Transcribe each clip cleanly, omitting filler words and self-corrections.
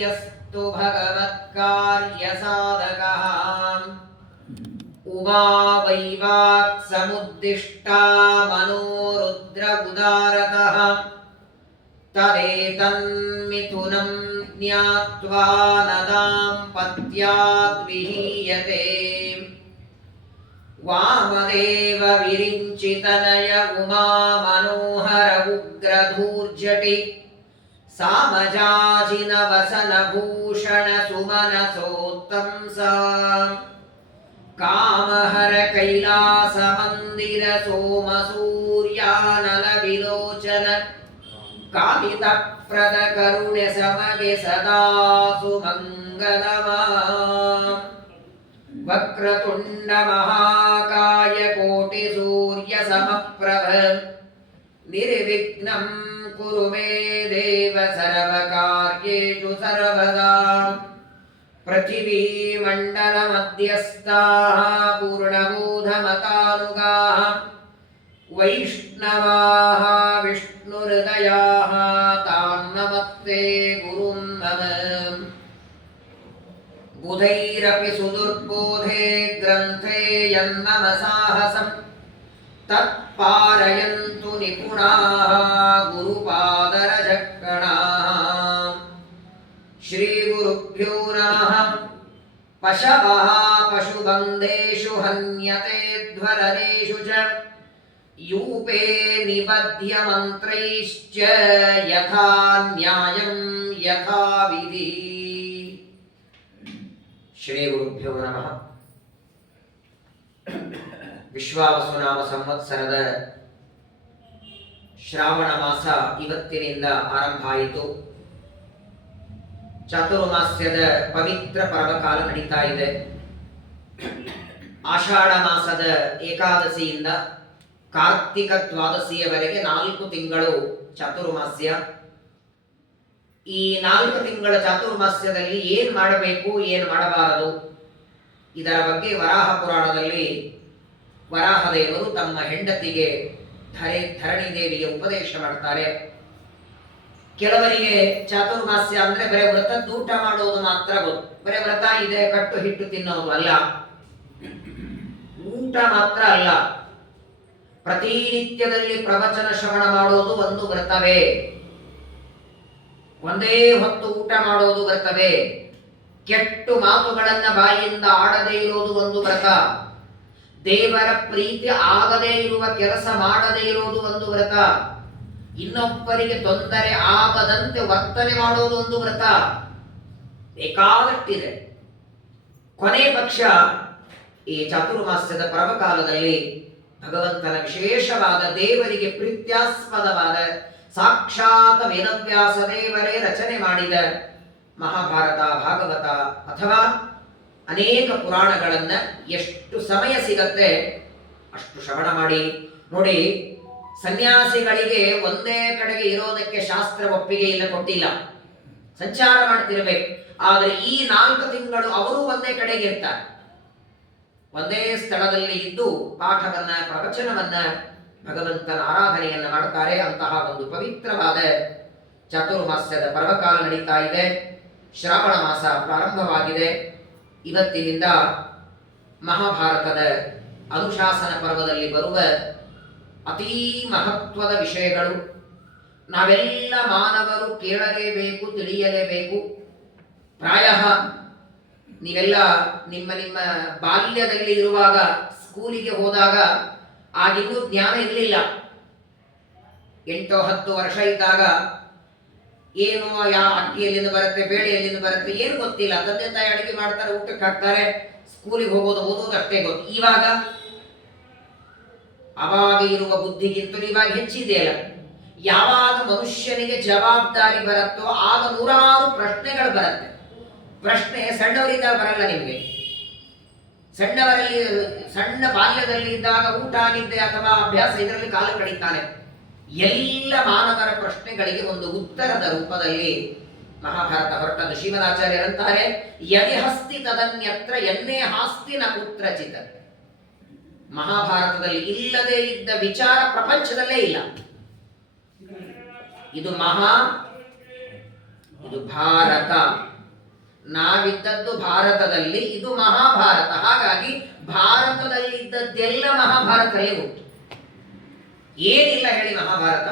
यस्तु भगवत्कार्यसाधकः उमा वैवाक् समुद्दिष्टा मनोरुद्र उदारतः तदेतन्मिथुनं ज्ञात्वा न दाम्पत्याद् विहीयते वामदेव विरिञ्चितनय उमा मनोहर उग्रधूर्जटि सामजाजिन वसन भूषण सुमनसोत्तंसा कामहर कैलास मंदिर सोम सूर्यानल विलोचन कामित प्रद करुण्य समगे सदा सुमंगलमा वक्रतुंड महाकाय कोटि सूर्य समप्रभ निर्विघ्नं कुरु मे देव सर्वकार्येषु सर्वदा पृथिवी मंडल मध्यस्थाः पूर्णबोधमतानुगाः वैष्णवाः विष्णुहृदयाः तान् नमस्ते गुरुं मम बुधैरपि सुदुर्बोधे ग्रन्थे यन्मम साहसं तत्पारयन्तु निपुणाः गुरुपादरजगणाः श्रीगुरुभ्यो नमः पशवः पशुबन्धेषु हन्यते ध्वररेषु च यूपे निबध्य मन्त्रैश्च यथा न्यायं यथा विधि श्रीगुरुभ्यो नमः ವಿಶ್ವಾವಸುನಾಮ ಸಂವತ್ಸರದ ಶ್ರಾವಣ ಮಾಸ ಇವತ್ತಿನಿಂದ ಆರಂಭ ಆಯಿತು. ಚಾತುರ್ಮಾಸ್ಯದ ಪವಿತ್ರ ಪರ್ವಕಾಲ ನಡೀತಾ ಇದೆ. ಆಷಾಢ ಮಾಸದ ಏಕಾದಶಿಯಿಂದ ಕಾರ್ತಿಕ ದ್ವಾದಶಿಯವರೆಗೆ 4 ತಿಂಗಳು ಚಾತುರ್ಮಾಸ್ಯ. ಈ 4 ತಿಂಗಳ ಚಾತುರ್ಮಾಸ್ಯದಲ್ಲಿ ಏನ್ ಮಾಡಬೇಕು ಏನ್ ಮಾಡಬಾರದು ಇದರ ಬಗ್ಗೆ ವರಾಹ ಪುರಾಣದಲ್ಲಿ ವರಾಹದೇವರು ತಮ್ಮ ಹೆಂಡತಿಗೆ ಧರಣಿ ದೇವಿಗೆ ಉಪದೇಶ ಮಾಡ್ತಾರೆ. ಕೆಲವರಿಗೆ ಚಾತುರ್ಮಾಸ್ಯ ಅಂದ್ರೆ ಬರೇ ವ್ರತದ್ದು ಊಟ ಮಾಡೋದು ಮಾತ್ರ ಗೊತ್ತು. ಬರೇ ವ್ರತ ಇದೆ ಕಟ್ಟು ಹಿಟ್ಟು ತಿನ್ನೋದು ಅಲ್ಲ, ಊಟ ಮಾತ್ರ ಅಲ್ಲ, ಪ್ರತಿನಿತ್ಯದಲ್ಲಿ ಪ್ರವಚನ ಶ್ರವಣ ಮಾಡೋದು ಒಂದು ವ್ರತವೇ. ಒಂದೇ ಹೊತ್ತು ಊಟ ಮಾಡೋದು ವ್ರತವೇ. ಕೆಟ್ಟು ಮಾತುಗಳನ್ನ ಬಾಯಿಂದ ಆಡದೇ ಇರೋದು ಒಂದು ವ್ರತ. ದೇವರ ಪ್ರೀತಿ ಆಗದೇ ಇರುವ ಕೆಲಸ ಮಾಡದೇ ಇರೋದು ಒಂದು ವ್ರತ. ಇನ್ನೊಬ್ಬರಿಗೆ ತೊಂದರೆ ಆಗದಂತೆ ವರ್ತನೆ ಮಾಡೋದು ಒಂದು ವ್ರತ. ಬೇಕಾದಷ್ಟಿದೆ. ಕೊನೆ ಪಕ್ಷ ಈ ಚಾತುರ್ಮಾಸ್ಯದ ಪರ್ವಕಾಲದಲ್ಲಿ ಭಗವಂತನ ವಿಶೇಷವಾದ ದೇವರಿಗೆ ಪ್ರೀತ್ಯಾಸ್ಪದವಾದ ಸಾಕ್ಷಾತ್ ವೇದವ್ಯಾಸ ದೇವರೇ ರಚನೆ ಮಾಡಿದ ಮಹಾಭಾರತ, ಭಾಗವತ ಅಥವಾ ಅನೇಕ ಪುರಾಣಗಳನ್ನ ಎಷ್ಟು ಸಮಯ ಸಿಗತ್ತೆ ಅಷ್ಟು ಶ್ರವಣ ಮಾಡಿ. ನೋಡಿ, ಸನ್ಯಾಸಿಗಳಿಗೆ ಒಂದೇ ಕಡೆಗೆ ಇರೋದಕ್ಕೆ ಶಾಸ್ತ್ರ ಒಪ್ಪಿಗೆ ಇಲ್ಲ, ಕೊಟ್ಟಿಲ್ಲ. ಸಂಚಾರ ಮಾಡ್ತಿರ್ಬೇಕು. ಆದ್ರೆ ಈ 4 ತಿಂಗಳು ಅವರು ಒಂದೇ ಕಡೆಗೆ ಇರ್ತಾರೆ. ಒಂದೇ ಸ್ಥಳದಲ್ಲಿ ಇದ್ದು ಪಾಠವನ್ನ, ಪ್ರವಚನವನ್ನ, ಭಗವಂತನ ಆರಾಧನೆಯನ್ನ ಮಾಡ್ತಾರೆ. ಅಂತಹ ಒಂದು ಪವಿತ್ರವಾದ ಚಾತುರ್ಮಾಸ್ಯದ ಪರ್ವಕಾಲ ನಡೀತಾ ಇದೆ. ಶ್ರಾವಣ ಮಾಸ ಪ್ರಾರಂಭವಾಗಿದೆ. ಇವತ್ತಿನಿಂದ ಮಹಾಭಾರತದ ಅನುಶಾಸನ ಪರ್ವದಲ್ಲಿ ಬರುವ ಅತೀ ಮಹತ್ವದ ವಿಷಯಗಳು ನಾವೆಲ್ಲ ಮಾನವರು ಕೇಳಲೇಬೇಕು, ತಿಳಿಯಲೇಬೇಕು. ಪ್ರಾಯ ನೀವೆಲ್ಲ ನಿಮ್ಮ ನಿಮ್ಮ ಬಾಲ್ಯದಲ್ಲಿ ಇರುವಾಗ, ಸ್ಕೂಲಿಗೆ ಹೋದಾಗ ಆಗಿನ್ನೂ ಜ್ಞಾನ ಇರಲಿಲ್ಲ. 8-10 ವರ್ಷ ಇದ್ದಾಗ ಏನು ಅಕ್ಕಿ ಎಲ್ಲಿಂದ ಬರುತ್ತೆ, ಬೇಳೆ ಎಲ್ಲಿಂದ ಬರುತ್ತೆ ಏನು ಗೊತ್ತಿಲ್ಲ. ತಂದೆ ತಾಯಿ ಅಡುಗೆ ಮಾಡ್ತಾರೆ, ಊಟಕ್ಕೆ ಹಾಕ್ತಾರೆ, ಸ್ಕೂಲಿಗೆ ಹೋಗೋದು, ಓದೋದು ಅಷ್ಟೇ ಗೊತ್ತು. ಇವಾಗ ಅವಾಗ ಇರುವ ಬುದ್ಧಿಗಿಂತ ಇವಾಗ ಹೆಚ್ಚಿದೆಯಲ್ಲ. ಯಾವಾಗ ಮನುಷ್ಯನಿಗೆ ಜವಾಬ್ದಾರಿ ಬರುತ್ತೋ ಆಗ 100 ಪ್ರಶ್ನೆಗಳು ಬರುತ್ತೆ. ಪ್ರಶ್ನೆ ಸಣ್ಣವರಿದ್ದಾಗ ಬರಲ್ಲ ನಿಮಗೆ. ಸಣ್ಣ ಬಾಲ್ಯದಲ್ಲಿ ಇದ್ದಾಗ ಊಟ, ನಿದ್ದೆ ಅಥವಾ ಅಭ್ಯಾಸ ಇದರಲ್ಲಿ ಕಾಲ ಕಳೀತಾನೆ. ಎಲ್ಲ ಮಾನವರ ಪ್ರಶ್ನೆಗಳಿಗೆ ಒಂದು ಉತ್ತರದ ರೂಪದಲ್ಲಿ ಮಹಾಭಾರತ ಹೊರಟದ್ದು. ಶ್ರೀಮದಾಚಾರ್ಯರಂತಾರೆ, ಯದಿ ಹಸ್ತಿ ತದನ್ಯತ್ರ ಎನ್ನೇ ಹಾಸ್ತಿ ನ ಕುತ್ರಚಿತ. ಮಹಾಭಾರತದಲ್ಲಿ ಇಲ್ಲದೆ ಇದ್ದ ವಿಚಾರ ಪ್ರಪಂಚದಲ್ಲೇ ಇಲ್ಲ. ಇದು ಮಹಾ ಇದು ಭಾರತ. ನಾವಿದ್ದದ್ದು ಭಾರತದಲ್ಲಿ, ಇದು ಮಹಾಭಾರತ. ಹಾಗಾಗಿ ಭಾರತದಲ್ಲಿ ಇದ್ದದ್ದೆಲ್ಲ ಮಹಾಭಾರತದಲ್ಲಿ ಉಂಟು. ಏನಿಲ್ಲ ಹೇಳಿ ಮಹಾಭಾರತ.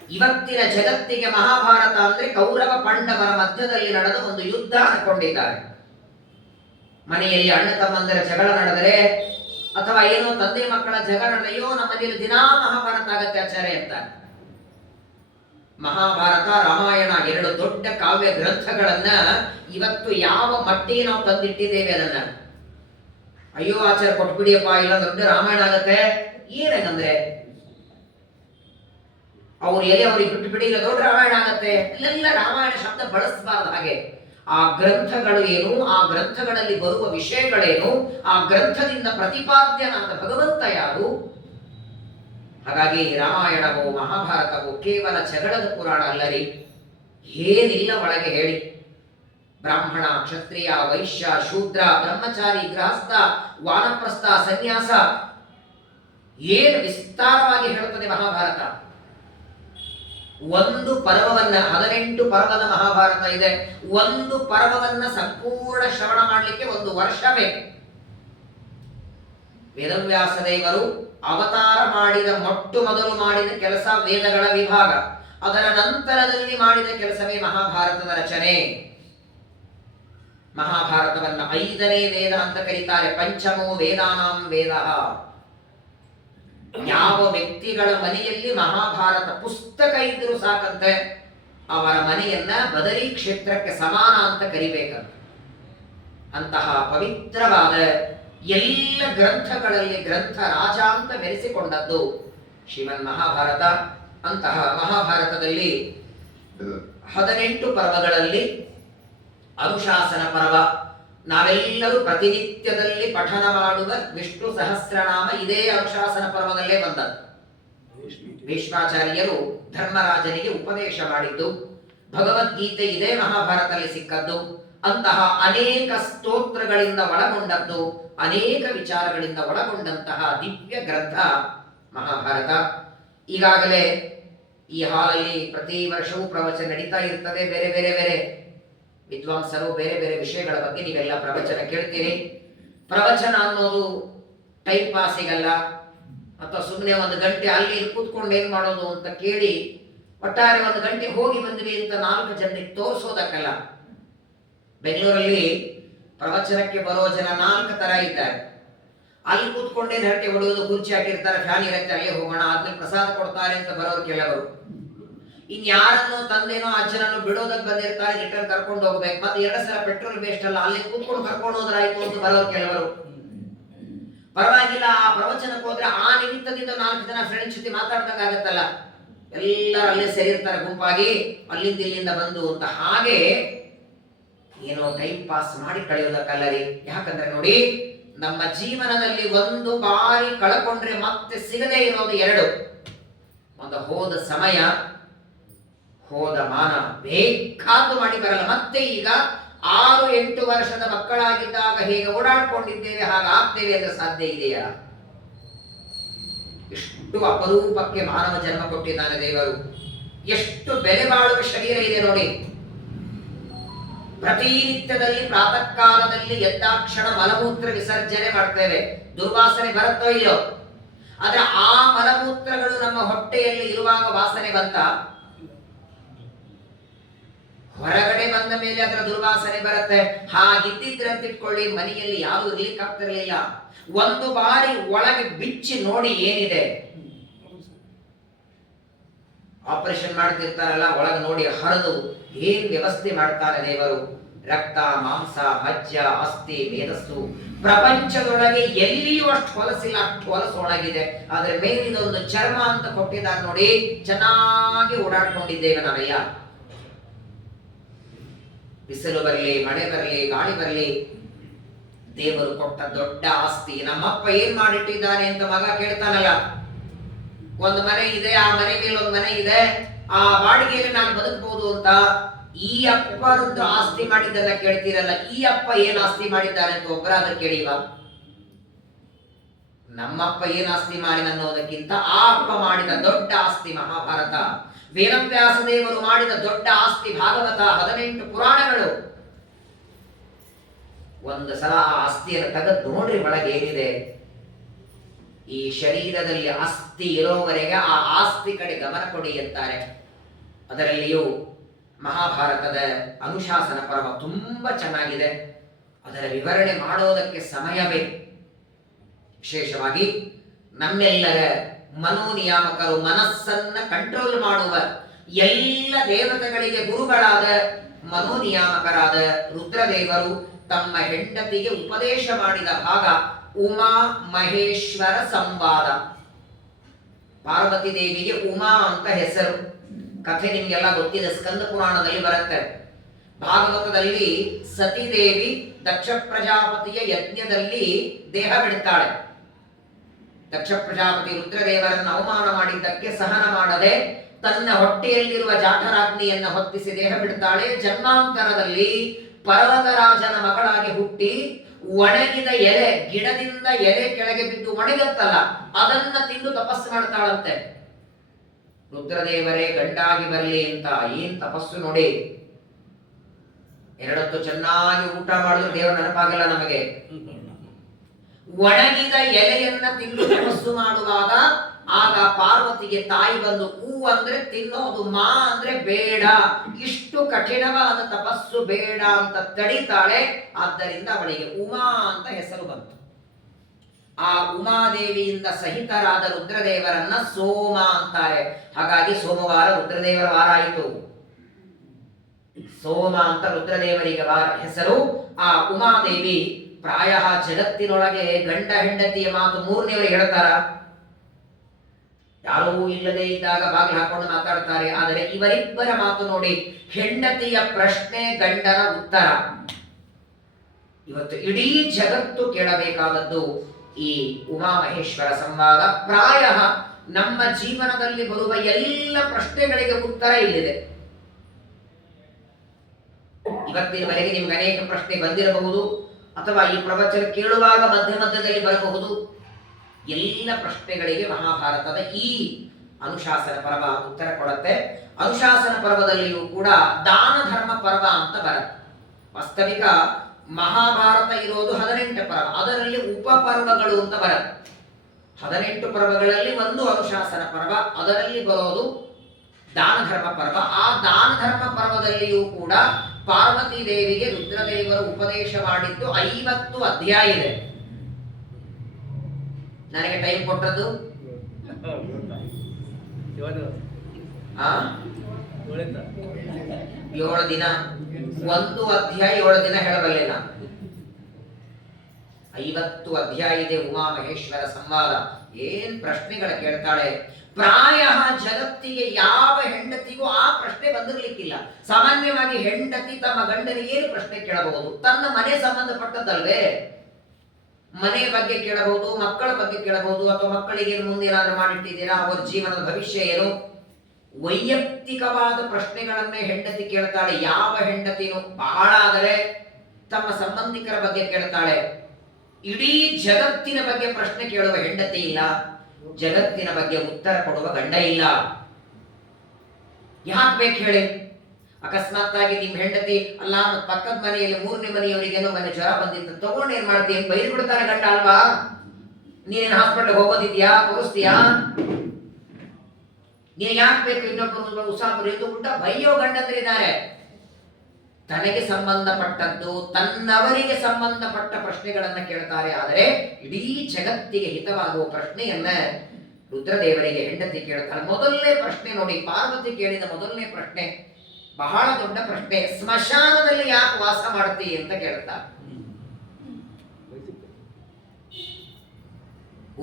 ಇವತ್ತಿನ ಜಗತ್ತಿಗೆ ಮಹಾಭಾರತ ಅಂದ್ರೆ ಕೌರವ ಪಾಂಡವರ ಮಧ್ಯದಲ್ಲಿ ನಡೆದ ಒಂದು ಯುದ್ಧ ಅನ್ಕೊಂಡಿದ್ದಾರೆ. ಮನೆಯಲ್ಲಿ ಅಣ್ಣ ತಮ್ಮಂದರ ಜಗಳ ನಡೆದರೆ ಅಥವಾ ಏನೋ ತಂದೆ ಮಕ್ಕಳ ಜಗಳ ನಡೆದ, ಅಯ್ಯೋ ನಮ್ಮ ಮನೆಯಲ್ಲಿ ದಿನಾ ಮಹಾಭಾರತ ಆಗತ್ತೆ ಆಚಾರ್ಯ ಅಂತ. ಮಹಾಭಾರತ ರಾಮಾಯಣ ಎರಡು ದೊಡ್ಡ ಕಾವ್ಯ ಗ್ರಂಥಗಳನ್ನ ಇವತ್ತು ಯಾವ ಮಟ್ಟಿಗೆ ನಾವು ತಂದಿಟ್ಟಿದ್ದೇವೆ ಅದನ್ನ. ಅಯ್ಯೋ ಆಚಾರ್ಯ ಕೊಟ್ಬಿಡಿಯಪ್ಪ, ಇಲ್ಲ ದೊಡ್ಡ ರಾಮಾಯಣ ಆಗತ್ತೆ. ಏನಂದ್ರೆ ಅವ್ರು ಎಲ್ಲಿ ಅವ್ರಿಗೆ ಬಿಟ್ಟು ಬಿಡಿ, ಇಲ್ಲ ದೊಡ್ಡ ರಾಮಾಯಣ ಆಗತ್ತೆ. ಇಲ್ಲೆಲ್ಲ ರಾಮಾಯಣ ಶಬ್ದ ಬಳಸಬಾರದು. ಹಾಗೆ ಆ ಗ್ರಂಥಗಳು ಏನು, ಆ ಗ್ರಂಥಗಳಲ್ಲಿ ಬರುವ ವಿಷಯಗಳೇನು, ಆ ಗ್ರಂಥದಿಂದ ಪ್ರತಿಪಾದ್ಯನಾದ ಭಗವಂತ ಯಾರು. ಹಾಗಾಗಿ ರಾಮಾಯಣವೋ ಮಹಾಭಾರತವೋ ಕೇವಲ ಜಗಳದ ಪುರಾಣ ಅಲ್ಲರಿ. ಏನಿಲ್ಲ ಒಳಗೆ ಹೇಳಿ. ಬ್ರಾಹ್ಮಣ, ಕ್ಷತ್ರಿಯ, ವೈಶ್ಯ, ಶೂದ್ರ, ಬ್ರಹ್ಮಚಾರಿ, ಗೃಹಸ್ಥ, ವಾನಪ್ರಸ್ಥ, ಸನ್ಯಾಸ, ಏನು ವಿಸ್ತಾರವಾಗಿ ಹೇಳುತ್ತದೆ ಮಹಾಭಾರತ. ಒಂದು ಪರ್ವವನ್ನ, 18 ಪರ್ವದ ಮಹಾಭಾರತ ಇದೆ. ಒಂದು ಪರ್ವವನ್ನ ಸಂಪೂರ್ಣ ಶ್ರವಣ ಮಾಡಲಿಕ್ಕೆ 1 ವರ್ಷ ಬೇಕು. ವೇದವ್ಯಾಸ ದೇವರು ಅವತಾರ ಮಾಡಿದ ಮೊಟ್ಟಮೊದಲು ಮಾಡಿದ ಕೆಲಸ ವೇದಗಳ ವಿಭಾಗ. ಅದರ ನಂತರದಲ್ಲಿ ಮಾಡಿದ ಕೆಲಸವೇ ಮಹಾಭಾರತದ ರಚನೆ. ಮಹಾಭಾರತವನ್ನ 5ನೇ ವೇದ ಅಂತ ಕರೀತಾರೆ. ಪಂಚಮೋ ವೇದಾನಾಂ ವೇದ. ಯಾವ ವ್ಯಕ್ತಿಗಳ ಮನೆಯಲ್ಲಿ ಮಹಾಭಾರತ ಪುಸ್ತಕ ಇದ್ರೂ ಸಾಕಂತೆ ಅವರ ಮನೆಯನ್ನ ಬದರಿ ಕ್ಷೇತ್ರಕ್ಕೆ ಸಮಾನ ಅಂತ ಕರಿಬೇಕಂತ. ಅಂತಹ ಪವಿತ್ರವಾದ ಎಲ್ಲ ಗ್ರಂಥಗಳಲ್ಲಿ ಗ್ರಂಥ ರಾಜ ಅಂತ ಮೆರೆಸಿಕೊಂಡದ್ದು ಶ್ರೀಮನ್ ಮಹಾಭಾರತ. ಅಂತಹ ಮಹಾಭಾರತದಲ್ಲಿ 18 ಪರ್ವಗಳಲ್ಲಿ ಅನುಶಾಸನ ಪರ್ವ, ನಾವೆಲ್ಲರೂ ಪ್ರತಿನಿತ್ಯದಲ್ಲಿ ಪಠನ ಮಾಡುವ ವಿಷ್ಣು ಸಹಸ್ರನಾಮ ಇದೇ ಅನುಶಾಸನ ಪರ್ವದಲ್ಲೇ ಬಂದದ್ದು. ಭೀಷ್ಮಾಚಾರ್ಯರು ಧರ್ಮರಾಜನಿಗೆ ಉಪದೇಶ ಮಾಡಿದ್ದು, ಭಗವದ್ಗೀತೆ ಇದೇ ಮಹಾಭಾರತದಲ್ಲಿ ಸಿಕ್ಕದ್ದು. ಅಂತಹ ಅನೇಕ ಸ್ತೋತ್ರಗಳಿಂದ ಒಳಗೊಂಡದ್ದು, ಅನೇಕ ವಿಚಾರಗಳಿಂದ ಒಳಗೊಂಡಂತಹ ದಿವ್ಯ ಗ್ರಂಥ ಮಹಾಭಾರತ. ಈಗಾಗಲೇ ಈ ಹಾಲಲ್ಲಿ ಪ್ರತಿ ವರ್ಷವೂ ಪ್ರವಚನ ನಡೀತಾ ಇರ್ತದೆ. ಬೇರೆ ಬೇರೆ ಬೇರೆ ವಿದ್ವಾಂಸರು ಬೇರೆ ಬೇರೆ ವಿಷಯಗಳ ಬಗ್ಗೆ ನೀವೆಲ್ಲ ಪ್ರವಚನ ಕೇಳ್ತೀರಿ. ಪ್ರವಚನ ಅನ್ನೋದು ಟೈಮ್ ಪಾಸಿಗಲ್ಲ, ಅಥವಾ ಸುಮ್ಮನೆ 1 ಗಂಟೆ ಅಲ್ಲಿ ಕೂತ್ಕೊಂಡು ಏನ್ ಮಾಡೋದು ಅಂತ ಕೇಳಿ ಒಟ್ಟಾರೆ 1 ಗಂಟೆ ಹೋಗಿ ಬಂದ್ವಿ ಅಂತ 4 ಜನರಿಗೆ ತೋರಿಸೋದಕ್ಕಲ್ಲ. ಬೆಂಗಳೂರಲ್ಲಿ ಪ್ರವಚನಕ್ಕೆ ಬರೋ ಜನ 4 ತರ ಇದ್ದಾರೆ. ಅಲ್ಲಿ ಕೂತ್ಕೊಂಡೇ ಹರಟೆ ಹೊಡೆಯೋದು, ಕುರ್ಚಿ ಹಾಕಿರ್ತಾರೆ, ಫ್ಯಾನ್ ಇರುತ್ತೆ, ಅಲ್ಲೇ ಹೋಗೋಣ, ಆದ್ಮೇಲೆ ಪ್ರಸಾದ ಕೊಡ್ತಾರೆ ಅಂತ ಬರೋರು ಕೆಲವರು. ಇನ್ಯಾರನ್ನೋ ತಂದೆನೋ ಅಜ್ಜನನ್ನು ಬಿಡೋದಕ್ಕೆ ಬಂದಿರ್ತಾರೆ, ರಿಟರ್ನ್ ಕರ್ಕೊಂಡು ಹೋಗ್ಬೇಕು, ಮತ್ತೆ 2 ಸಲ ಪೆಟ್ರೋಲ್ ವೇಸ್ಟ್ ಅಲ್ಲ, ಅಲ್ಲಿ ಕೂತ್ಕೊಂಡು ಕರ್ಕೊಂಡು ಹೋದ್ರಾಯ್ತು ಅಂತ ಬರೋರು ಕೆಲವರು. ಪರವಾಗಿಲ್ಲ, ಆ ಪ್ರವಚನಕ್ಕೆ ಹೋದ್ರೆ ಆ ನಿಮಿತ್ತದಿಂದ 4 ಜನ ಫ್ರೆಂಡ್ಸ್ ಜೊತೆ ಮಾತಾಡ್ದಂಗ ಆಗತ್ತಲ್ಲ, ಎಲ್ಲರೂ ಅಲ್ಲೇ ಸೇರಿರ್ತಾರೆ ಗುಂಪಾಗಿ, ಅಲ್ಲಿಂದ ಇಲ್ಲಿಂದ ಬಂದು ಅಂತ. ಹಾಗೆ ಏನೋ ಟೈಮ್ ಪಾಸ್ ಮಾಡಿ ಕಳೆಯೋದಕ್ಕಲ್ಲರಿ. ಯಾಕಂದ್ರೆ ನೋಡಿ, ನಮ್ಮ ಜೀವನದಲ್ಲಿ 1 ಬಾರಿ ಕಳ್ಕೊಂಡ್ರೆ ಮತ್ತೆ ಸಿಗದೇ ಇರೋದು 2. ಒಂದು ಹೋದ ಸಮಯ, ಹೋದ ಮಾನ, ಬೇಕಾದ್ದು ಮಾಡಿ ಬರಲ್ಲ. ಮತ್ತೆ ಈಗ 6-8 ವರ್ಷದ ಮಕ್ಕಳಾಗಿದ್ದಾಗ ಹೇಗೆ ಓಡಾಡ್ಕೊಂಡಿದ್ದೇವೆ ಹಾಗಾಗ್ತೇವೆ ಅಂದ್ರೆ ಸಾಧ್ಯ ಇದೆಯಾ? ಎಷ್ಟು ಅಪರೂಪಕ್ಕೆ ಮಾನವ ಜನ್ಮ ಕೊಟ್ಟಿದ್ದಾನೆ ದೇವರು. ಎಷ್ಟು ಬೆಲೆ ಬಾಳುವ ಶರೀರ ಇದೆ ನೋಡಿ. ಪ್ರತಿನಿತ್ಯದಲ್ಲಿ ಪ್ರಾತಃ ಕಾಲದಲ್ಲಿ ಎದ್ದಾಕ್ಷಣ ಮಲಮೂತ್ರ ವಿಸರ್ಜನೆ ಮಾಡ್ತೇವೆ. ದುರ್ವಾಸನೆ ಬರುತ್ತೋ ಇಲ್ಲೋ? ಆದ್ರೆ ಆ ಮಲಮೂತ್ರಗಳು ನಮ್ಮ ಹೊಟ್ಟೆಯಲ್ಲಿ ಇರುವಾಗ ವಾಸನೆ ಬಂತ? ಹೊರಗಡೆ ಬಂದ ಮೇಲೆ ಅದರ ದುರ್ವಾಸನೆ ಬರುತ್ತೆ. ಹಾಗಿದ್ದಿದ್ರೆ ಅಂತ ಇಟ್ಕೊಳ್ಳಿ, ಮನೆಯಲ್ಲಿ ಯಾರು ಇರ್ಲಿಕ್ಕೆ ಆಗ್ತಿರ್ಲಿಲ್ಲ. 1 ಬಾರಿ ಒಳಗೆ ಬಿಚ್ಚಿ ನೋಡಿ ಏನಿದೆ. ಆಪರೇಷನ್ ಮಾಡ್ತಿರ್ತಾರಲ್ಲ, ಒಳಗೆ ನೋಡಿ ಹರಿದು ಏನ್ ವ್ಯವಸ್ಥೆ ಮಾಡ್ತಾನೆ ದೇವರು. ರಕ್ತ, ಮಾಂಸ, ಮಜ್ಜ, ಅಸ್ಥಿ, ಮೇಧಸ್ಸು, ಪ್ರಪಂಚದೊಳಗೆ ಎಲ್ಲಿಯೂ ಅಷ್ಟು ಹೊಲಸಿಲ್ಲ, ಅಷ್ಟು ಹೊಲಸು ಒಳಗಿದೆ. ಆದ್ರೆ ಮೇಲಿದೊಂದು ಚರ್ಮ ಅಂತ ಕೊಟ್ಟಿದ್ದಾರೆ ನೋಡಿ, ಚೆನ್ನಾಗಿ ಓಡಾಡ್ಕೊಂಡಿದ್ದೇವೆ ನಾವೆಲ್ಲ. ಬಿಸಿಲು ಬರಲಿ, ಮಳೆ ಬರಲಿ, ಗಾಳಿ ಬರಲಿ, ದೇವರು ಕೊಟ್ಟ ದೊಡ್ಡ ಆಸ್ತಿ. ನಮ್ಮಪ್ಪ ಏನ್ ಮಾಡಿಟ್ಟಿದ್ದಾನೆ ಅಂತ ಮಗ ಕೇಳ್ತಾನಲ್ಲ. 1 ಮನೆ ಇದೆ, ಆ ಮನೆ ಮೇಲೆ 1 ಮನೆ ಇದೆ, ಆ ಬಾಡಿಗೆಯಲ್ಲಿ ನಾನು ಬದುಕಬಹುದು ಅಂತ. ಈ ಅಪ್ಪರದ್ದು ಆಸ್ತಿ ಮಾಡಿದ್ದನ್ನ ಕೇಳ್ತೀರಲ್ಲ, ಈ ಅಪ್ಪ ಏನ್ ಆಸ್ತಿ ಮಾಡಿದ್ದಾನೆ ಅಂತ ಒಬ್ಬರಾದ್ರೂ ಕೇಳಿವ? ನಮ್ಮಪ್ಪ ಏನು ಆಸ್ತಿ ಮಾಡಿದ ಅನ್ನೋದಕ್ಕಿಂತ ಆ ಅಪ್ಪ ಮಾಡಿದ ದೊಡ್ಡ ಆಸ್ತಿ ಮಹಾಭಾರತ, ವೇದವ್ಯಾಸ ದೇವರು ಮಾಡಿದ ದೊಡ್ಡ ಆಸ್ತಿ ಭಾಗವತ, 18 ಪುರಾಣಗಳು. ಒಂದು ಸಲ ಆ ಆಸ್ತಿಯನ್ನು ತೆಗೆದು ನೋಡ್ರಿ ಒಳಗೆ ಏನಿದೆ. ಈ ಶರೀರದಲ್ಲಿ ಅಸ್ಥಿ ಇರೋವರೆಗೆ ಆ ಆಸ್ತಿ ಕಡೆ ಗಮನ ಕೊಡಿ ಅಂತಾರೆ. ಅದರಲ್ಲಿಯೂ ಮಹಾಭಾರತದ ಅನುಶಾಸನ ಪರ್ವ ತುಂಬಾ ಚೆನ್ನಾಗಿದೆ. ಅದರ ವಿವರಣೆ ಮಾಡೋದಕ್ಕೆ ಸಮಯ ಬೇಕು. ವಿಶೇಷವಾಗಿ ನಮ್ಮೆಲ್ಲರ ಮನೋನಿಯಾಮಕರು, ಮನಸ್ಸನ್ನ ಕಂಟ್ರೋಲ್ ಮಾಡುವ ಎಲ್ಲ ದೇವತೆಗಳಿಗೆ ಗುರುಗಳಾದ ಮನೋನಿಯಾಮಕರಾದ ರುದ್ರದೇವರು ತಮ್ಮ ಹೆಂಡತಿಗೆ ಉಪದೇಶ ಮಾಡಿದ ಭಾಗ ಉಮಾ ಮಹೇಶ್ವರ ಸಂವಾದ. ಪಾರ್ವತಿ ದೇವಿಗೆ ಉಮಾ ಅಂತ ಹೆಸರು. ಕಥೆ ನಿಮ್ಗೆಲ್ಲ ಗೊತ್ತಿದೆ, ಸ್ಕಂದ ಪುರಾಣದಲ್ಲಿ ಬರುತ್ತೆ. ಭಾಗವತದಲ್ಲಿ ಸತಿದೇವಿ ದಕ್ಷ ಪ್ರಜಾಪತಿಯ ಯಜ್ಞದಲ್ಲಿ ದೇಹ ಬಿಡ್ತಾಳೆ. ದಕ್ಷ ಪ್ರಜಾಪತಿ ರುದ್ರದೇವರನ್ನು ಅವಮಾನ ಮಾಡಿದ್ದಕ್ಕೆ ಸಹನ ಮಾಡದೆ ತನ್ನ ಹೊಟ್ಟೆಯಲ್ಲಿರುವ ಜಾಠರಾಗ್ನಿಯನ್ನು ಹೊತ್ತಿಸಿ ದೇಹ ಬಿಡ್ತಾಳೆ. ಜನ್ಮಾಂತರದಲ್ಲಿ ಪರ್ವತರಾಜನ ಮಗಳಾಗಿ ಹುಟ್ಟಿ ಒಣಗಿದ ಎಲೆ, ಗಿಡದಿಂದ ಎಲೆ ಕೆಳಗೆ ಬಿದ್ದು ಒಣಗತ್ತಲ್ಲ, ಅದನ್ನ ತಿಂದು ತಪಸ್ಸು ಮಾಡ್ತಾಳಂತೆ. ರುದ್ರದೇವರೇ ಗಂಡಾಗಿ ಬರಲಿ ಅಂತ ಏನ್ ತಪಸ್ಸು ನೋಡಿ. 2 ಹೊತ್ತು ಚೆನ್ನಾಗಿ ಊಟ ಮಾಡಿದ್ರು ದೇವರ ನೆನಪಾಗಲ್ಲ ನಮಗೆ. ಒಣಗಿದ ಎಲೆಯನ್ನ ತಿಂದು ತಪಸ್ಸು ಮಾಡುವಾಗ ಆಗ ಪಾರ್ವತಿಗೆ ತಾಯಿ ಬಂದು ಹೂ ಅಂದ್ರೆ ತಿನ್ನೋದು, ಮಾ ಅಂದ್ರೆ ಬೇಡ, ಇಷ್ಟು ಕಠಿಣವಾದ ತಪಸ್ಸು ಬೇಡ ಅಂತ ತಡಿತಾಳೆ. ಆದ್ದರಿಂದ ಅವಳಿಗೆ ಉಮಾ ಅಂತ ಹೆಸರು ಬಂತು. ಆ ಉಮಾದೇವಿಯಿಂದ ಸಹಿತರಾದ ರುದ್ರದೇವರನ್ನ ಸೋಮ ಅಂತಾರೆ. ಹಾಗಾಗಿ ಸೋಮವಾರ ರುದ್ರದೇವರ ವಾರ ಆಯಿತು. ಸೋಮ ಅಂತ ರುದ್ರದೇವರಿಗೆ ಹೆಸರು. ಆ ಉಮಾದೇವಿ ಪ್ರಾಯ ಜಗತ್ತಿನೊಳಗೆ ಗಂಡ ಹೆಂಡತಿಯ ಮಾತು ಮೂರನೇವರಿಗೆ ಹೇಳ್ತಾರ. ಯಾರೂ ಇಲ್ಲದೆ ಇದ್ದಾಗ ಬಾಗಿಲು ಹಾಕೊಂಡು ಮಾತಾಡ್ತಾರೆ. ಆದರೆ ಇವರಿಬ್ಬರ ಮಾತು ನೋಡಿ, ಹೆಂಡತಿಯ ಪ್ರಶ್ನೆ, ಗಂಡನ ಉತ್ತರ. ಇವತ್ತು ಇಡೀ ಜಗತ್ತು ಕೇಳಬೇಕಾದದ್ದು ಈ ಉಮಾಮಹೇಶ್ವರ ಸಂವಾದ. ಪ್ರಾಯ ನಮ್ಮ ಜೀವನದಲ್ಲಿ ಬರುವ ಎಲ್ಲ ಪ್ರಶ್ನೆಗಳಿಗೆ ಉತ್ತರ ಇಲ್ಲಿದೆ. ಇವತ್ತಿನವರೆಗೆ ನಿಮ್ಗೆ ಅನೇಕ ಪ್ರಶ್ನೆ ಬಂದಿರಬಹುದು, ಅಥವಾ ಈ ಪ್ರವಚನ ಕೇಳುವಾಗ ಮಧ್ಯ ಮಧ್ಯದಲ್ಲಿ ಬರಬಹುದು. ಎಲ್ಲ ಪ್ರಶ್ನೆಗಳಿಗೆ ಮಹಾಭಾರತದ ಈ ಅನುಶಾಸನ ಪರ್ವ ಉತ್ತರ ಕೊಡುತ್ತೆ. ಅನುಶಾಸನ ಪರ್ವದಲ್ಲಿಯೂ ಕೂಡ ದಾನ ಧರ್ಮ ಪರ್ವ ಅಂತ ಬರುತ್ತೆ. ವಾಸ್ತವಿಕ ಮಹಾಭಾರತ ಇರೋದು 18 ಪರ್ವ, ಅದರಲ್ಲಿ ಉಪಪರ್ವಗಳು ಅಂತ ಬರುತ್ತೆ. 18 ಪರ್ವಗಳಲ್ಲಿ ಒಂದು ಅನುಶಾಸನ ಪರ್ವ, ಅದರಲ್ಲಿ ಬರೋದು ದಾನ ಧರ್ಮ ಪರ್ವ. ಆ ದಾನ ಧರ್ಮ ಪರ್ವದಲ್ಲಿಯೂ ಕೂಡ ಪಾರ್ವತಿ ದೇವಿಗೆ ರುದ್ರದೇವರು ಉಪದೇಶ ಮಾಡಿದ್ದು 50 ಅಧ್ಯಾಯ ಇದೆ. ನನಗೆ ಟೈಮ್ ಕೊಟ್ಟದ್ದು 7 ದಿನ. ಒಂದು ಅಧ್ಯಾಯ 7 ದಿನ ಹೇಳಬಲ್ಲೆ ನಾನು. 50 ಅಧ್ಯಾಯ ಇದೆ ಉಮಾಮಹೇಶ್ವರ ಸಂವಾದ. ಏನ್ ಪ್ರಶ್ನೆಗಳ ಕೇಳ್ತಾಳೆ. ಪ್ರಾಯ ಜಗತ್ತಿಗೆ ಯಾವ ಹೆಂಡತಿಗೂ ಆ ಪ್ರಶ್ನೆ ಬಂದಿರ್ಲಿಕ್ಕಿಲ್ಲ. ಸಾಮಾನ್ಯವಾಗಿ ಹೆಂಡತಿ ತಮ್ಮ ಗಂಡನಿಗೆ ಏನು ಪ್ರಶ್ನೆ ಕೇಳಬಹುದು? ತನ್ನ ಮನೆ ಸಂಬಂಧಪಟ್ಟದ್ದಲ್ವೇ. ಮನೆ ಬಗ್ಗೆ ಕೇಳಬಹುದು, ಮಕ್ಕಳ ಬಗ್ಗೆ ಕೇಳಬಹುದು, ಅಥವಾ ಮಕ್ಕಳಿಗೆ ಮುಂದೆ ಏನಾದ್ರೂ ಮಾಡಿಟ್ಟಿದ್ದೀರಾ, ಅವರ ಜೀವನದ ಭವಿಷ್ಯ ಏನು, ವೈಯಕ್ತಿಕವಾದ ಪ್ರಶ್ನೆಗಳನ್ನೇ ಹೆಂಡತಿ ಕೇಳ್ತಾಳೆ. ಯಾವ ಹೆಂಡತಿನೂ ಬಹಳ ಆದರೆ ತಮ್ಮ ಸಂಬಂಧಿಕರ ಬಗ್ಗೆ ಕೇಳ್ತಾಳೆ. ಇಡೀ ಜಗತ್ತಿನ ಬಗ್ಗೆ ಪ್ರಶ್ನೆ ಕೇಳುವ ಹೆಂಡತಿ ಇಲ್ಲ, ಜಗತ್ತಿನ ಬಗ್ಗೆ ಉತ್ತರ ಕೊಡುವ ಗಂಡ ಇಲ್ಲ. ಯಾಕೆ ಬೇಕು ಹೇಳಿ? ಅಕಸ್ಮಾತ್ ಆಗಿ ನಿಮ್ ಹೆಂಡತಿ ಅಲ್ಲ ಪಕ್ಕದ ಮನೆಯಲ್ಲಿ 3ನೇ ಮನೆಯವರಿಗೇನೋ ಮನೆ ಜ್ವರ ಬಂದಿತ್ತು, ತಗೊಂಡು ಏನ್ ಮಾಡ್ತೀಯ? ಬೈದು ಬಿಡ್ತಾನೆ ಗಂಡ ಅಲ್ವಾ? ನೀನೇನು ಹಾಸ್ಪಿಟಲ್ ಹೋಗೋದಿದ್ಯಾ? ತೋರಿಸ್ತೀಯಾ? ನೀನ್ ಯಾಕೆ ಬೇಕು ಇನ್ನೊಬ್ಬರು ಉಸಾಬರು ಎಂದು ಉಂಟ ಬೈಯೋ ಗಂಡಂದ್ರಿದ್ದಾರೆ. ತನಗೆ ಸಂಬಂಧಪಟ್ಟದ್ದು, ತನ್ನವರಿಗೆ ಸಂಬಂಧಪಟ್ಟ ಪ್ರಶ್ನೆಗಳನ್ನ ಕೇಳ್ತಾರೆ. ಆದರೆ ಇಡೀ ಜಗತ್ತಿಗೆ ಹಿತವಾಗುವ ಪ್ರಶ್ನೆಯನ್ನ ರುದ್ರದೇವರಿಗೆ ಹೆಂಡತಿ ಕೇಳ್ತಾರೆ. ಮೊದಲನೇ ಪ್ರಶ್ನೆ ನೋಡಿ, ಪಾರ್ವತಿ ಕೇಳಿದ ಮೊದಲನೇ ಪ್ರಶ್ನೆ ಬಹಳ ದೊಡ್ಡ ಪ್ರಶ್ನೆ. ಸ್ಮಶಾನದಲ್ಲಿ ಯಾಕೆ ವಾಸ ಮಾಡ್ತೀವಿ ಅಂತ ಕೇಳ್ತಾರೆ.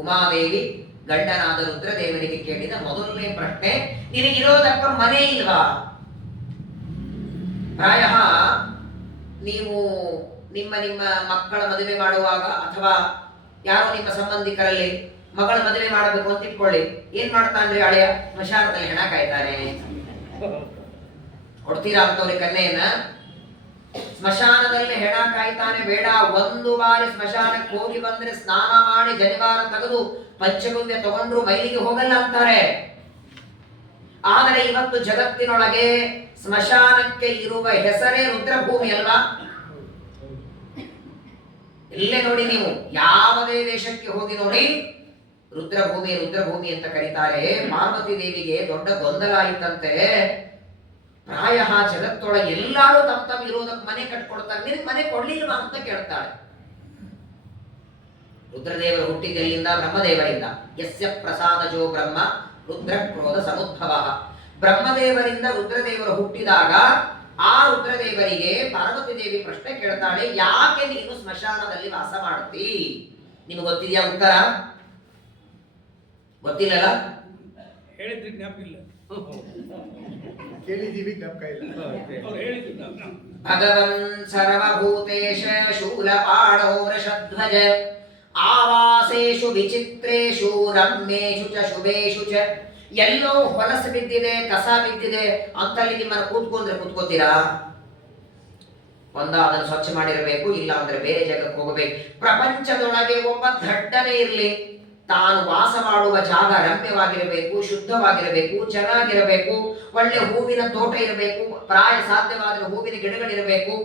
ಉಮಾದೇವಿ ಗಂಡನಾದ ರುದ್ರದೇವರಿಗೆ ಕೇಳಿದ ಮೊದಲನೇ ಪ್ರಶ್ನೆ, ನಿನಗಿರೋದಕ್ಕ ಮನೆ ಇಲ್ವಾ? ಪ್ರಾಯ ನೀವು ನಿಮ್ಮ ಮಕ್ಕಳ ಮದುವೆ ಮಾಡುವಾಗ, ಅಥವಾ ಯಾರೋ ನಿಮ್ಮ ಸಂಬಂಧಿಕರಲ್ಲಿ ಮಗಳ ಮದುವೆ ಮಾಡಬೇಕು ಅಂತ ಇಟ್ಕೊಳ್ಳಿ, ಏನ್ ಮಾಡ್ತಾನ್ರಿ ಹಳೆಯ? ಸ್ಮಶಾನದಲ್ಲಿ ಹೆಣ ಕಾಯ್ತಾನೆ. ಕೊಡ್ತೀರಾ ಅಂತವ್ರಿಗೆ ಕನ್ಯೆಯನ್ನ? ಸ್ಮಶಾನದಲ್ಲಿ ಹೆಣ ಕಾಯ್ತಾನೆ ಬೇಡ, ಒಂದು ಬಾರಿ ಸ್ಮಶಾನಕ್ಕೆ ಹೋಗಿ ಬಂದ್ರೆ ಸ್ನಾನ ಮಾಡಿ ಜನಿವಾರ ತೆಗೆದು ಪಂಚಗವ್ಯ ತಗೊಂಡ್ರು ಮೈಲಿಗೆ ಹೋಗಲ್ಲ ಅಂತಾರೆ. ಆದರೆ ಇವತ್ತು ಜಗತ್ತಿನೊಳಗೆ ಸ್ಮಶಾನಕ್ಕೆ ಇರುವ ಹೆಸರೇ ರುದ್ರಭೂಮಿ ಅಲ್ವಾ? ಇಲ್ಲೇ ನೋಡಿ, ನೀವು ಯಾವುದೇ ದೇಶಕ್ಕೆ ಹೋಗಿ ನೋಡಿ, ರುದ್ರಭೂಮಿ ರುದ್ರಭೂಮಿ ಅಂತ ಕರೀತಾರೆ. ಪಾರ್ವತಿ ದೇವಿಗೆ ದೊಡ್ಡ ಗೊಂದಲ ಆಯಿತಂತೆ. ಪ್ರಾಯ ಜಗತ್ತೊಳಗೆ ಎಲ್ಲರೂ ತಮ್ಮ ಇರೋದಕ್ಕೆ ಮನೆ ಕಟ್ಕೊಡ್ತಾರೆ, ನಿನಗೆ ಮನೆ ಕೊಡ್ಲಿಲ್ವಾ ಅಂತ ಕೇಳ್ತಾಳೆ. ರುದ್ರದೇವರು ಹುಟ್ಟಿದೆಲ್ಲಿಂದ? ಬ್ರಹ್ಮದೇವರಿಂದ. ಯಸ್ಯ ಪ್ರಸಾದಜೋ ಬ್ರಹ್ಮ ರುದ್ರ ಕ್ರೋಧ ಸಮುದ್ಭವ. ಬ್ರಹ್ಮದೇವರಿಂದ ರುದ್ರದೇವರು ಹುಟ್ಟಿದಾಗ ಆ ರುದ್ರದೇವರಿಗೆ ಪಾರ್ವತಿ ದೇವಿ ಪ್ರಶ್ನೆ ಕೇಳ್ತಾಳೆ, ಯಾಕೆ ನೀನು ಸ್ಮಶಾನದಲ್ಲಿ ವಾಸ ಮಾಡ್ತಿ? ನಿಮ್ಗೆ ಗೊತ್ತಿದೆಯಾ ಉತ್ತರ? ಗೊತ್ತಿಲ್ಲಲ್ಲ? ಹೇಳಿದ್ರಿ ಜ್ಞಾಪಕ ಇಲ್ಲ, ಕೇಳಿದೀವಿ ಜ್ಞಾಪಕ ಇಲ್ಲ. ಭಗವನ್ ಸರ್ವಭೂತೇಶ ಶೂಲಪಾಣೋ ವೃಷಧ್ವಜ ಆವಾಸೇಷು ವಿಚಿತ್ರೇಷು ರಮ್ಯೇಷು ಚ ಶುಭೇಷು ಚ. ಎಲ್ಲೋ ಹೊಲಸು ಬಿದ್ದಿದೆ, ಕಸ ಬಿದ್ದಿದೆ ಅಂತಲ್ಲಿ ನಿಮ್ಮನ್ನು ಕೂತ್ಕೊಂಡ್ರೆ ಕೂತ್ಕೋತೀರಾ? ಅದನ್ನು ಸ್ವಚ್ಛ ಮಾಡಿರಬೇಕು, ಇಲ್ಲ ಅಂದ್ರೆ ಬೇರೆ ಜಾಗಕ್ಕೆ ಹೋಗಬೇಕು. ಪ್ರಪಂಚದೊಳಗೆ ಒಬ್ಬ ದಡ್ಡನೇ ಇರಲಿ, ತಾನು ವಾಸ ಮಾಡುವ ಜಾಗ ರಮ್ಯವಾಗಿರಬೇಕು, ಶುದ್ಧವಾಗಿರಬೇಕು, ಚೆನ್ನಾಗಿರಬೇಕು, ಒಳ್ಳೆ ಹೂವಿನ ತೋಟ ಇರಬೇಕು, ಪ್ರಾಯ ಸಾಧ್ಯವಾದರೆ ಹೂವಿನ ಗಿಡಗಳಿರಬೇಕು.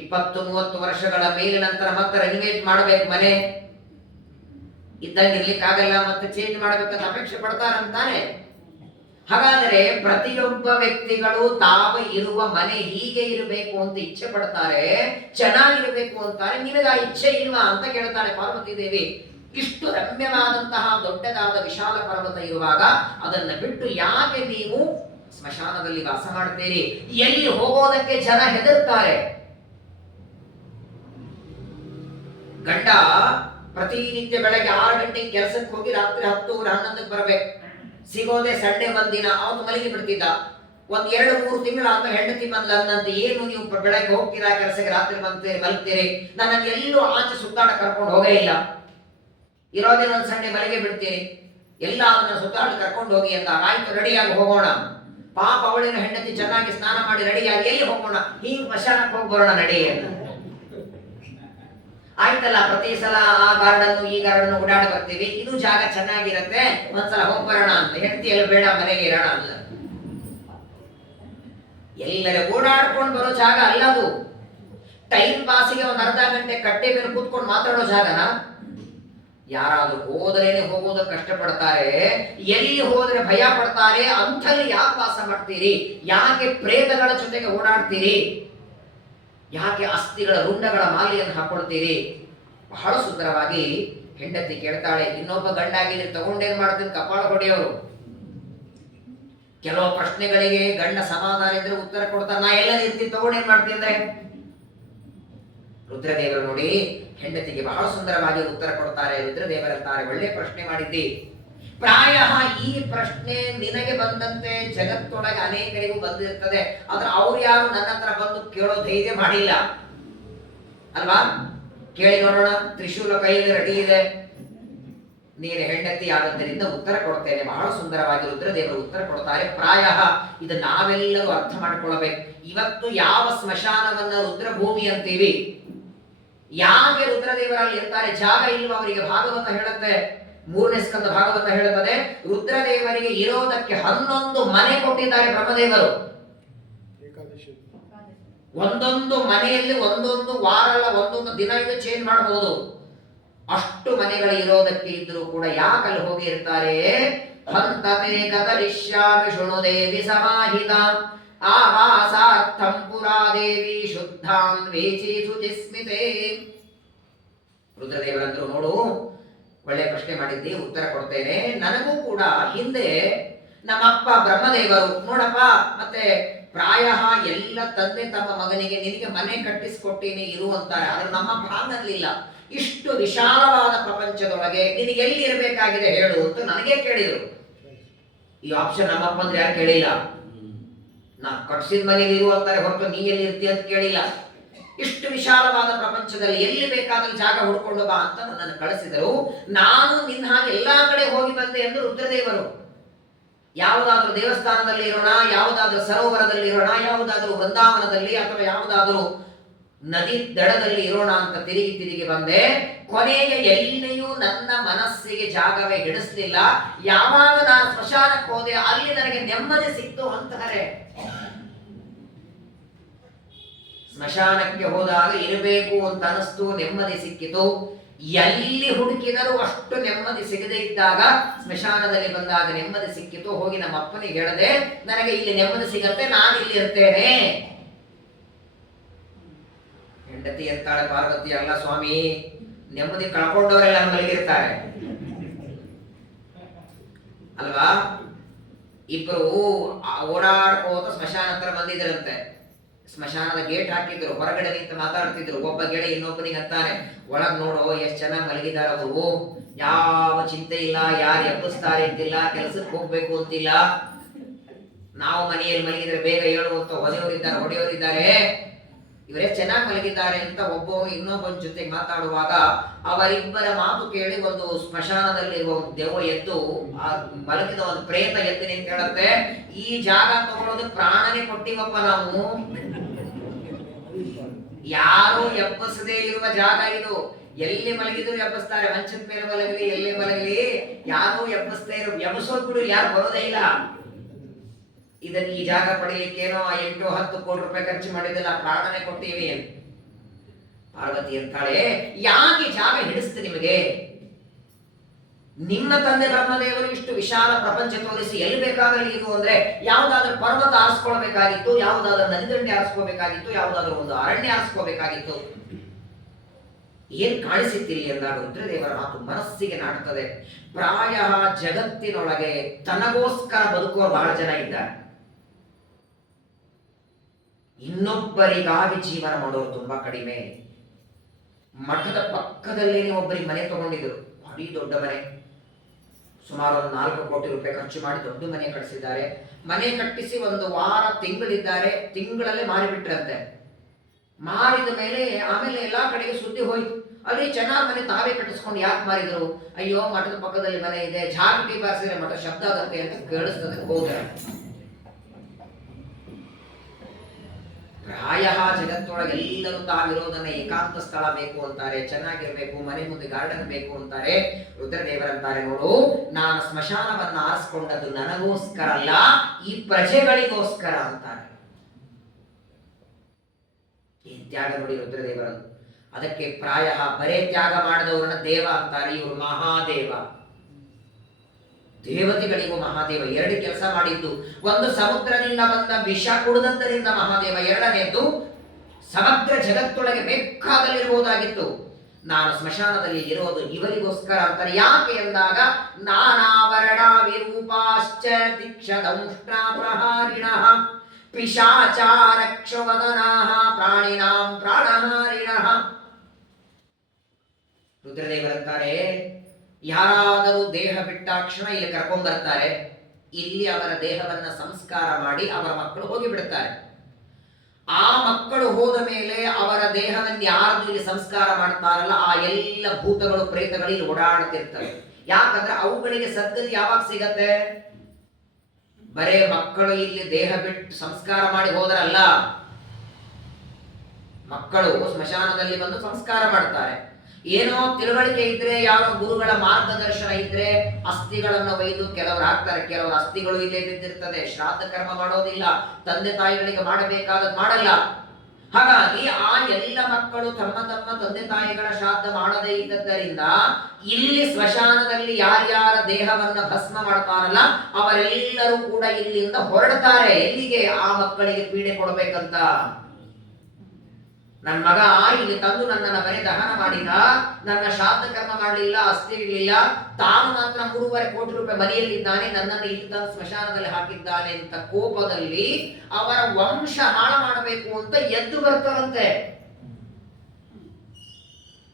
20-30 ವರ್ಷಗಳ ಮೇಲೆ ನಂತರ ಮತ್ತೆ ರೆನಿವೇಟ್ ಮಾಡಬೇಕು, ಮನೆ ಇದ್ದಂಗೆ ಇರ್ಲಿಕ್ಕಾಗಲ್ಲ, ಮತ್ತೆ ಚೇಂಜ್ ಮಾಡಬೇಕಂತ ಅಪೇಕ್ಷೆ ಪಡ್ತಾರಂತಾನೆ. ಹಾಗಾದರೆ ಪ್ರತಿಯೊಬ್ಬ ವ್ಯಕ್ತಿಗಳು ತಾವು ಇರುವ ಮನೆ ಹೀಗೆ ಇರಬೇಕು ಅಂತ ಇಚ್ಛೆ ಪಡ್ತಾರೆ, ಚೆನ್ನಾಗಿರಬೇಕು ಅಂತಾರೆ. ನಿನಗೆ ಆ ಇಚ್ಛೆ ಇಲ್ವಾ ಅಂತ ಕೇಳ್ತಾಳೆ ಪಾರ್ವತಿ ದೇವಿ. ಇಷ್ಟು ರಮ್ಯವಾದಂತಹ ದೊಡ್ಡದಾದ ವಿಶಾಲ ಪರ್ವತ ಇರುವಾಗ ಅದನ್ನ ಬಿಟ್ಟು ಯಾಕೆ ನೀವು ಸ್ಮಶಾನದಲ್ಲಿ ವಾಸ ಮಾಡ್ತೀರಿ? ಎಲ್ಲಿ ಹೋಗೋದಕ್ಕೆ ಜನ ಹೆದರ್ತಾರೆ. ಗಂಡ ಪ್ರತಿನಿತ್ಯ ಬೆಳಗ್ಗೆ 6 ಗಂಟೆಗೆ ಕೆಲಸಕ್ಕೆ ಹೋಗಿ ರಾತ್ರಿ 10, 11ಕ್ಕೆ ಬರಬೇಕು. ಸಿಗೋದೆ ಸಂಡೆ ಒಂದಿನ, ಅವತ್ತು ಮಲಗಿ ಬಿಡ್ತಿದ್ದ. 1-2-3 ತಿಂಗಳಾದ್ಮೇಲೆ ಹೆಂಡತಿ ಬಂದಂತೆ, ಏನು ನೀವು ಬೆಳಗ್ಗೆ ಹೋಗ್ತೀರಾ ಕೆಲಸಕ್ಕೆ, ರಾತ್ರಿ ಮಲಗ್ತೀರಿ, ನನ್ನನ್ನು ಎಲ್ಲೂ ಆಚೆ ಸುತ್ತಾಡ ಕರ್ಕೊಂಡು ಹೋಗೇ ಇಲ್ಲ, ಇರೋದೇ ಒಂದು ಸಂಡೆ ಮಲಗಿ ಬಿಡ್ತೀರಿ, ಎಲ್ಲ ಅದನ್ನ ಸುತ್ತಾಡ ಕರ್ಕೊಂಡು ಹೋಗಿ ಅಂತ. ಆಯ್ತು, ರೆಡಿಯಾಗಿ ಹೋಗೋಣ. ಪಾಪ ಅವಳಿನ ಹೆಂಡತಿ ಚೆನ್ನಾಗಿ ಸ್ನಾನ ಮಾಡಿ ರೆಡಿಯಾಗಿ ಎಲ್ಲಿ ಹೋಗೋಣ, ಹೀಗೆ ಸ್ಮಶಾನಕ್ಕೆ ಹೋಗಿ ಬರೋಣ ನಡಿ ಅಂತ. ಆಯ್ತಲ್ಲ, ಪ್ರತಿ ಸಲ ಆ ಗಾರ್ಡನ್ ಈ ಗಾರ್ಡನ್ ಓಡಾಡಿ ಬರ್ತೀವಿ, ಇದು ಜಾಗ ಚೆನ್ನಾಗಿರತ್ತೆ, ಒಂದ್ಸಲ ಹೋಗಿ ಬರೋಣ ಅಂತ. ಹೆಂಡತಿ ಎಲ್ಲ ಬೇಡ, ಮನೆಗೆ ಇರೋಣ ಅಲ್ಲ. ಎಲ್ಲರ ಓಡಾಡ್ಕೊಂಡು ಬರೋ ಜಾಗ ಅಲ್ಲ ಅದು. ಟೈಮ್ ಪಾಸಿಗೆ ಒಂದು ಅರ್ಧ ಗಂಟೆ ಕಟ್ಟೆ ಮೇಲೆ ಕೂತ್ಕೊಂಡು ಮಾತಾಡೋ ಜಾಗನ? ಯಾರಾದ್ರೂ ಹೋದ್ರೇನೆ ಹೋಗೋದಕ್ಕೆ ಕಷ್ಟಪಡ್ತಾರೆ, ಎಲ್ಲಿ ಹೋದ್ರೆ ಭಯ ಪಡ್ತಾರೆ. ಅಂಥಲ್ಲಿ ಯಾಕೆ ವಾಸ ಮಾಡ್ತೀರಿ? ಯಾಕೆ ಪ್ರೇತಗಳ ಜೊತೆಗೆ ಓಡಾಡ್ತೀರಿ? ಯಾಕೆ ಅಸ್ಥಿಗಳ ರುಂಡಗಳ ಮಾಲೆಯನ್ನು ಹಾಕೊಳ್ತೀರಿ? ಬಹಳ ಸುಂದರವಾಗಿ ಹೆಂಡತಿ ಕೇಳ್ತಾಳೆ. ಇನ್ನೊಬ್ಬ ಗಂಡಾಗಿದ್ರೆ ತಗೊಂಡೇನ್ ಮಾಡ್ತೀನಿ, ಕಪಾಳ ಹೊಡೆಯೋರು. ಕೆಲವು ಪ್ರಶ್ನೆಗಳಿಗೆ ಗಂಡ ಸಮಾಧಾನ ಇದ್ರೆ ಉತ್ತರ ಕೊಡ್ತಾರೆ, ನಾ ಎಲ್ಲ ಇರ್ತೀನಿ, ತಗೊಂಡೇನ್ ಮಾಡ್ತೀನಿ ಅಂದ್ರೆ. ರುದ್ರದೇವರು ನೋಡಿ ಹೆಂಡತಿಗೆ ಬಹಳ ಸುಂದರವಾಗಿ ಉತ್ತರ ಕೊಡ್ತಾರೆ. ರುದ್ರದೇವರಂತಾರೆ, ಒಳ್ಳೆ ಪ್ರಶ್ನೆ ಮಾಡಿದ್ದಿ. ಪ್ರಾಯ ಈ ಪ್ರಶ್ನೆ ನಿನಗೆ ಬಂದಂತೆ ಜಗತ್ತೊಳಗೆ ಅನೇಕರಿಗೂ ಬಂದಿರ್ತದೆ. ಆದ್ರೆ ಅವ್ರು ಯಾರು ನನ್ನ ಹತ್ರ ಬಂದು ಕೇಳೋ ಧೈರ್ಯ ಮಾಡಿಲ್ಲ ಅಲ್ವಾ? ಕೇಳಿ ನೋಡೋಣ. ತ್ರಿಶೂಲ ಕೈಯಲ್ಲಿ ರೆಡಿ ಇದೆ, ನೀನು ಹೆಂಡತಿ ಆದದ್ದರಿಂದ ಉತ್ತರ ಕೊಡ್ತೇನೆ. ಬಹಳ ಸುಂದರವಾಗಿ ರುದ್ರದೇವರು ಉತ್ತರ ಕೊಡ್ತಾರೆ. ಪ್ರಾಯ ಇದು ನಾವೆಲ್ಲರೂ ಅರ್ಥ ಮಾಡ್ಕೊಳ್ಬೇಕು. ಇವತ್ತು ಯಾವ ಸ್ಮಶಾನವನ್ನ ರುದ್ರಭೂಮಿ ಅಂತೀವಿ, ಯಾಕೆ ರುದ್ರದೇವರಲ್ಲಿ ಇರ್ತಾರೆ? ಜಾಗ ಇಲ್ವ ಅವರಿಗೆ? ಭಾಗವತ ಹೇಳುತ್ತೆ, 3ನೇ ಸ್ಕಂದ ಭಾಗವತ ಹೇಳುತ್ತದೆ, ರುದ್ರದೇವರಿಗೆ ಇರೋದಕ್ಕೆ 11 ಮನೆ ಕೊಟ್ಟಿದ್ದಾರೆ ಬ್ರಹ್ಮದೇವರು. ಒಂದೊಂದು ಮನೆಯಲ್ಲಿ ಒಂದೊಂದು ವಾರ ಅಲ್ಲ, ಒಂದೊಂದು ದಿನ ಇದು ಚೇಂಜ್ ಮಾಡಬಹುದು. ಅಷ್ಟು ಮನೆಗಳು ಇರೋದಕ್ಕೆ ಇದ್ರೂ ಕೂಡ ಯಾಕೆ ಅಲ್ಲಿ ಹೋಗಿ ಇರ್ತಾರೆ? ಹಂತತೆ ಕದರಿಷ್ಯಾಮಿ ಶೃಣು ದೇವಿ ಸಮಾಹಿತ ಆವಾಸಾರ್ಥಂ ಪುರಾದೇವಿ ಶುದ್ಧಾಂ ವೇಚಿ ಶುಚಿಸ್ಮಿತೆ. ರುದ್ರದೇವರಂದ್ರು, ನೋಡು ಒಳ್ಳೆ ಪ್ರಶ್ನೆ ಮಾಡಿದ್ದಿ, ಉತ್ತರ ಕೊಡ್ತೇನೆ. ನನಗೂ ಕೂಡ ಹಿಂದೆ ನಮ್ಮಪ್ಪ ಬ್ರಹ್ಮದೇವರು ನೋಡಪ್ಪ, ಮತ್ತೆ ಪ್ರಾಯ ಎಲ್ಲ ತಂದೆ ತಮ್ಮ ಮಗನಿಗೆ ನಿನಗೆ ಮನೆ ಕಟ್ಟಿಸ್ಕೊಟ್ಟೇನೆ ಇರು ಅಂತಾರೆ. ಆದ್ರೆ ನಮ್ಮಪ್ಪ ಹಾಗನ್ಲಿಲ್ಲ. ಇಷ್ಟು ವಿಶಾಲವಾದ ಪ್ರಪಂಚದೊಳಗೆ ನಿನಗೆ ಎಲ್ಲಿ ಇರಬೇಕಾಗಿದೆ ಹೇಳು ಅಂತ ನನಗೆ ಕೇಳಿದ್ರು. ಈ ಆಪ್ಷನ್ ನಮ್ಮಪ್ಪ ಅಂದ್ರೆ ಯಾರು ಕೇಳಿಲ್ಲ. ನಾ ಕಟ್ಸಿದ ಮನೇಲಿ ಇರು ಅಂತಾರೆ ಹೊರತು ನೀ ಎಲ್ಲಿ ಇರ್ತಿ ಅಂತ ಕೇಳಿಲ್ಲ. ಇಷ್ಟು ವಿಶಾಲವಾದ ಪ್ರಪಂಚದಲ್ಲಿ ಎಲ್ಲಿ ಬೇಕಾದ್ರೆ ಜಾಗ ಹುಡ್ಕೊಂಡು ಬಾ ಅಂತ ನನ್ನನ್ನು ಕಳಿಸಿದರು. ನಾನು ನಿನ್ನ ಹಾಗೆ ಎಲ್ಲಾ ಕಡೆ ಹೋಗಿ ಬಂದೆ ಎಂದು ರುದ್ರದೇವರು. ಯಾವುದಾದ್ರೂ ದೇವಸ್ಥಾನದಲ್ಲಿ ಇರೋಣ, ಯಾವುದಾದ್ರೂ ಸರೋವರದಲ್ಲಿ ಇರೋಣ, ಯಾವುದಾದ್ರೂ ವೃಂದಾವನದಲ್ಲಿ ಅಥವಾ ಯಾವುದಾದ್ರೂ ನದಿ ದಡದಲ್ಲಿ ಇರೋಣ ಅಂತ ತಿರುಗಿ ತಿರುಗಿ ಬಂದೆ. ಕೊನೆಗೆ ಎಲ್ಲಿಯೂ ನನ್ನ ಮನಸ್ಸಿಗೆ ಜಾಗವೇ ಹಿಡಿಸ್ಲಿಲ್ಲ. ಯಾವಾಗ ನಾನು ಸ್ಮಶಾನಕ್ಕೆ ಹೋದೆ ಅಲ್ಲಿ ನನಗೆ ನೆಮ್ಮದಿ ಸಿಕ್ತು ಅಂತಾರೆ. ಸ್ಮಶಾನಕ್ಕೆ ಹೋದಾಗ ಇರಬೇಕು ಅಂತ ಅನಿಸ್ತು, ನೆಮ್ಮದಿ ಸಿಕ್ಕಿತು. ಎಲ್ಲಿ ಹುಡುಕಿದರೂ ಅಷ್ಟು ನೆಮ್ಮದಿ ಸಿಗದೇ ಇದ್ದಾಗ ಸ್ಮಶಾನದಲ್ಲಿ ಬಂದಾಗ ನೆಮ್ಮದಿ ಸಿಕ್ಕಿತು. ಹೋಗಿ ನಮ್ಮ ಅಪ್ಪನಿಗೆ ಹೇಳದೆ, ನನಗೆ ಇಲ್ಲಿ ನೆಮ್ಮದಿ ಸಿಗತ್ತೆ, ನಾನು ಇಲ್ಲಿ ಇರ್ತೇನೆ. ಹೆಂಡತಿ ಅಂತಾಳೆ ಪಾರ್ವತಿ, ಅಲ್ಲ ಸ್ವಾಮಿ, ನೆಮ್ಮದಿ ಕಳ್ಕೊಂಡವರೆಲ್ಲ ಮಲಗಿರ್ತಾರೆ ಅಲ್ವಾ? ಇಬ್ಬರು ಓಡಾಡ್ಕೋತ ಸ್ಮಶಾನ ಹತ್ರ ಬಂದಿದ್ರಂತೆ. ಸ್ಮಶಾನದ ಗೇಟ್ ಹಾಕಿದ್ರು, ಹೊರಗಡೆ ನಿಂತು ಮಾತಾಡ್ತಿದ್ರು. ಒಬ್ಬ ಗೆಳೆ ಇನ್ನೊಬ್ಬನಿಗೆ ಅಂತಾನೆ, ಒಳಗ್ ನೋಡು ಎಷ್ಟು ಚೆನ್ನಾಗಿ ಮಲಗಿದಾರ ಅವರು, ಯಾವ ಚಿಂತೆ ಇಲ್ಲ, ಯಾರು ಎಬ್ಬಿಸ್ತಾರೆ ಅಂತಿಲ್ಲ, ಕೆಲಸಕ್ಕೆ ಹೋಗ್ಬೇಕು ಅಂತಿಲ್ಲ. ನಾವು ಮನೆಯಲ್ಲಿ ಮಲಗಿದ್ರೆ ಬೇಗ ಹೇಳುವಂತ ಹೊಡೆಯವರಿದ್ದಾರೆ, ಇವರೇ ಚೆನ್ನಾಗಿ ಮಲಗಿದ್ದಾರೆ ಅಂತ ಒಬ್ಬವನು ಇನ್ನೊಬ್ಬನ ಜೊತೆಗೆ ಮಾತಾಡುವಾಗ ಅವರಿಬ್ಬರ ಮಾತು ಕೇಳಿ ಒಂದು ಸ್ಮಶಾನದಲ್ಲಿರುವ ಒಂದು ದೆವ್ವ ಎದ್ದು, ಆ ಮಲಗಿದ ಒಂದು ಪ್ರೇತ ಎದ್ದು ನಿಂತ ಹೇಳುತ್ತೆ, ಈ ಜಾಗ ತಗೊಳ್ಳೋದು ಪ್ರಾಣನೇ ಕೊಟ್ಟಿವಪ್ಪ ನಾವು, ಯಾರು ಎಬ್ಬಸದೇ ಇರುವ ಜಾಗ ಇದು. ಎಲ್ಲಿ ಮಲಗಿದ್ರು ಎಬ್ಬಸ್ತಾರೆ, ಮಂಚದ ಮೇಲೆ ಮಲಗಲಿ ಎಲ್ಲಿ ಮಲಗಲಿ ಯಾರು ಎಬ್ಬಸ್ತಾ ಇರೋ, ಎಬ್ಬಸೋದ್ ಬಿಡು, ಯಾರು ಬರೋದೇ ಇಲ್ಲ. ಇದನ್ನ ಈ ಜಾಗ ಪಡಿಲಿಕ್ಕೇನೋ 8-10 ಕೋಟಿ ರೂಪಾಯಿ ಖರ್ಚು ಮಾಡಿದ್ದಲ್ಲ, ಪ್ರಾಣನೆ ಕೊಟ್ಟಿವಿ. ಪಾರ್ವತಿ ಅಂತಾಳೆ, ಯಾಕೆ ಜಾಗ ಹಿಡಿಸ್ತು ನಿಮಗೆ? ನಿಮ್ಮ ತಂದೆ ಬ್ರಹ್ಮದೇವರು ಇಷ್ಟು ವಿಶಾಲ ಪ್ರಪಂಚ ತೋರಿಸಿ ಎಲ್ಲಿ ಬೇಕಾಗಲಿ ಇದು ಅಂದ್ರೆ, ಯಾವುದಾದ್ರೂ ಪರ್ವತ ಆರಿಸ್ಕೊಳ್ಬೇಕಾಗಿತ್ತು, ಯಾವುದಾದ್ರೂ ನದಿದಂಡೆ ಆರಿಸ್ಕೋಬೇಕಾಗಿತ್ತು, ಯಾವುದಾದ್ರೂ ಒಂದು ಅರಣ್ಯ ಆರಿಸ್ಕೋಬೇಕಾಗಿತ್ತು. ಏನ್ ಕಾಣಿಸಿತ್ತಿಲ್ಲಿ ಎಂದಾಗ ರುದ್ರದೇವರ ಮಾತು ಮನಸ್ಸಿಗೆ ನಾಟುತ್ತದೆ. ಪ್ರಾಯ ಜಗತ್ತಿನೊಳಗೆ ತನಗೋಸ್ಕರ ಬದುಕುವ ಬಹಳ ಜನ ಇದ್ದಾರೆ, ಇನ್ನೊಬ್ಬರಿಗಾಗಿ ಜೀವನ ಮಾಡೋರು ತುಂಬಾ ಕಡಿಮೆ. ಮಠದ ಪಕ್ಕದಲ್ಲೇನೆ ಒಬ್ಬರಿಗೆ ಮನೆ ತಗೊಂಡಿದ್ರು, ಭಾರಿ ದೊಡ್ಡ ಮನೆ, ಸುಮಾರು ಒಂದು 4 ಕೋಟಿ ರೂಪಾಯಿ ಖರ್ಚು ಮಾಡಿ ದೊಡ್ಡ ಮನೆ ಕಟ್ಟಿಸಿದ್ದಾರೆ. ಮನೆ ಕಟ್ಟಿಸಿ ಒಂದು ವಾರ ತಿಂಗಳಿದ್ದಾರೆ, ತಿಂಗಳಲ್ಲೇ ಮಾರಿಬಿಟ್ರಂತೆ. ಮಾರಿದ ಮೇಲೆ ಆಮೇಲೆ ಎಲ್ಲಾ ಕಡೆಗೆ ಸುದ್ದಿ ಹೋಯ್ತು, ಅಲ್ಲಿ ಚೆನ್ನಾಗಿ ಮನೆ ತಾವೇ ಕಟ್ಟಿಸ್ಕೊಂಡು ಯಾಕೆ ಮಾರಿದ್ರು? ಅಯ್ಯೋ ಮಠದ ಪಕ್ಕದಲ್ಲಿ ಮನೆ ಇದೆ, ಜಾಗಟಿ ಬಾರಿಸಿದ್ರೆ ಮಠ ಶಬ್ದ ಆಗತ್ತೆ ಅಂತ ಕೇಳಿಸ್ತದೆ ಹೋದ್ರೆ. ಪ್ರಾಯ ಜಗತ್ತೊಳಗೆ ಎಲ್ಲರೂ ತಾವಿರೋದನ್ನ ಏಕಾಂತ ಸ್ಥಳ ಬೇಕು ಅಂತಾರೆ, ಚೆನ್ನಾಗಿರ್ಬೇಕು, ಮನೆ ಮುಂದೆ ಗಾರ್ಡನ್ ಬೇಕು ಅಂತಾರೆ. ರುದ್ರದೇವರಂತಾರೆ, ನೋಡು, ನಾನು ಸ್ಮಶಾನವನ್ನ ಆರಿಸ್ಕೊಂಡದ್ದು ನನಗೋಸ್ಕರ ಅಲ್ಲ, ಈ ಪ್ರಜೆಗಳಿಗೋಸ್ಕರ ಅಂತಾರೆ. ಈ ತ್ಯಾಗ ನೋಡಿ ರುದ್ರದೇವರನ್ನು. ಅದಕ್ಕೆ ಪ್ರಾಯ ಬರೇ ತ್ಯಾಗ ಮಾಡಿದವರನ್ನ ದೇವ ಅಂತಾರೆ, ಇವರು ಮಹಾದೇವ. ದೇವತೆಗಳಿಗೂ ಮಹಾದೇವ. 2 ಕೆಲಸ ಮಾಡಿದ್ದು, ಒಂದು ಸಮುದ್ರದಿಂದ ಬಂದ ವಿಷ ಕುಡಿದದ್ದರಿಂದ ಮಹಾದೇವ, ಎರಡನೇದ್ದು ಸಮಗ್ರ ಜಗತ್ತೊಳಗೆ ಬೇಕಾದಲ್ಲಿರಬಹುದಾಗಿತ್ತು. ನಾನು ಸ್ಮಶಾನದಲ್ಲಿ ಇರೋದು ಇವರಿಗೋಸ್ಕರ ಅಂತಾರೆ. ಯಾಕೆ ಎಂದಾಗ, ನಾನಾವರಣ ವಿರೂಪಾಶ್ಚ ತಿಕ್ಷದಂಷ್ಣ ಪ್ರಹಾರಿಣಃ ಪಿಶಾಚಾರಕ್ಷವದನಾಃ ಪ್ರಾಣಿನಾಂ ಪ್ರಾಣಹಾರಿಣಃ. ರುದ್ರದೇವರಂತಾರೆ, ಯಾರಾದರೂ ದೇಹ ಬಿಟ್ಟಾಕ್ಷಣ ಇಲ್ಲಿ ಕರ್ಕೊಂಡ್ ಬರ್ತಾರೆ, ಇಲ್ಲಿ ಅವರ ದೇಹವನ್ನ ಸಂಸ್ಕಾರ ಮಾಡಿ ಅವರ ಮಕ್ಕಳು ಹೋಗಿ ಬಿಡುತ್ತಾರೆ. ಆ ಮಕ್ಕಳು ಹೋದ ಮೇಲೆ ಅವರ ದೇಹವನ್ನು ಯಾರು ಇಲ್ಲಿ ಸಂಸ್ಕಾರ ಮಾಡ್ತಾರಲ್ಲ, ಆ ಎಲ್ಲ ಭೂತಗಳು ಪ್ರೇತಗಳು ಇಲ್ಲಿ ಓಡಾಡ್ತಿರ್ತವೆ. ಯಾಕಂದ್ರೆ ಅವುಗಳಿಗೆ ಸದ್ಗತಿ ಯಾವಾಗ ಸಿಗತ್ತೆ? ಬರೇ ಮಕ್ಕಳು ಇಲ್ಲಿ ದೇಹ ಬಿಟ್ಟು ಸಂಸ್ಕಾರ ಮಾಡಿ ಹೋದ್ರಲ್ಲ, ಮಕ್ಕಳು ಸ್ಮಶಾನದಲ್ಲಿ ಬಂದು ಸಂಸ್ಕಾರ ಮಾಡ್ತಾರೆ. ಏನೋ ತಿಳುವಳಿಕೆ ಇದ್ರೆ, ಯಾರೋ ಗುರುಗಳ ಮಾರ್ಗದರ್ಶನ ಇದ್ರೆ ಅಸ್ಥಿಗಳನ್ನು ಒಯ್ದು ಕೆಲವರು ಹಾಕ್ತಾರೆ, ಕೆಲವರು ಅಸ್ಥಿಗಳು ಇಲ್ಲೇ ಬಿದ್ದಿರ್ತದೆ, ಶ್ರಾದ್ದ ಕರ್ಮ ಮಾಡೋದಿಲ್ಲ, ತಂದೆ ತಾಯಿಗಳಿಗೆ ಮಾಡಬೇಕಾದದ್ದು ಮಾಡಲ್ಲ. ಹಾಗಾಗಿ ಆ ಎಲ್ಲ ಮಕ್ಕಳು ತಮ್ಮ ತಮ್ಮ ತಂದೆ ತಾಯಿಗಳ ಶ್ರಾದ್ದ ಮಾಡದೇ ಇದ್ದದ್ದರಿಂದ ಇಲ್ಲಿ ಸ್ಮಶಾನದಲ್ಲಿ ಯಾರ್ಯಾರ ದೇಹವನ್ನ ಭಸ್ಮ ಮಾಡ್ತಾರಲ್ಲ ಅವರೆಲ್ಲರೂ ಕೂಡ ಇಲ್ಲಿಂದ ಹೊರಡ್ತಾರೆ. ಎಲ್ಲಿಗೆ? ಆ ಮಕ್ಕಳಿಗೆ ಪೀಡೆ ಕೊಡ್ಬೇಕಂತ. ನನ್ನ ಮಗ ಇಲ್ಲಿ ತಂದು ನನ್ನನ್ನ ಮನೆ ದಹನ ಮಾಡಿದ, ನನ್ನ ಶ್ರಾದ್ದ ಕರ್ಮ ಮಾಡಲಿಲ್ಲ, ಅಸ್ಥಿ ಇರಲಿಲ್ಲ, ತಾನು ಮಾತ್ರ 3.5 ಕೋಟಿ ರೂಪಾಯಿ ಮನೆಯಲ್ಲಿದ್ದಾನೆ, ನನ್ನನ್ನು ಇಲ್ಲಿ ತಂದು ಸ್ಮಶಾನದಲ್ಲಿ ಹಾಕಿದ್ದಾನೆ ಅಂತ ಕೋಪದಲ್ಲಿ ಅವರ ವಂಶ ಹಾಳು ಮಾಡಬೇಕು ಅಂತ ಎದ್ದು ಬರ್ತಾರಂತೆ.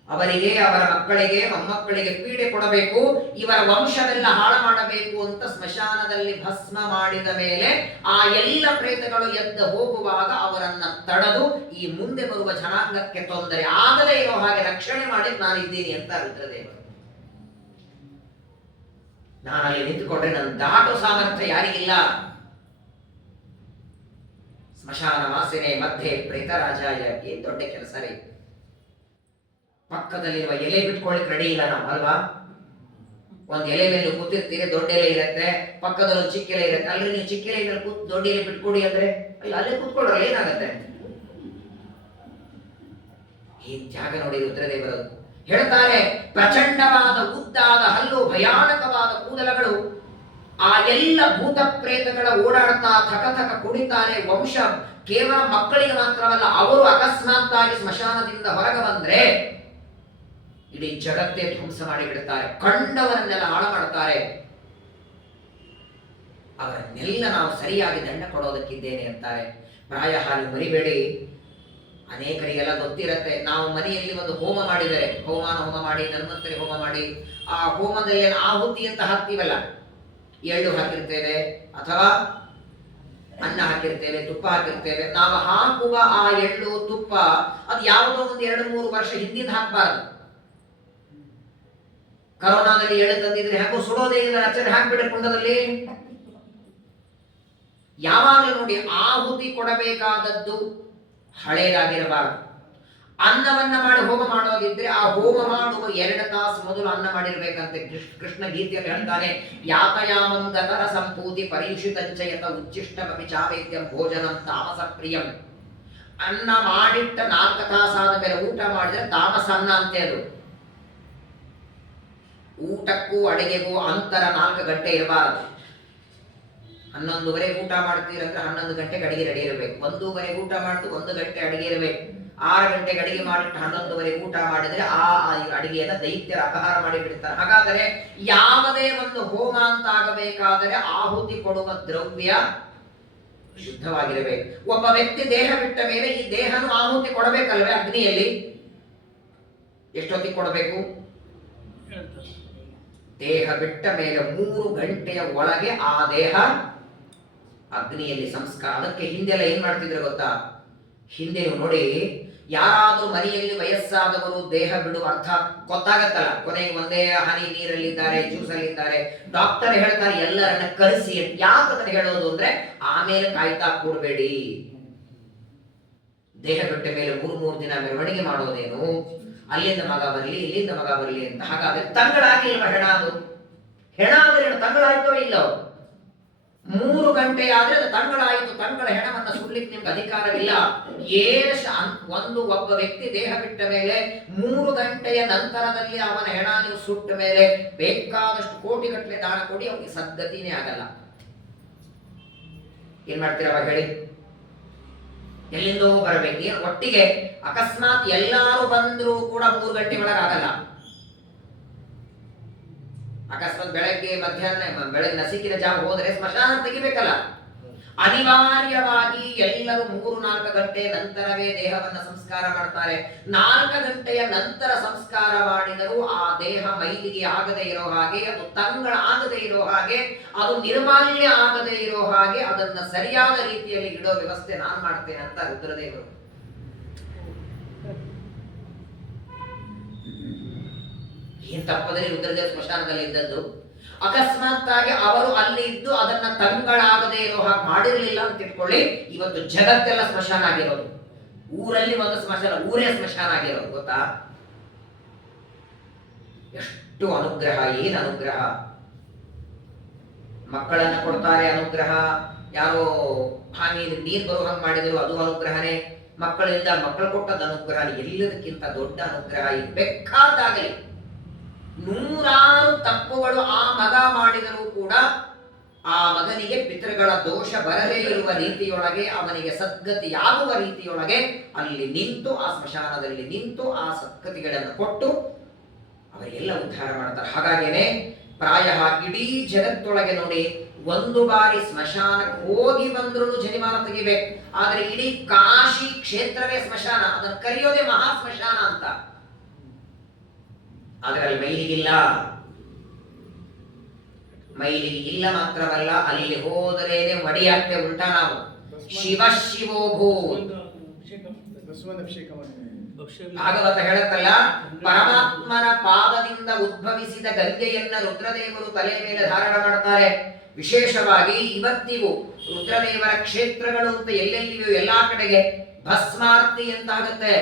ಅವರಿಗೆ, ಅವರ ಮಕ್ಕಳಿಗೆ, ಮೊಮ್ಮಕ್ಕಳಿಗೆ ಪೀಡೆ ಕೊಡಬೇಕು, ಇವರ ವಂಶವೆಲ್ಲ ಹಾಳು ಮಾಡಬೇಕು ಅಂತ ಸ್ಮಶಾನದಲ್ಲಿ ಭಸ್ಮ ಮಾಡಿದ ಮೇಲೆ ಆ ಎಲ್ಲ ಪ್ರೇತಗಳು ಎದ್ದು ಹೋಗುವಾಗ ಅವರನ್ನ ತಡೆದು ಈ ಮುಂದೆ ಬರುವ ಜನಾಂಗಕ್ಕೆ ತೊಂದರೆ ಆಗದೇ ಇರೋ ಹಾಗೆ ರಕ್ಷಣೆ ಮಾಡಿ ನಾನಿದ್ದೀನಿ ಅಂತ ರುದ್ರದೇವರು. ನಾನು ಅಲ್ಲಿ ನಿಂತುಕೊಂಡ್ರೆ ನನ್ನ ದಾಟೋ ಸಾಮರ್ಥ್ಯ ಯಾರಿಗಿಲ್ಲ. ಸ್ಮಶಾನ ವಾಸನೆ ಮಧ್ಯೆ ಪ್ರೇತರಾಜಾಯ, ಏನ್ ದೊಡ್ಡ ಕೆಲಸ ರೀ. ಪಕ್ಕದಲ್ಲಿರುವ ಎಲೆ ಬಿಟ್ಕೊಳ್ಳಿಕ್ ರೆಡಿ ಇಲ್ಲ ನಾವು, ಅಲ್ವಾ? ಒಂದ್ ಎಲೆ ಮೇಲೆ ಕೂತಿರ್ತೀರಿ, ದೊಡ್ಡ ಎಲೆ ಇರುತ್ತೆ, ಪಕ್ಕದಲ್ಲಿ ಒಂದು ಚಿಕ್ಕ ಎಲೆ ಇರುತ್ತೆ. ಅಲ್ರಿ ನೀವು ಚಿಕ್ಕ ಎಲೆ ಮೇಲೆ ಕೂತ್ ದೊಡ್ಡ ಎಲೆ ಬಿಟ್ಕೊಡಿ ಅಂದ್ರೆ ಅಲ್ಲೇ ಕೂತ್ಕೊಳ್ರಲ್ಲ, ಏನಾಗತ್ತೆ? ಈ ತ್ಯಾಗ ನೋಡಿ ರುದ್ರದೇವರು ಹೇಳ್ತಾರೆ. ಪ್ರಚಂಡವಾದ ಉದ್ದಾದ ಹಲ್ಲು, ಭಯಾನಕವಾದ ಕೂದಲಗಳು, ಆ ಎಲ್ಲ ಭೂತ ಪ್ರೇತಗಳ ಓಡಾಡ್ತಾ ಥಕ ಥಕ ಕುಣಿತಾರೆ. ವಂಶ ಕೇವಲ ಮಕ್ಕಳಿಗೆ ಮಾತ್ರವಲ್ಲ, ಅವರು ಅಕಸ್ಮಾತ್ತಾಗಿ ಸ್ಮಶಾನದಿಂದ ಹೊರಗೆ ಬಂದ್ರೆ ಇಡೀ ಜಗತ್ತೇ ಧ್ವಂಸ ಮಾಡಿ ಬಿಡುತ್ತಾರೆ, ಕಂಡವರನ್ನೆಲ್ಲ ಹಾಳು ಮಾಡ್ತಾರೆ. ಅವರನ್ನೆಲ್ಲ ನಾವು ಸರಿಯಾಗಿ ದಂಡ ಕೊಡೋದಕ್ಕಿದ್ದೇನೆ ಅಂತಾರೆ. ಪ್ರಾಯ ಹಾಲು ಮರಿಬೇಡಿ, ಅನೇಕರಿಗೆಲ್ಲ ಗೊತ್ತಿರತ್ತೆ. ನಾವು ಮನೆಯಲ್ಲಿ ಒಂದು ಹೋಮ ಮಾಡಿದರೆ, ಹೋಮ ಮಾಡಿ, ಧನ್ವಂತರಿ ಹೋಮ ಮಾಡಿ, ಆ ಹೋಮದಲ್ಲಿ ಆಹುತಿ ಅಂತ ಹಾಕ್ತೀವಲ್ಲ, ಎಳ್ಳು ಹಾಕಿರ್ತೇವೆ ಅಥವಾ ಅನ್ನ ಹಾಕಿರ್ತೇವೆ, ತುಪ್ಪ ಹಾಕಿರ್ತೇವೆ. ನಾವು ಹಾಕುವ ಆ ಎಳ್ಳು ತುಪ್ಪ ಅದು ಯಾವುದೋ ಒಂದು 2-3 ವರ್ಷ ಹಿಂದಿನ ಹಾಕಬಾರದು. ಕರೋನಾದಲ್ಲಿ ಎಳ್ಳು ತಂದಿದ್ರೆ ಹಾಕೋ ಸುಡೋದೇ ಇಲ್ಲ, ರಚನೆ ಹಾಕ್ಬಿಡ್ರೆ ಕುಂಡದಲ್ಲಿ. ಯಾವಾಗಲೂ ನೋಡಿ, ಆಹುತಿ ಕೊಡಬೇಕಾದದ್ದು ಹಳೇದಾಗಿರಬಾರದು. ಅನ್ನವನ್ನ ಮಾಡಿ ಹೋಮ ಮಾಡೋದಿದ್ರೆ ಆ ಹೋಮ ಮಾಡುವ 2 ತಾಸು ಮೊದಲು ಅನ್ನ ಮಾಡಿರ್ಬೇಕಂತೆ. ಕೃಷ್ಣ ಗೀತೆಯಲ್ಲಿ ಹೇಳ್ತಾನೆ, ಯಾತಯಾಮಂ ಗತರ ಸಂಪೂತಿ ಪರಿಯುಷಿತಂಚಯತ ಉಚ್ಚಿಷ್ಟಮಪಿ ಚಾವೇದ್ಯಂ ಭೋಜನಂ ತಾಮಸ ಪ್ರಿಯಂ. ಅನ್ನ ಮಾಡಿಟ್ಟ 4 ತಾಸಾದ ಮೇಲೆ ಊಟ ಮಾಡಿದ್ರೆ ತಾಮಸ ಅನ್ನ ಅಂತೆ ಅದು. ಊಟಕ್ಕೂ ಅಡಿಗೆಗೂ ಅಂತರ 4 ಗಂಟೆ ಇರಬಾರದು. 11:30 ಊಟ ಮಾಡ್ತೀರಂದ್ರೆ 11 ಗಂಟೆಗೆ ಅಡಿಗೆ ರೆಡಿ ಇರಬೇಕು. 1:30 ಊಟ ಮಾಡಿದ್ರೆ 1 ಗಂಟೆ ಅಡಿಗೆ ಇರಬೇಕು. 6 ಗಂಟೆಗೆ ಅಡಿಗೆ ಮಾಡಿಟ್ಟು 11:30 ಊಟ ಮಾಡಿದ್ರೆ ಆ ಅಡಿಗೆಯನ್ನ ದೈತ್ಯರ ಅಪಹಾರ ಮಾಡಿ ಬಿಡ್ತಾರೆ. ಹಾಗಾದರೆ ಯಾವುದೇ ಒಂದು ಹೋಮ ಅಂತ ಆಗಬೇಕಾದರೆ ಆಹುತಿ ಕೊಡುವ ದ್ರವ್ಯ ಶುದ್ಧವಾಗಿರಬೇಕು. ಒಬ್ಬ ವ್ಯಕ್ತಿ ದೇಹ ಬಿಟ್ಟ ಮೇಲೆ ಈ ದೇಹನು ಆಹುತಿ ಕೊಡಬೇಕಲ್ವೇ ಅಗ್ನಿಯಲ್ಲಿ? ಎಷ್ಟೊತ್ತಿಗೆ ಕೊಡಬೇಕು? ದೇಹ ಬಿಟ್ಟ ಮೇಲೆ 3 ಗಂಟೆಯ ಒಳಗೆ ಆ ದೇಹ ಅಗ್ನಿಯಲ್ಲಿ ಸಂಸ್ಕಾರ. ಅದಕ್ಕೆ ಹಿಂದೆಲ್ಲ ಏನ್ ಮಾಡ್ತಿದ್ರು ಗೊತ್ತಾ? ಹಿಂದೆ ನೀವು ನೋಡಿ, ಯಾರಾದ್ರೂ ಮನೆಯಲ್ಲಿ ವಯಸ್ಸಾದವರು ದೇಹ ಬಿಡುವ ಅರ್ಥ ಗೊತ್ತಾಗತ್ತಲ್ಲ, ಕೊನೆಗೆ ಒಂದೇ ಹನಿ ನೀರಲ್ಲಿದ್ದಾರೆ, ಜ್ಯೂಸಲ್ಲಿದ್ದಾರೆ, ಡಾಕ್ಟರ್ ಹೇಳ್ತಾರೆ ಎಲ್ಲರನ್ನ ಕರೆಸಿ. ಯಾಕಂದ್ರೆ ಹೇಳೋದು ಅಂದ್ರೆ ಆಮೇಲೆ ಕಾಯ್ತಾ ಕೂಡಬೇಡಿ. ದೇಹ ಬಿಟ್ಟ ಮೇಲೆ 3 ದಿನ ಮೆರವಣಿಗೆ ಮಾಡೋದೇನು, ಅಲ್ಲಿಂದ ಮಗ ಬರಲಿ ಇಲ್ಲಿಂದ ಮಗ ಬರಲಿ ಅಂತ. ಹಾಗಾದ್ರೆ ತಂಗಳಾಗಿಲ್ವ ಹೆಣ? ಅದು ಹೆಣ ಆದ್ರೆ ತಂಗಳಾಯ್ತೋ ಇಲ್ಲೋ? 3 ಗಂಟೆ ಆದ್ರೆ ಅದು ತಂಗಳಾಯಿತು. ತಂಗಳ ಹೆಣವನ್ನ ಸುಡ್ಲಿಕ್ಕೆ ನಿಮ್ಗೆ ಅಧಿಕಾರವಿಲ್ಲ. ಒಬ್ಬ ವ್ಯಕ್ತಿ ದೇಹ ಬಿಟ್ಟ ಮೇಲೆ 3 ಗಂಟೆಯ ನಂತರದಲ್ಲಿ ಅವನ ಹೆಣ ನೀವು ಸುಟ್ಟ ಮೇಲೆ ಬೇಕಾದಷ್ಟು ಕೋಟಿಗಟ್ಟಲೆ ದಾನ ಕೊಡಿ, ಅವನಿಗೆ ಸದ್ಗತಿನೇ ಆಗಲ್ಲ. ಏನ್ ಮಾಡ್ತೀರ ಅವಾಗ ಹೇಳಿ? ಎಲ್ಲಿಂದೋ ಬರಬೇಕು. ಒಟ್ಟಿಗೆ ಅಕಸ್ಮಾತ್ ಎಲ್ಲಾರು ಬಂದ್ರು ಕೂಡ 3 ಗಂಟೆ ಒಳಗಾಗಲ್ಲ. ಅಕಸ್ಮಾತ್ ಬೆಳಗ್ಗೆ ಮಧ್ಯಾಹ್ನ ಬೆಳಗ್ಗೆ ನಸಿಕಿನ ಜಾವ ಹೋದ್ರೆ ಸ್ಮಶಾನ ತೆಗಿಬೇಕಲ್ಲ. ಅನಿವಾರ್ಯವಾಗಿ ಎಲ್ಲರೂ 3-4 ಗಂಟೆ ನಂತರವೇ ದೇಹವನ್ನ ಸಂಸ್ಕಾರ ಮಾಡ್ತಾರೆ. 4 ಗಂಟೆಯ ನಂತರ ಸಂಸ್ಕಾರ ಮಾಡಿದರೂ ಆ ದೇಹ ಮೈಲಿಗೆ ಆಗದೆ ಇರೋ ಹಾಗೆ, ಅದು ತಂಗಳ ಆಗದೆ ಇರೋ ಹಾಗೆ, ಅದು ನಿರ್ಮಾಲ್ಯ ಆಗದೆ ಇರೋ ಹಾಗೆ ಅದನ್ನ ಸರಿಯಾದ ರೀತಿಯಲ್ಲಿ ಇಡೋ ವ್ಯವಸ್ಥೆ ನಾನು ಮಾಡ್ತೇನೆ ಅಂತ ರುದ್ರದೇವರು. ಏನ್ ತಪ್ಪದಲ್ಲಿ ರುದ್ರದೇವ ಸ್ಮಶಾನದಲ್ಲಿ ಇದ್ದದ್ದು. ಅಕಸ್ಮಾತ್ ಆಗಿ ಅವರು ಅಲ್ಲಿ ಇದ್ದು ಅದನ್ನ ತಂಗಳಾಗದೆ ಇರೋ ಹಾಗೆ ಮಾಡಿರಲಿಲ್ಲ ಅಂತ ಇಟ್ಕೊಳ್ಳಿ, ಇವತ್ತು ಜಗತ್ತೆಲ್ಲ ಸ್ಮಶಾನ ಆಗಿರೋದು. ಊರಲ್ಲಿ ಒಂದು ಸ್ಮಶಾನ, ಊರೇ ಸ್ಮಶಾನ ಆಗಿರೋದು. ಗೊತ್ತಾ? ಎಷ್ಟು ಅನುಗ್ರಹ, ಏನ್ ಅನುಗ್ರಹ! ಮಕ್ಕಳನ್ನ ಕೊಡ್ತಾರೆ, ಅನುಗ್ರಹ. ಯಾರೋ ಹಾನಿ ನೀರು ಬರೋ ಹಂಗೆ ಮಾಡಿದ್ರು, ಅದು ಅನುಗ್ರಹನೇ. ಮಕ್ಕಳಿಂದ ಮಕ್ಕಳು ಕೊಟ್ಟದ ಅನುಗ್ರಹ. ಎಲ್ಲದಕ್ಕಿಂತ ದೊಡ್ಡ ಅನುಗ್ರಹ ಇದು. ಬೇಕಾದಾಗಲಿ 100 ತಪ್ಪುಗಳು ಆ ಮಗ ಮಾಡಿದರೂ ಕೂಡ ಆ ಮಗನಿಗೆ ಪಿತೃಗಳ ದೋಷ ಬರದೇ ಇರುವ ರೀತಿಯೊಳಗೆ, ಅವನಿಗೆ ಸದ್ಗತಿಯಾಗುವ ರೀತಿಯೊಳಗೆ ಅಲ್ಲಿ ನಿಂತು, ಆ ಸ್ಮಶಾನದಲ್ಲಿ ನಿಂತು ಆ ಸದ್ಗತಿಗಳನ್ನು ಕೊಟ್ಟು ಅವರಿಗೆಲ್ಲ ಉದ್ಧಾರ ಮಾಡ್ತಾರೆ. ಹಾಗಾಗೇನೆ ಪ್ರಾಯ ಇಡೀ ಜಗತ್ತೊಳಗೆ ನೋಡಿ, 1 ಬಾರಿ ಸ್ಮಶಾನಕ್ಕೆ ಹೋಗಿ ಬಂದ್ರು ಜನಿಮಾನ ತೆಗಿಬೇಕು. ಆದ್ರೆ ಇಡೀ ಕಾಶಿ ಕ್ಷೇತ್ರವೇ ಸ್ಮಶಾನ. ಅದನ್ನು ಕರೆಯೋದೇ ಮಹಾ ಸ್ಮಶಾನ ಅಂತ. ಆದ್ರೆ ಅಲ್ಲಿ ಮೈಲಿಗಿಲ್ಲ. ಮೈಲಿಗೆ ಇಲ್ಲ ಮಾತ್ರವಲ್ಲ, ಅಲ್ಲಿ ಹೋದರೇನೆ ಮಡಿಯಾಗ್ತೇ ಉಲ್ಟಾ. ನಾವು ಶಿವ ಶಿವೋಭೂ ಭಾಗವತ ಹೇಳುತ್ತಲ್ಲ, ಪರಮಾತ್ಮನ ಪಾದದಿಂದ ಉದ್ಭವಿಸಿದ ಗಂಗೆಯನ್ನ ರುದ್ರದೇವರು ತಲೆ ಮೇಲೆ ಧಾರಣ ಮಾಡ್ತಾರೆ. ವಿಶೇಷವಾಗಿ ಇವತ್ತಿಗೂ ರುದ್ರದೇವರ ಕ್ಷೇತ್ರಗಳು ಅಂತ ಎಲ್ಲೆಲ್ಲಿಯೂ ಎಲ್ಲಾ ಕಡೆಗೆ ಭಸ್ಮಾರ್ತಿ ಅಂತ ಆಗುತ್ತೆ.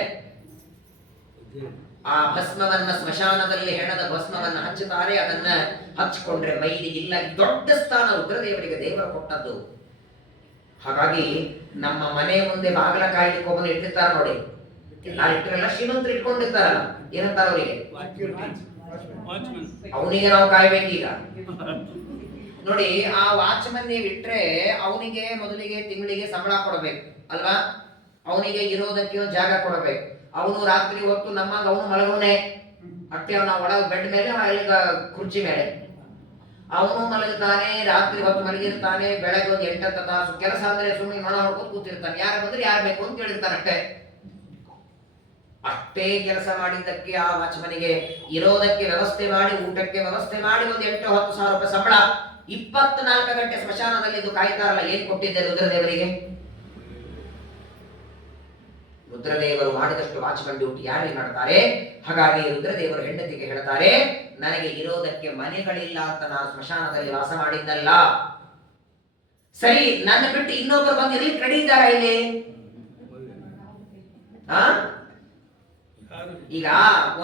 ಆ ಭಸ್ಮವನ್ನ ಸ್ಮಶಾನದಲ್ಲಿ ಹೆಣದ ಭಸ್ಮವನ್ನ ಹಚ್ಚುತ್ತಾರೆ. ಅದನ್ನ ಹಚ್ಚಿಕೊಂಡ್ರೆ ಮೈಲಿ ಇಲ್ಲ. ದೊಡ್ಡ ಸ್ಥಾನ ರುದ್ರದೇವರಿಗೆ ದೇವರು ಕೊಟ್ಟದ್ದು. ಹಾಗಾಗಿ ನಮ್ಮ ಮನೆ ಮುಂದೆ ಬಾಗಿಲ ಕಾಯ್ಲಿಕ್ಕೆ ಒಬ್ಬನು ಇಟ್ಟಿರ್ತಾರ ನೋಡಿ. ಯಾರು ಇಟ್ಟಿರಲ್ಲ, ಶ್ರೀಮಂತರು ಇಟ್ಕೊಂಡಿರ್ತಾರಲ್ಲ, ಏನಂತಾರ ಅವರಿಗೆ, ಅವನಿಗೆ ನಾವು ಕಾಯ್ಬೇಕೀಗ ನೋಡಿ. ಆ ವಾಚ್ಮನ್ ನೀವು ಇಟ್ರೆ ಅವನಿಗೆ ಮೊದಲಿಗೆ ತಿಂಗಳಿಗೆ ಸಂಬಳ ಕೊಡಬೇಕು ಅಲ್ವಾ, ಅವನಿಗೆ ಇರೋದಕ್ಕೆ ಒಂದು ಜಾಗ ಕೊಡಬೇಕು. ಅವನು ರಾತ್ರಿ ಹೊತ್ತು ನಮ್ಮಂಗ ಅವನು ಮಲಗೋನೆ ಅಟ್ಟೆ, ಅವನ ಒಳಗೆ ಬೆಡ್ ಮೇಲೆ ಈಗ ಕುರ್ಚಿ ಮೇಲೆ ಅವನು ಮಲಗುತ್ತಾನೆ. ರಾತ್ರಿ ಹೊತ್ತು ಮಲಗಿರ್ತಾನೆ. ಬೆಳಗ್ಗೆ ಒಂದು 8 ತಾಸು ಕೆಲಸ ಅಂದ್ರೆ ಸುಮ್ಮನೆ ಮನ ಹೊಡ್ಕೊಂಡು ಕೂತಿರ್ತಾನೆ. ಯಾರು ಬಂದ್ರೆ ಯಾರು ಬೇಕು ಅಂತ ಕೇಳಿರ್ತಾನೆ ಅಷ್ಟೇ. ಅಷ್ಟೇ ಕೆಲಸ ಮಾಡಿದ್ದಕ್ಕೆ ಆ ವಾಚ್ಮನಿಗೆ ಇರೋದಕ್ಕೆ ವ್ಯವಸ್ಥೆ ಮಾಡಿ, ಊಟಕ್ಕೆ ವ್ಯವಸ್ಥೆ ಮಾಡಿ ಒಂದು 8-10 ಸಾವಿರ ರೂಪಾಯಿ ಸಂಬಳ. 24 ಗಂಟೆ ಸ್ಮಶಾನದಲ್ಲಿ ಇದು ಕಾಯ್ತಾರಲ್ಲ, ಏನ್ ಕೊಟ್ಟಿದ್ದೆ ರುದ್ರದೇವರಿಗೆ? ರುದ್ರದೇವರು ಮಾಡಿದಷ್ಟು ವಾಚ್ಮನ್ ಡ್ಯೂಟಿ ಯಾರು ಮಾಡ್ತಾರೆ? ಹಾಗಾಗಿ ರುದ್ರದೇವರು ಹೆಂಡತಿಗೆ ಹೇಳ್ತಾರೆ, ನನಗೆ ಇರೋದಕ್ಕೆ ಮನೆಗಳಿಲ್ಲ ಅಂತ ನಾನು ಸ್ಮಶಾನದಲ್ಲಿ ವಾಸ ಮಾಡಿದ್ದಲ್ಲ. ಸರಿ, ನನ್ನ ಬಿಟ್ಟು ಇನ್ನೊಬ್ಬರು ಬಂದು ಇರ್ಲಿಕ್ಕೆ ರೆಡಿ ಇದ್ದಾರಾ ಇಲ್ಲಿ? ಈಗ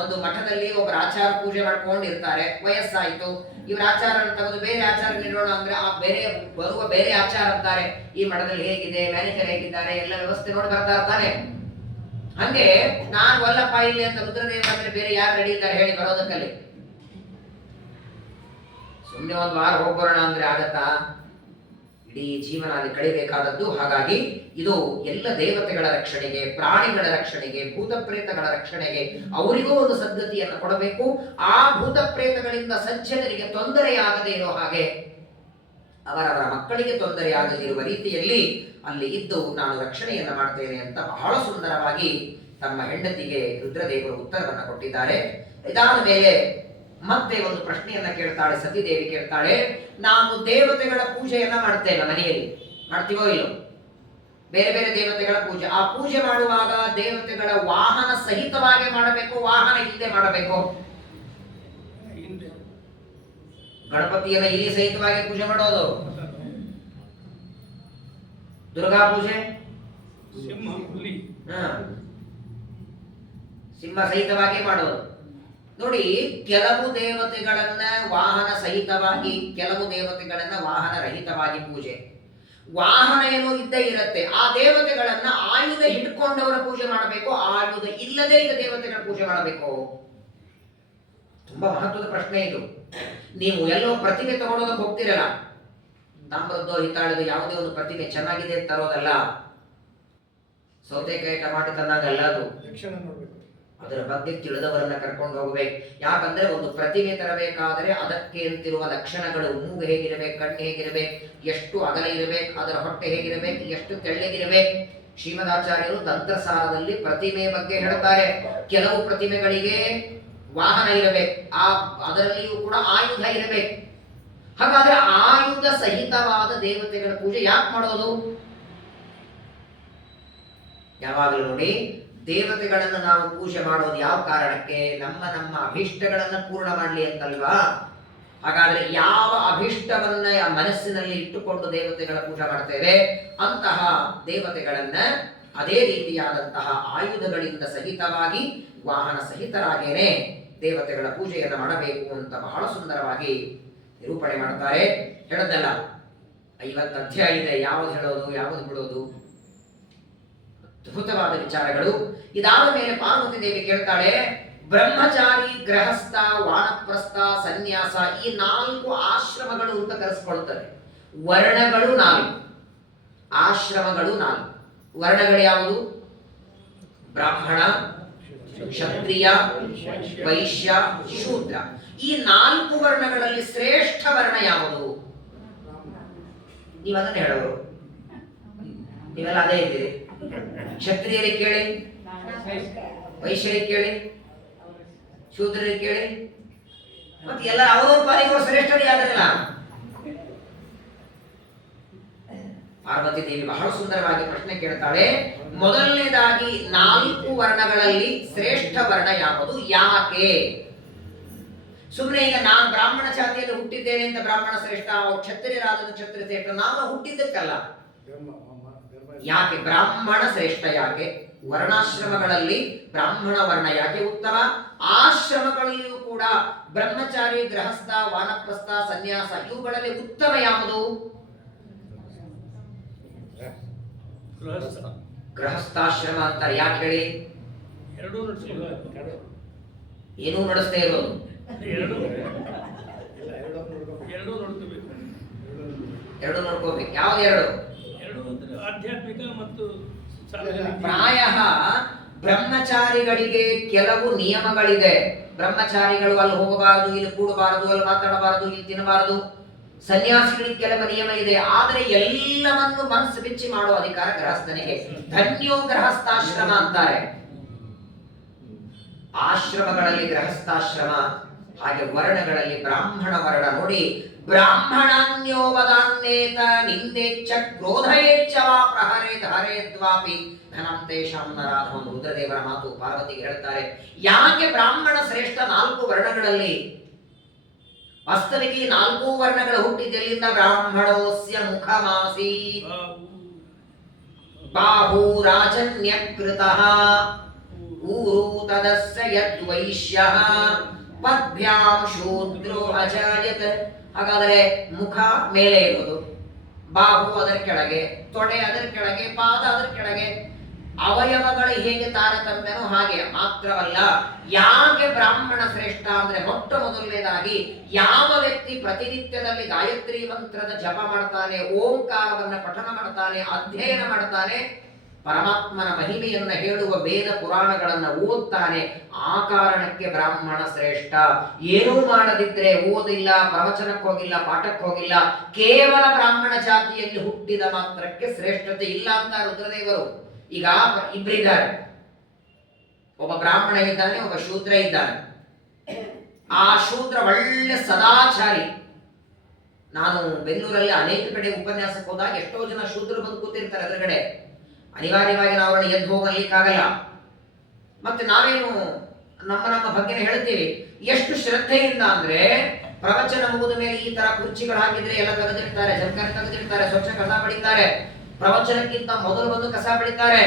ಒಂದು ಮಠದಲ್ಲಿ ಒಬ್ಬರು ಆಚಾರ ಪೂಜೆ ಮಾಡ್ಕೊಂಡಿರ್ತಾರೆ, ವಯಸ್ಸಾಯ್ತು. ಇವ್ರ ಆಚಾರ ತೆಗೆದು ಬೇರೆ ಆಚಾರ ಇಡೋಣ ಅಂದ್ರೆ ಆ ಬೇರೆ ಬರುವ ಬೇರೆ ಆಚಾರ ಅಂತಾರೆ. ಈ ಮಠದಲ್ಲಿ ಹೇಗಿದೆ, ಮ್ಯಾನೇಜರ್ ಹೇಗಿದ್ದಾರೆ, ಎಲ್ಲ ವ್ಯವಸ್ಥೆ ನೋಡಿ ಬರ್ತಾ ಇರ್ತಾನೆ. ಹಂಗೆ ನಾನು ವಲ್ಲಪ್ಪ ಇಲ್ಲಿ ಅಂತ ರುದ್ರದೇವ ಅಂದ್ರೆ ಬೇರೆ ಯಾರು ರೆಡಿ ಇದ್ದಾರೆ ಹೇಳಿ ಬರೋದಕ್ಕಲ್ಲಿ? ಸುಮ್ಮನೆ ಒಂದು ವಾರ ಹೋಗ್ಬರೋಣ ಅಂದ್ರೆ ಆಗತ್ತಾ? ಇಡೀ ಜೀವನ ಅಲ್ಲಿ ಕಳಿಬೇಕಾದದ್ದು. ಹಾಗಾಗಿ ಇದು ಎಲ್ಲ ದೇವತೆಗಳ ರಕ್ಷಣೆಗೆ, ಪ್ರಾಣಿಗಳ ರಕ್ಷಣೆಗೆ, ಭೂತ ಪ್ರೇತಗಳ ರಕ್ಷಣೆಗೆ ಅವರಿಗೂ ಒಂದು ಸದ್ಗತಿಯನ್ನು ಕೊಡಬೇಕು. ಆ ಭೂತ ಪ್ರೇತಗಳಿಂದ ಸಜ್ಜನರಿಗೆ ತೊಂದರೆಯಾಗದೇ ಇರೋ ಹಾಗೆ, ಅವರವರ ಮಕ್ಕಳಿಗೆ ತೊಂದರೆಯಾಗದಿರುವ ರೀತಿಯಲ್ಲಿ ಅಲ್ಲಿ ಇದ್ದು ನಾನು ರಕ್ಷಣೆಯನ್ನ ಮಾಡ್ತೇನೆ ಅಂತ ಬಹಳ ಸುಂದರವಾಗಿ ತಮ್ಮ ಹೆಂಡತಿಗೆ ರುದ್ರದೇವರು ಉತ್ತರವನ್ನ ಕೊಟ್ಟಿದ್ದಾರೆ. ಇದಾದ ಮೇಲೆ ಮತ್ತೆ ಒಂದು ಪ್ರಶ್ನೆಯನ್ನ ಕೇಳ್ತಾಳೆ ಸತಿದೇವಿ. ಕೇಳ್ತಾಳೆ, ನಾವು ದೇವತೆಗಳ ಪೂಜೆಯನ್ನ ಮಾಡ್ತೇವೆ, ಮನೆಯಲ್ಲಿ ಮಾಡ್ತೀವೋ ಇಲ್ಲೋ? ಬೇರೆ ಬೇರೆ ದೇವತೆಗಳ ಪೂಜೆ. ಆ ಪೂಜೆ ಮಾಡುವಾಗ ದೇವತೆಗಳ ವಾಹನ ಸಹಿತವಾಗಿ ಮಾಡಬೇಕು, ವಾಹನ ಇಲ್ಲದೆ ಮಾಡಬೇಕು? ಗಣಪತಿಯನ್ನ ಇಲ್ಲಿ ಸಹಿತವಾಗಿ ಪೂಜೆ ಮಾಡೋದು. ದುರ್ಗಾ ಪೂಜೆ ಸಿಂಹ ಸಹಿತವಾಗಿ ಮಾಡೋದು. ನೋಡಿ, ಕೆಲವು ದೇವತೆಗಳನ್ನ ವಾಹನ ಸಹಿತವಾಗಿ, ಕೆಲವು ದೇವತೆಗಳನ್ನ ವಾಹನ ರಹಿತವಾಗಿ ಪೂಜೆ. ವಾಹನ ಏನೋ ಇದ್ದೇ ಇರುತ್ತೆ. ಆ ದೇವತೆಗಳನ್ನ ಆಯುಧ ಹಿಡ್ಕೊಂಡವರ ಪೂಜೆ ಮಾಡಬೇಕು, ಆಯುಧ ಇಲ್ಲದೆ ಇದ್ದ ದೇವತೆಗಳ ಪೂಜೆ ಮಾಡಬೇಕು? ತುಂಬಾ ಮಹತ್ವದ ಪ್ರಶ್ನೆ ಇದು. ನೀವು ಎಲ್ಲೋ ಪ್ರತಿಮೆ ತಗೊಳ್ಳೋದಕ್ಕೆ ಹೋಗ್ತಿರಲ್ಲ, ತಾಮ್ರದ್ದೋ ಹಿತ್ತಾಳದು ಯಾವುದೇ ಒಂದು ಪ್ರತಿಮೆ ಚೆನ್ನಾಗಿದೆ ಅಂತ ತರೋದಲ್ಲ. ಸೌತೆಕಾಯಿ ಟಮಾಟೆ ತಂದಾಗಲ್ಲ ಅದು. ಅದರ ಬಗ್ಗೆ ತಿಳಿದವರನ್ನ ಕರ್ಕೊಂಡು ಹೋಗ್ಬೇಕು. ಯಾಕಂದ್ರೆ ಒಂದು ಪ್ರತಿಮೆ ತರಬೇಕಾದರೆ ಅದಕ್ಕೆ ಅಂತಿರುವ ಲಕ್ಷಣಗಳು, ಮೂಗು ಹೇಗಿರಬೇಕು, ಕಣ್ಣು ಹೇಗಿರಬೇಕು, ಎಷ್ಟು ಅಗಲ ಇರಬೇಕು, ಅದರ ಹೊಟ್ಟೆ ಹೇಗಿರಬೇಕು, ಎಷ್ಟು ತೆಳ್ಳಗಿರಬೇಕು. ಶ್ರೀಮದಾಚಾರ್ಯರು ತಂತ್ರಸಾರದಲ್ಲಿ ಪ್ರತಿಮೆ ಬಗ್ಗೆ ಹೇಳ್ತಾರೆ. ಕೆಲವು ಪ್ರತಿಮೆಗಳಿಗೆ ವಾಹನ ಇರಬೇಕು, ಅದರಲ್ಲಿಯೂ ಕೂಡ ಆಯುಧ ಇರಬೇಕು. ಹಾಗಾದ್ರೆ ಆಯುಧ ಸಹಿತವಾದ ದೇವತೆಗಳ ಪೂಜೆ ಯಾಕೆ ಮಾಡೋದು? ಯಾವಾಗಲೂ ನೋಡಿ, ದೇವತೆಗಳನ್ನು ನಾವು ಪೂಜೆ ಮಾಡೋದು ಯಾವ ಕಾರಣಕ್ಕೆ? ನಮ್ಮ ಅಭೀಷ್ಟಗಳನ್ನ ಪೂರ್ಣ ಮಾಡಲಿ ಅಂತಲ್ವಾ? ಹಾಗಾದ್ರೆ ಯಾವ ಅಭೀಷ್ಟವನ್ನ ಮನಸ್ಸಿನಲ್ಲಿ ಇಟ್ಟುಕೊಂಡು ದೇವತೆಗಳ ಪೂಜೆ ಮಾಡ್ತೇವೆ, ಅಂತಹ ದೇವತೆಗಳನ್ನ ಅದೇ ರೀತಿಯಾದಂತಹ ಆಯುಧಗಳಿಂದ ಸಹಿತವಾಗಿ, ವಾಹನ ಸಹಿತರಾಗೇನೆ ದೇವತೆಗಳ ಪೂಜೆಯನ್ನು ಮಾಡಬೇಕು ಅಂತ ಬಹಳ ಸುಂದರವಾಗಿ ನಿರೂಪಣೆ ಮಾಡ್ತಾರೆ. ಹೇಳೋದಲ್ಲ, 50 ಅಧ್ಯಾಯ ಇದೆ. ಯಾವುದು ಹೇಳೋದು, ಯಾವುದು ಬಿಡೋದು, ಅದ್ಭುತವಾದ ವಿಚಾರಗಳು. ಇದಾದ ಮೇಲೆ ಪಾರ್ವತಿ ದೇವಿ ಕೇಳ್ತಾಳೆ, ಬ್ರಹ್ಮಚಾರಿ, ಗೃಹಸ್ಥ, ವಾನಪ್ರಸ್ಥ, ಸನ್ಯಾಸ, ಈ 4 ಆಶ್ರಮಗಳು ಅಂತ ಕರೆಸ್ಕೊಳ್ತಾರೆ. ವರ್ಣಗಳು 4, ಆಶ್ರಮಗಳು 4. ವರ್ಣಗಳು ಯಾವುದು? ಬ್ರಾಹ್ಮಣ, ಕ್ಷತ್ರಿಯ, ವೈಶ್ಯ, ಶೂದ್ರ. ಈ 4 ವರ್ಣಗಳಲ್ಲಿ ಶ್ರೇಷ್ಠ ವರ್ಣ ಯಾವುದು? ನೀವದನ್ನು ಹೇಳೋರು, ನೀವೆಲ್ಲ ಅದೇ ಇದ್ದೀರಿ. ಕ್ಷತ್ರಿಯರಿಗೆ ಕೇಳಿ, ವೈಶ್ಯರಿಗೆ ಕೇಳಿ, ಶೂದ್ರರಿಗೆ ಕೇಳಿ, ಮತ್ತೆ ಎಲ್ಲ ಅವರ ಪಾಲಿಗೆ ಶ್ರೇಷ್ಠರೇ ಆದ್ರಲ್ಲ. ಪಾರ್ವತಿ ದೇವಿ ಬಹಳ ಸುಂದರವಾಗಿ ಪ್ರಶ್ನೆ ಕೇಳ್ತಾಳೆ. ಮೊದಲನೇದಾಗಿ 4 ವರ್ಣಗಳಲ್ಲಿ ಶ್ರೇಷ್ಠ ವರ್ಣ ಯಾವುದು, ಯಾಕೆ? ಸುಮ್ಮನೆ ಈಗ ನಾನು ಬ್ರಾಹ್ಮಣ ಜಾತಿಯಲ್ಲಿ ಹುಟ್ಟಿದ್ದೇನೆ ಅಂತ ಬ್ರಾಹ್ಮಣ ಶ್ರೇಷ್ಠ, ಕ್ಷತ್ರಿಯರಾದ ಕ್ಷತ್ರಿಯ ಶ್ರೇಷ್ಠ, ನಾನು ಹುಟ್ಟಿದ್ದಕ್ಕಲ್ಲ. ಯಾಕೆ ಬ್ರಾಹ್ಮಣ ಶ್ರೇಷ್ಠ? ಯಾಕೆ ವರ್ಣಾಶ್ರಮಗಳಲ್ಲಿ ಬ್ರಾಹ್ಮಣ ವರ್ಣ ಯಾಕೆ ಉತ್ತಮ? ಆಶ್ರಮಗಳಲ್ಲಿಯೂ ಕೂಡ ಬ್ರಹ್ಮಚಾರಿ, ಗೃಹಸ್ಥ, ವಾನಪ್ರಸ್ಥ, ಸನ್ಯಾಸ ಇವುಗಳಲ್ಲಿ ಉತ್ತಮ ಯಾವುದು? ಗೃಹಸ್ಥಾಶ್ರಮ ಅಂತಾರೆ. ಯಾಕೆ ಹೇಳಿ? ಎರಡೂ ಏನೂ ನಡೆಸ್ತೇ ಇರೋದು. ಎರಡು ನೋಡ್ಕೋಬೇಕು. ಯಾವ್ದು ಎರಡು? ಆಧ್ಯಾತ್ಮಿಕ ಮತ್ತು ಪ್ರಾಯ ಬ್ರಹ್ಮಚಾರಿಗಳಿಗೆ ಕೆಲವು ನಿಯಮಗಳಿದೆ. ಬ್ರಹ್ಮಚಾರಿಗಳು ಅಲ್ಲಿ ಹೋಗಬಾರದು, ಇಲ್ಲಿ ಕೂಡಬಾರದು, ಅಲ್ಲಿ ಮಾತಾಡಬಾರದು, ಇಲ್ಲಿ ತಿನ್ನಬಾರದು. ಸನ್ಯಾಸಿಗಳಿಗೆ ಕೆಲವು ನಿಯಮ ಇದೆ. ಆದರೆ ಎಲ್ಲವನ್ನು ಮನಸ್ಸು ಬಿಚ್ಚಿ ಮಾಡುವ ಅಧಿಕಾರ ಗೃಹಸ್ಥನಿಗೆ. ಧನ್ಯೋ ಗೃಹಸ್ಥಾಶ್ರಮ ಅಂತಾರೆ. ಆಶ್ರಮಗಳಲ್ಲಿ ಗೃಹಸ್ಥಾಶ್ರಮ, ಹಾಗೆ ವರ್ಣಗಳಲ್ಲಿ ಬ್ರಾಹ್ಮಣ ವರ್ಣ. ನೋಡಿ, ಬ್ರಾಹ್ಮಣಾನ್ಯೋ ವದಾನ್ನೇತ ನಿಂದೇಚ್ಛ ಕ್ರೋಧಯೇಚ್ಛ ವಾ ಪ್ರಹರೇದ್ ಹರೇದ್ವಾಪಿ ಘನಂ ತೇಷಾಂ ನರಾಧಮಂ. ರುದ್ರದೇವರ ಮಾತು ಪಾರ್ವತಿಗೆ ಹೇಳ್ತಾರೆ. ಯಾಕೆ ಬ್ರಾಹ್ಮಣ ಶ್ರೇಷ್ಠ 4 ವರ್ಣಗಳಲ್ಲಿ? ವಾಸ್ತವಿಕ 4 ವರ್ಣಗಳು ಹುಟ್ಟಿದೆಲ್ಲಿಂದ? ಬ್ರಾಹ್ಮಣೋಸ್ಯ ಮುಖಮಾಸಿ ಬಾಹು ರಾಜನ್ಯಕೃತಃ ಊರು ತದಸ್ಯ ಯದ್ವೈಶ್ಯಃ ಪದ್ಭ್ಯಾಂ ಶೂದ್ರೋ ಅಜಾಯತ್. ಹಾಗಾದರೆ ಮುಖ ಮೇಲೆ ಇರುವುದು, ಬಾಹು ಅದರ ಕೆಳಗೆ, ತೊಡೆ ಅದರ ಕೆಳಗೆ, ಪಾದ ಅದರ ಕೆಳಗೆ. ಅವಯವಗಳು ಹೇಗೆ ತಾರತಮ್ಯನೋ ಹಾಗೆ. ಮಾತ್ರವಲ್ಲ, ಯಾಕೆ ಬ್ರಾಹ್ಮಣ ಶ್ರೇಷ್ಠ ಅಂದ್ರೆ ಮೊಟ್ಟ ಮೊದಲನೇದಾಗಿ ಯಾವ ವ್ಯಕ್ತಿ ಪ್ರತಿನಿತ್ಯದಲ್ಲಿ ಗಾಯತ್ರಿ ಮಂತ್ರದ ಜಪ ಮಾಡ್ತಾನೆ, ಓಂಕಾರವನ್ನ ಪಠನ ಮಾಡ್ತಾನೆ, ಅಧ್ಯಯನ ಮಾಡ್ತಾನೆ, ಪರಮಾತ್ಮನ ಮಹಿಮೆಯನ್ನ ಹೇಳುವ ವೇದ ಪುರಾಣಗಳನ್ನ ಓದ್ತಾನೆ, ಆ ಕಾರಣಕ್ಕೆ ಬ್ರಾಹ್ಮಣ ಶ್ರೇಷ್ಠ. ಏನೂ ಮಾಡದಿದ್ರೆ, ಓದಿಲ್ಲ, ಪ್ರವಚನಕ್ಕೆ ಹೋಗಿಲ್ಲ, ಪಾಠಕ್ಕೆ ಹೋಗಿಲ್ಲ, ಕೇವಲ ಬ್ರಾಹ್ಮಣ ಜಾತಿಯಲ್ಲಿ ಹುಟ್ಟಿದ ಮಾತ್ರಕ್ಕೆ ಶ್ರೇಷ್ಠತೆ ಇಲ್ಲ ಅಂತ ರುದ್ರದೇವರು. ಈಗ ಇಬ್ಬರಿದ್ದಾರೆ, ಒಬ್ಬ ಬ್ರಾಹ್ಮಣ ಇದ್ದಾನೆ, ಒಬ್ಬ ಶೂದ್ರ ಇದ್ದಾನೆ. ಆ ಶೂದ್ರ ಒಳ್ಳೆ ಸದಾಚಾರಿ. ನಾನು ಬೆಂಗಳೂರಲ್ಲಿ ಅನೇಕ ಕಡೆ ಉಪನ್ಯಾಸಕ್ಕೆ ಹೋದಾಗ ಎಷ್ಟೋ ಜನ ಶೂದ್ರರು ಬಂದು ಕೂತಿರ್ತಾರೆ ಎದುರುಗಡೆ. ಅನಿವಾರ್ಯವಾಗಿ ನಾವು ಅವರನ್ನು ಎದ್ದು ಹೋಗಲಿಕ್ಕಾಗಲ್ಲ. ಮತ್ತೆ ನಾವೇನು ನಮ್ಮ ಬಗ್ಗೆನೇ ಹೇಳ್ತೀವಿ. ಎಷ್ಟು ಶ್ರದ್ಧೆಯಿಂದ ಅಂದ್ರೆ ಪ್ರವಚನ ಮುಗಿದ ಮೇಲೆ ಈ ತರ ಕುರ್ಚಿಗಳು ಹಾಕಿದ್ರೆ ಎಲ್ಲ ತೆಗೆದಿರ್ತಾರೆ, ಜರ್ಕರಿ ತೆಗೆದಿರ್ತಾರೆ, ಸ್ವಚ್ಛ ಕಸ ಬಳಿತಾರೆ. ಪ್ರವಚನಕ್ಕಿಂತ ಮೊದಲು ಬಂದು ಕಸ ಬಳಿತಾರೆ.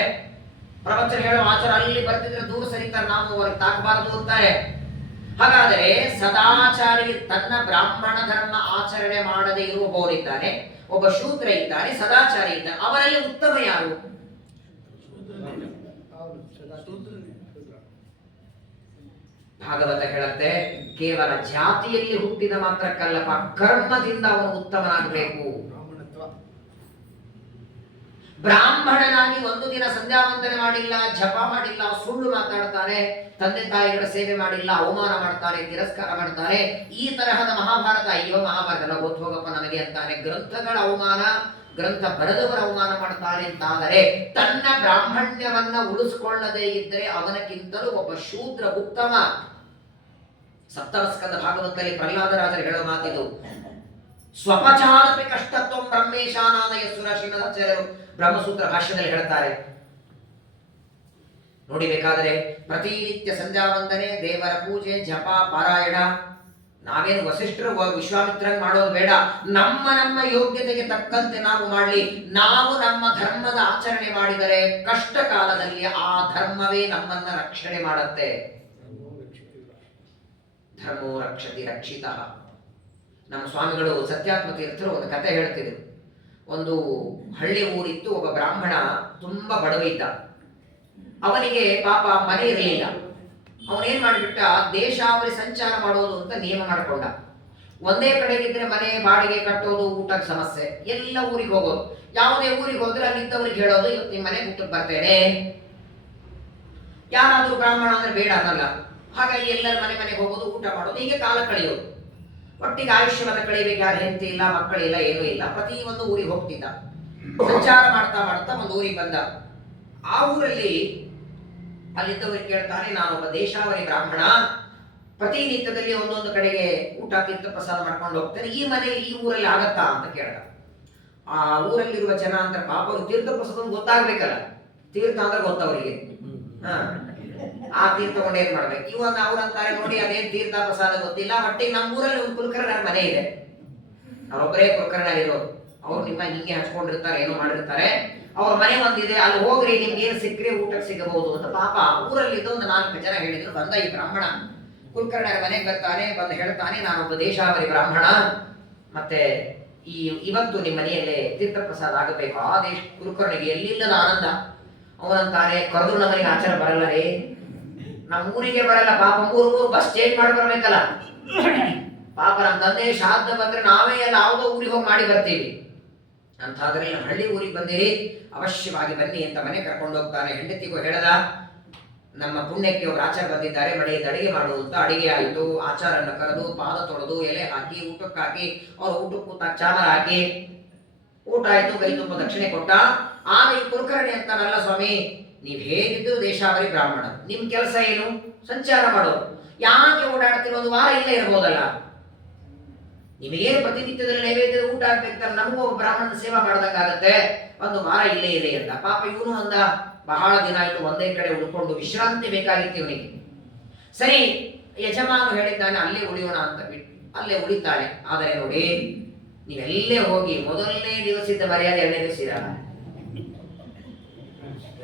ಪ್ರವಚನ ಹೇಳುವ ಆಚಾರ ಅಲ್ಲಿ ಬರ್ತಿದ್ರೆ ದೂರ ಸರಿತಾರೆ, ನಾವು ಅವ್ರಿಗೆ ತಾಕಬಾರದು ಅಂತಾರೆ. ಹಾಗಾದರೆ ಸದಾಚಾರಿ, ತನ್ನ ಬ್ರಾಹ್ಮಣ ಧರ್ಮ ಆಚರಣೆ ಮಾಡದೇ ಇರುವವರಿದ್ದಾನೆ, ಒಬ್ಬ ಶೂದ್ರ ಇದ್ದಾನೆ, ಸದಾಚಾರಿ ಇದ್ದಾನೆ. ಅವರಲ್ಲಿ ಉತ್ತಮ ಯಾರು? ಭಾಗವತ ಹೇಳುತ್ತೆ, ಕೇವಲ ಜಾತಿಯಲ್ಲಿ ಹುಟ್ಟಿದ ಮಾತ್ರಕ್ಕಲ್ಲಪ್ಪ, ಕರ್ಮದಿಂದ ಅವನು ಉತ್ತಮನಾಗಬೇಕು. ಬ್ರಾಹ್ಮಣನಾಗಿ ಒಂದು ದಿನ ಸಂಧ್ಯಾ ವಂದನೆ ಮಾಡಿಲ್ಲ, ಜಪ ಮಾಡಿಲ್ಲ, ಸುಳ್ಳು ಮಾತಾಡ್ತಾನೆ, ತಂದೆ ತಾಯಿಗಳ ಸೇವೆ ಮಾಡಿಲ್ಲ, ಅವಮಾನ ಮಾಡ್ತಾನೆ, ತಿರಸ್ಕಾರ ಮಾಡ್ತಾನೆ. ಈ ತರಹದ ಮಹಾಭಾರತ, ಅಯ್ಯೋ ಮಹಾಭಾರತ ಎಲ್ಲ ಗೊತ್ತು ಹೋಗಪ್ಪ ನನಗೆ ಅಂತಾನೆ. ಗ್ರಂಥಗಳ ಅವಮಾನ, ಗ್ರಂಥ ಬರೆದವರ ಅವಮಾನ ಮಾಡ್ತಾನೆ ಅಂತಾದರೆ, ತನ್ನ ಬ್ರಾಹ್ಮಣ್ಯವನ್ನ ಉಳಿಸ್ಕೊಳ್ಳದೇ ಇದ್ದರೆ ಅವನಕ್ಕಿಂತಲೂ ಒಬ್ಬ ಶೂದ್ರ ಉತ್ತಮ. ಸಪ್ತಮಸ್ಕಂದ ಭಾಗವತದಲ್ಲಿ ಪ್ರಹ್ಲಾದರಾಜರು ಹೇಳುವ ಮಾತಿದು. ಸ್ವಪಚಾರಪಿ ಕಷ್ಟತ್ವಂ ಬ್ರಹ್ಮೇಶಾನಾದಯ ಸುರ. ಶ್ರೀಮದಾಚಾರ್ಯರು ಬ್ರಹ್ಮಸೂತ್ರ ಭಾಷ್ಯದಲ್ಲಿ ಹೇಳ್ತಾರೆ. ನೋಡಿ, ಬೇಕಾದರೆ ಪ್ರತಿನಿತ್ಯ ಸಂಧ್ಯಾ ವಂದನೆ, ದೇವರ ಪೂಜೆ, ಜಪ, ಪಾರಾಯಣ, ನಾವೇನು ವಸಿಷ್ಠರು ವಿಶ್ವಾಮಿತ್ರನ್ ಮಾಡೋದು ಬೇಡ. ನಮ್ಮ ಯೋಗ್ಯತೆಗೆ ತಕ್ಕಂತೆ ನಾವು ಮಾಡಲಿ. ನಾವು ನಮ್ಮ ಧರ್ಮದ ಆಚರಣೆ ಮಾಡಿದರೆ ಕಷ್ಟ ಕಾಲದಲ್ಲಿ ಆ ಧರ್ಮವೇ ನಮ್ಮನ್ನ ರಕ್ಷಣೆ ಮಾಡುತ್ತೆ. ಧರ್ಮೋ ರಕ್ಷತಿ ರಕ್ಷಿತಃ. ನಮ್ಮ ಸ್ವಾಮಿಗಳು ಸತ್ಯಾತ್ಮ ತೀರ್ಥರು ಒಂದು ಕತೆ ಹೇಳ್ತಿದ್ರು. ಒಂದು ಹಳ್ಳಿ ಊರಿತ್ತು. ಒಬ್ಬ ಬ್ರಾಹ್ಮಣ ತುಂಬಾ ಬಡವ ಇದ್ದ. ಅವನಿಗೆ ಪಾಪ ಮನೆ ಇರಲಿಲ್ಲ. ಅವನೇನ್ ಮಾಡಿಬಿಟ್ಟ, ದೇಶಾವರಿ ಸಂಚಾರ ಮಾಡೋದು ಅಂತ ನಿಯಮ ಮಾಡಿಕೊಂಡ. ಒಂದೇ ಕಡೆಗಿದ್ರೆ ಮನೆ ಬಾಡಿಗೆ ಕಟ್ಟೋದು, ಊಟಕ್ಕೆ ಸಮಸ್ಯೆ, ಎಲ್ಲ ಊರಿಗೆ ಹೋಗೋದು. ಯಾವುದೇ ಊರಿಗೆ ಹೋದ್ರೆ ಅಲ್ಲಿದ್ದವ್ರಿಗೆ ಹೇಳೋದು, ಇವತ್ತು ನಿಮ್ಮ ಮನೆಗೆ ಊಟಕ್ಕೆ ಬರ್ತೇನೆ. ಯಾರಾದ್ರೂ ಬ್ರಾಹ್ಮಣ ಅಂದ್ರೆ ಬೇಡ ಅನ್ನಲ್ಲ. ಹಾಗಾಗಿ ಎಲ್ಲರ ಮನೆಗೆ ಹೋಗೋದು, ಊಟ ಮಾಡೋದು, ಹೀಗೆ ಕಾಲ ಕಳೆಯೋದು. ಒಟ್ಟಿಗೆ ಆಯುಷ್ಯವನ್ನು ಕಳೆಯಬೇಕು. ಯಾರು ಹೆಂಡತಿ ಇಲ್ಲ, ಮಕ್ಕಳಿಲ್ಲ, ಏನೂ ಇಲ್ಲ. ಪ್ರತಿ ಒಂದು ಊರಿಗೆ ಹೋಗ್ತಿದ್ದ. ಸಂಚಾರ ಮಾಡ್ತಾ ಮಾಡ್ತಾ ಒಂದು ಊರಿಗೆ ಬಂದ. ಆ ಊರಲ್ಲಿ ಅಲ್ಲಿದ್ದವರಿಗೆ ಕೇಳ್ತಾನೆ, ನಾನೊಬ್ಬ ದೇಶಾವರಿ ಬ್ರಾಹ್ಮಣ, ಪ್ರತಿನಿತ್ಯದಲ್ಲಿ ಒಂದೊಂದು ಕಡೆಗೆ ಊಟ ತೀರ್ಥ ಪ್ರಸಾದ ಮಾಡ್ಕೊಂಡು ಹೋಗ್ತೇನೆ, ಈ ಮನೆ ಈ ಊರಲ್ಲಿ ಆಗತ್ತಾ ಅಂತ ಕೇಳ್ದ. ಆ ಊರಲ್ಲಿರುವ ಜನ ಅಂತ ಪಾಪ ಅವ್ರು ತೀರ್ಥ ಪ್ರಸಾದ ಗೊತ್ತಾಗ್ಬೇಕಲ್ಲ, ತೀರ್ಥ ಅಂದ್ರೆ ಗೊತ್ತವರಿಗೆ. ಆ ತೀರ್ಥ ತಗೊಂಡು ಏನ್ ಮಾಡ್ಬೇಕು? ಇವಾಗ ಅವ್ರಂತಾರೆ ನೋಡಿ ಅದೇನ್ ತೀರ್ಥ ಪ್ರಸಾದ ಗೊತ್ತಿಲ್ಲ, ಒಟ್ಟಿಗೆ ನಮ್ಮೂರಲ್ಲಿ ಒಂದು ಕುಲಕರ್ಣರ ಮನೆ ಇದೆ, ಅವರೊಬ್ಬರೇ ಕುಲಕರ್ಣರಿರೋರು. ಅವ್ರು ನಿಮ್ಮ ಹಿಂಗೆ ಹಚ್ಕೊಂಡಿರ್ತಾರೆ, ಏನೋ ಮಾಡಿರ್ತಾರೆ, ಅವ್ರ ಮನೆ ಒಂದಿದೆ, ಅಲ್ಲಿ ಹೋಗ್ರಿ ನಿಮ್ಗೆ ಏನ್ ಸಿಕ್ಕರೆ ಊಟಕ್ಕೆ ಸಿಗಬಹುದು ಅಂತ ಪಾಪ ಊರಲ್ಲಿದ್ದ ಒಂದು 4 ಜನ ಹೇಳಿದ್ರು. ಬಂದ ಈ ಬ್ರಾಹ್ಮಣ ಕುಲಕರ್ಣರ ಮನೆಗೆ ಬರ್ತಾನೆ, ಬಂದು ಹೇಳ್ತಾನೆ, ನಾನೊಬ್ಬ ದೇಶಾವರಿ ಬ್ರಾಹ್ಮಣ, ಮತ್ತೆ ಇವತ್ತು ನಿಮ್ಮ ಮನೆಯಲ್ಲೇ ತೀರ್ಥ ಪ್ರಸಾದ ಆಗಬೇಕು. ಆ ದೇಶ ಕುಲಕರ್ಣಿಗೆ ಎಲ್ಲಿಲ್ಲದ ಆನಂದ. ಅವನಂತಾನೆ, ಕರೆದ್ರು ನಮ್ಮನೆಗೆ ಆಚಾರ ಬರಲ್ಲ ರೀ, ನಮ್ಮ ಊರಿಗೆ ಬರಲ್ಲ, ಪಾಪ ಮೂರು ಬಸ್ ಚೇಂಜ್ ಮಾಡಿ ಬರ್ಬೇಕಲ್ಲ, ಪಾಪ ನಮ್ಮ ತಂದೆ ಶ್ರಾದ್ದ ಬಂದ್ರೆ ನಾವೇ ಎಲ್ಲ ಯಾವುದೋ ಊರಿಗೆ ಹೋಗಿ ಮಾಡಿ ಬರ್ತೀವಿ, ಅಂತಾದ್ರೆ ನಮ್ಮ ಹಳ್ಳಿ ಊರಿಗೆ ಬಂದಿರಿ, ಅವಶ್ಯವಾಗಿ ಬನ್ನಿ ಅಂತ ಮನೆ ಕರ್ಕೊಂಡು ಹೋಗ್ತಾನೆ. ಹೆಂಡತಿಗೂ ಹೇಳದ, ನಮ್ಮ ಪುಣ್ಯಕ್ಕೆ ಒಬ್ಬರು ಆಚಾರ ಬಂದಿದ್ದಾರೆ, ಮಳೆಯಿಂದ ಅಡಿಗೆ ಮಾಡುವಂತ. ಅಡಿಗೆ ಆಯಿತು, ಆಚಾರನ್ನ ಕರೆದು ಪಾದ ತೊಳೆದು ಎಲೆ ಹಾಕಿ ಊಟಕ್ಕೆ ಹಾಕಿ ಅವ್ರ ಊಟಕ್ಕೆ ಕೂತಾಗ ಚಾಮರ ಹಾಕಿ ಊಟ ಆಯ್ತು, ಕೈ ತುಂಬ ದಕ್ಷಿಣೆ ಕೊಟ್ಟ. ಆಗ ಈ ಕುಲಕರ್ಣಿ ಅಂತಾನಲ್ಲ, ಸ್ವಾಮಿ ನೀವ್ ಹೇಗಿದ್ದು ದೇಶಾವರಿ ಬ್ರಾಹ್ಮಣ, ನಿಮ್ ಕೆಲಸ ಏನು? ಸಂಚಾರ ಮಾಡೋದು, ಯಾಕೆ ಓಡಾಡ್ತಿರೋ? ಒಂದು ವಾರ ಇಲ್ಲೇ ಇರ್ಬೋದಲ್ಲ, ನಿಮಗೇನು ಪ್ರತಿನಿತ್ಯದಲ್ಲಿ ನೈವೇದ್ಯದ ಊಟ ಆಗ್ಬೇಕಂದ್ರೆ ನಮಗೂ ಬ್ರಾಹ್ಮಣನ ಸೇವಾ ಮಾಡ್ದಂಗಾಗತ್ತೆ, ಒಂದು ವಾರ ಇಲ್ಲೇ ಇದೆ ಅಂತ. ಪಾಪ ಇವನು ಅಂದ, ಬಹಳ ದಿನ ಆಯ್ತು ಒಂದೇ ಕಡೆ ಉಳ್ಕೊಂಡು ವಿಶ್ರಾಂತಿ ಬೇಕಾಗಿತ್ತು ಇವನಿಗೆ. ಸರಿ, ಯಜಮಾನ ಹೇಳಿದ್ದಾನೆ ಅಲ್ಲೇ ಉಳಿಯೋಣ ಅಂತ ಬಿಟ್ಟು ಅಲ್ಲೇ ಉಳಿತಾಳೆ. ಆದರೆ ನೋಡಿ, ನೀವೆಲ್ಲೇ ಹೋಗಿ ಮೊದಲನೇ ದಿವಸದ ಮರ್ಯಾದೆ 2ನೇ ದಿವಸ ಇರಲ್ಲ.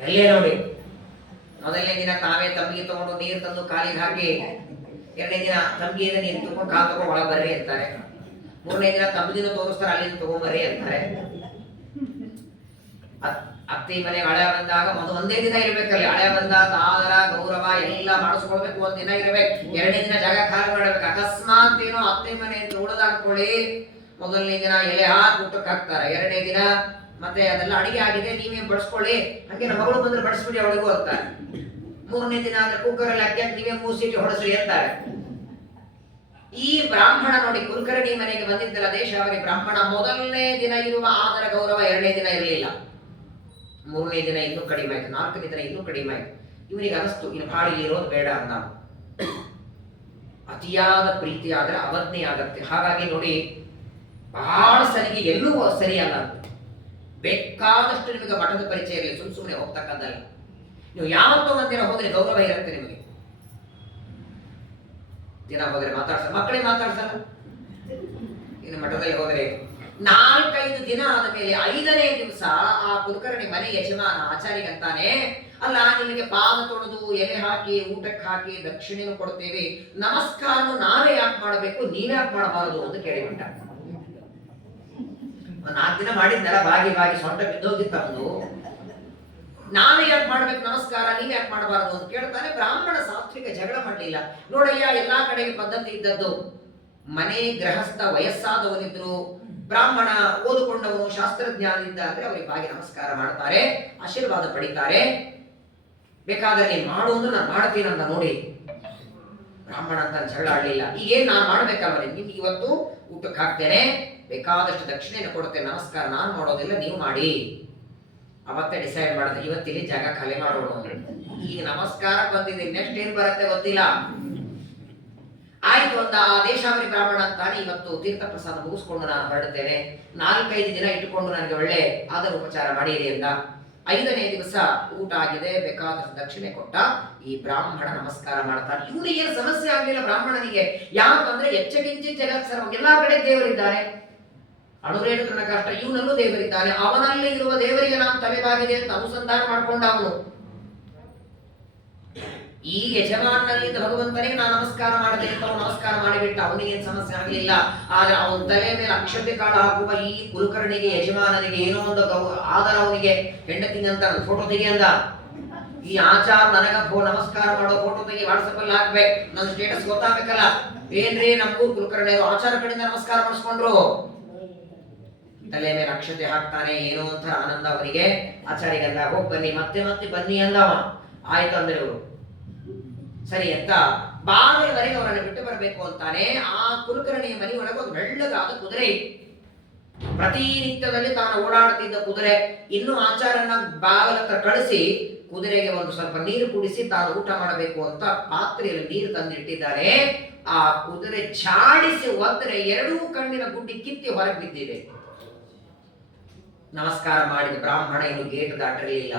ಎಲ್ಲೇ ನೋಡಿ, ಮೊದಲನೇ ದಿನ ತಾವೇ ತಂಬಿಗೆ ತಗೊಂಡು ನೀರು ತಂದು ಕಾಲಿಗೆ ಹಾಕಿ, 2ನೇ ದಿನ ತಂಬಿಗೆಯಿಂದ ನೀರು ತಗೊಂಡು ಕಾಲು ತಗೊಂಡು ಒಳಗೆ ಬರ್ರಿ ಅಂತಾರೆ, 3ನೇ ದಿನ ತಂಬಿಗೆನ ತೋರಿಸ್ತಾರೆ, ಅಲ್ಲಿಂದ ತಗೊಂಡ್ಬರ್ರಿ ಅಂತಾರೆ. ಅತ್ತಿ ಮನೆಗೆ ಹಳೆ ಬಂದಾಗ ಒಂದೇ ದಿನ ಇರ್ಬೇಕಲ್ಲಿ, ಹಳೆ ಬಂದ ಆದರ ಗೌರವ ಎಲ್ಲ ಮಾಡಿಸ್ಕೊಳ್ಬೇಕು, 1 ದಿನ ಇರ್ಬೇಕು, 2ನೇ ದಿನ ಜಾಗ ಖಾಲಿ ಮಾಡ್ಬೇಕು. ಅಕಸ್ಮಾತ್ ಏನೋ ಅತ್ತೆ ಮನೆ ಅಂತ ಉಳಿದಾಡ್ಕೊಳ್ಳಿ, ಮೊದಲನೇ ದಿನ ಎಲೆ ಹಾಕಿ ಊಟಕ್ಕೆ ಹಾಕ್ತಾರೆ, 2ನೇ ದಿನ ಮತ್ತೆ ಅದೆಲ್ಲ ಅಡಿಗೆ ಆಗಿದೆ ನೀವೇ ಬಡಿಸ್ಕೊಳ್ಳಿ, ಹಂಗೆ ನಮ್ಮ ಮಗಳು ಬಂದ್ರೆ ಬಡಿಸ್ಬಿಡಿ ಅವಳಿಗೂ ಅಂತಾರೆ. 3ನೇ ದಿನ ಅಂದ್ರೆ ಕುಕ್ಕರಲ್ಲಿ ಹಾಕಿ ನೀವೇ 3 ಸೀಟಿ ಹೊಡೆಸ್ರಿ ಅಂತಾರೆ. ಈ ಬ್ರಾಹ್ಮಣ ನೋಡಿ, ಕುಲಕರ್ಣಿ ಮನೆಗೆ ಬಂದಿದ್ದಲ್ಲ ದೇಶಾವರಿ ಬ್ರಾಹ್ಮಣ, ಮೊದಲನೇ ದಿನ ಇರುವ ಆದರ ಗೌರವ 2ನೇ ದಿನ ಇರಲಿಲ್ಲ, 3ನೇ ದಿನ ಇನ್ನೂ ಕಡಿಮೆ ಆಯ್ತು, 4ನೇ ದಿನ ಇನ್ನೂ ಕಡಿಮೆ ಆಯ್ತು. ಇವನಿಗೆ ಅನಿಸ್ತು ಇನ್ನು ಹಾಡಿಗೆ ಇರೋದು ಬೇಡ ಅಂತ. ಅತಿಯಾದ ಪ್ರೀತಿ ಆದ್ರೆ ಅವಜ್ಞೆ ಆಗತ್ತೆ. ಹಾಗಾಗಿ ನೋಡಿ, ಬಹಳ ಸರಿಗೆ ಎಲ್ಲೂ ಸರಿಯಲ್ಲ. ಬೇಕಾದಷ್ಟು ನಿಮಗೆ ಮಠದ ಪರಿಚಯ ಇರಲಿ, ಸುಮ್ಮನೆ ಹೋಗ್ತಕ್ಕಂಥಲ್ಲ. ನೀವು ಯಾವತ್ತೋ ಒಂದಿನ ಹೋದ್ರೆ ಗೌರವ ಇರುತ್ತೆ ನಿಮಗೆ. ದಿನ ಹೋದ್ರೆ ಮಾತಾಡ್ಸಲ್ಲ, ಮಕ್ಕಳಿಗೆ ಮಾತಾಡ್ಸಲ್ಲ. ಇನ್ನು ಮಠದಲ್ಲಿ ಹೋದ್ರೆ 4-5 ದಿನ ಆದ ಮೇಲೆ 5ನೇ ದಿವಸ ಆ ಕುಲಕರ್ಣಿ ಮನೆ ಯಜಮಾನ ಆಚಾರ್ಯಗಂತಾನೆ, ಅಲ್ಲ ನಿಮಗೆ ಪಾದ ತೊಳೆದು ಎಲೆ ಹಾಕಿ ಊಟಕ್ಕೆ ಹಾಕಿ ದಕ್ಷಿಣೆಯನ್ನು ಕೊಡ್ತೇವೆ, ನಮಸ್ಕಾರ ನಾವೇ ಯಾಕೆ ಮಾಡಬೇಕು, ನೀವ್ಯಾಕೆ ಮಾಡಬಾರದು ಅಂತ ಕೇಳಿಬಿಟ್ಟ. 4 ದಿನ ಮಾಡಿದ್ದಲ್ಲ, ಬಾಗಿ ಸೊಂಟ ಬಿದ್ದೋಗಿತ್ತ ಒಂದು, ನಾವೇ ಯಾಕೆ ಮಾಡ್ಬೇಕು ನಮಸ್ಕಾರ, ನೀವ್ ಯಾಕೆ ಮಾಡಬಾರದು ಅಂತ ಕೇಳ್ತಾನೆ. ಬ್ರಾಹ್ಮಣ ಸಾತ್ವಿಕ ಜಗಳ ಮಾಡಲಿಲ್ಲ. ನೋಡಯ್ಯ, ಎಲ್ಲಾ ಕಡೆಗೆ ಪದ್ಧತಿ ಇದ್ದದ್ದು, ಮನೆ ಗೃಹಸ್ಥ ವಯಸ್ಸಾದವನಿದ್ರು, ಬ್ರಾಹ್ಮಣ ಓದಿಕೊಂಡವನು ಶಾಸ್ತ್ರಜ್ಞಾನದಿಂದ ಅಂದ್ರೆ ಅವರಿಗೆ ಬಾಗಿ ನಮಸ್ಕಾರ ಮಾಡ್ತಾರೆ, ಆಶೀರ್ವಾದ ಪಡಿತಾರೆ. ಬೇಕಾದ್ರೆ ನೀನ್ ಮಾಡು ಅಂದ್ರೆ ನಾನು ಮಾಡ್ತೀನಿ ಅಂತ. ನೋಡಿ, ಬ್ರಾಹ್ಮಣ ಅಂತ ಜಗಳ ಆಡ್ಲಿಲ್ಲ. ಈಗೇನ್ ನಾನು ಮಾಡ್ಬೇಕಲ್ವ, ನಿಮ್ಗೆ ಇವತ್ತು ಊಟಕ್ಕೆ ಹಾಕ್ತೇನೆ, ಬೇಕಾದಷ್ಟು ದಕ್ಷಿಣೆಯನ್ನು ಕೊಡುತ್ತೇನೆ, ನಮಸ್ಕಾರ ನಾನು ಮಾಡೋದಿಲ್ಲ, ನೀವು ಮಾಡಿ. ಅವತ್ತೇ ಡಿಸೈಡ್ ಮಾಡಿದೆ, ಇವತ್ತಿಲ್ಲಿ ಜಾಗ ಖಾಲಿ ಮಾಡೋಣ. ಈಗ ನಮಸ್ಕಾರ ಬಂದಿದೆ, ನೆಕ್ಸ್ಟ್ ಏನ್ ಬರುತ್ತೆ ಗೊತ್ತಿಲ್ಲ. ಆಯ್ತು ಅಂತ ಆ ದೇಶಾವರಿ ಬ್ರಾಹ್ಮಣ ಅಂತಾನೆ, ಇವತ್ತು ತೀರ್ಥ ಪ್ರಸಾದ ಮುಗಿಸ್ಕೊಂಡು ನಾನು ಹೊರಡುತ್ತೇನೆ, 4-5 ದಿನ ಇಟ್ಟುಕೊಂಡು ನನಗೆ ಒಳ್ಳೆ ಆದರ ಉಪಚಾರ ಮಾಡಿರಿ ಅಂತ. 5ನೇ ದಿವಸ ಊಟ ಆಗಿದೆ, ಬೇಕಾದಷ್ಟು ದಕ್ಷಿಣೆ ಕೊಟ್ಟ. ಈ ಬ್ರಾಹ್ಮಣ ನಮಸ್ಕಾರ ಮಾಡ್ತಾನೆ. ಇವನಿಗೆ ಏನು ಸಮಸ್ಯೆ ಆಗ್ಲಿಲ್ಲ ಬ್ರಾಹ್ಮಣನಿಗೆ. ಯಾಕಂದ್ರೆ ಎಚ್ಚಗಿಂಚಿ ಜಗತ್ ಸರ್ವ, ಎಲ್ಲಾ ಕಡೆ ದೇವರಿದ್ದಾರೆ, ಅಣುರೇಣು ತೃಣಕಾಷ್ಟ, ಇವನಲ್ಲೂ ದೇವರಿದ್ದಾನೆ, ಅವನಲ್ಲಿ ಇರುವ ದೇವರಿಗೆ ನಾನು ತಲೆಬಾಗಿದೆ ಅಂತ ಅನುಸಂಧಾನ ಮಾಡ್ಕೊಂಡ ಅವನು. ಈ ಯಜಮಾನಲ್ಲಿದ್ದ ಭಗವಂತನಿಗೆ ನಾನು ನಮಸ್ಕಾರ ಮಾಡಿದೆ ಅಂತ ಅವನು ನಮಸ್ಕಾರ ಮಾಡಿಬಿಟ್ಟ. ಅವನಿಗೆ ಏನು ಸಮಸ್ಯೆ ಆಗಲಿಲ್ಲ. ಆದ್ರೆ ಅವನ ತಲೆ ಮೇಲೆ ಅಕ್ಷತೆ ಕಾಳು ಹಾಕುವ ಈ ಕುಲಕರ್ಣಿಗೆ ಯಜಮಾನನಿಗೆ ಏನೋ ಒಂದು ಆದರ, ಅವನಿಗೆ ಹೆಂಡತಿಗಂತ ಫೋಟೋ ತೆಗಿಯಂದ. ಈ ಆಚಾರ ನನಗ ನಮಸ್ಕಾರ ಮಾಡೋ ಫೋಟೋ ತೆಗಿ ವಾಟ್ಸಪ್ ಅಲ್ಲಿ ಹಾಕ್ಬೇಕು, ನನ್ನ ಸ್ಟೇಟಸ್ ಗೊತ್ತಾಗಬೇಕಲ್ಲ. ಏನ್ರಿ ನಮಗೂ ಕುಲಕರ್ಣಿಯರು ಆಚಾರ ಕಡೆಯಿಂದ ನಮಸ್ಕಾರ ಮಾಡಿಸ್ಕೊಂಡ್ರು. ತಲೆ ಮೇಲೆ ಅಕ್ಷತೆ ಹಾಕ್ತಾನೆ, ಏನೋ ಒಂಥರ ಆನಂದ ಅವನಿಗೆ. ಆಚಾರ್ಯಗಂದ, ಹೋಗಿ ಬನ್ನಿ, ಮತ್ತೆ ಮತ್ತೆ ಬನ್ನಿ ಅಂದವ. ಆಯ್ತು ಅಂದ್ರೆ ಅವರು ಸರಿ ಅಂತ ಬಾಗಿಲವರೆಗೆ ಅವರನ್ನು ಬಿಟ್ಟು ಬರಬೇಕು ಅಂತಾನೆ. ಆ ಕುಲಕರ್ಣಿಯ ಮನೆಯೊಳಗೆ ಒಂದು ಬೆಳ್ಳಗಾದ ಕುದುರೆ, ಪ್ರತಿನಿತ್ಯದಲ್ಲಿ ತಾನು ಓಡಾಡುತ್ತಿದ್ದ ಕುದುರೆ. ಇನ್ನು ಆಚಾರನ ಬಾಗಿಲ ಹತ್ರ ಕಳಿಸಿ ಕುದುರೆಗೆ ಒಂದು ಸ್ವಲ್ಪ ನೀರು ಕುಡಿಸಿ ತಾನು ಊಟ ಮಾಡಬೇಕು ಅಂತ ಪಾತ್ರೆಯಲ್ಲಿ ನೀರು ತಂದಿಟ್ಟಿದ್ದಾರೆ. ಆ ಕುದುರೆ ಚಾಡಿಸಿ ಒತ್ತರೆ 2 ಕಣ್ಣಿನ ಗುಡ್ಡಿ ಕಿತ್ತಿ ಹೊರಗೆ ಬಿದ್ದಿದೆ. ನಮಸ್ಕಾರ ಮಾಡಿದ ಬ್ರಾಹ್ಮಣ ಇನ್ನು ಗೇಟ್ ದಾಟಿರಲಿಲ್ಲ.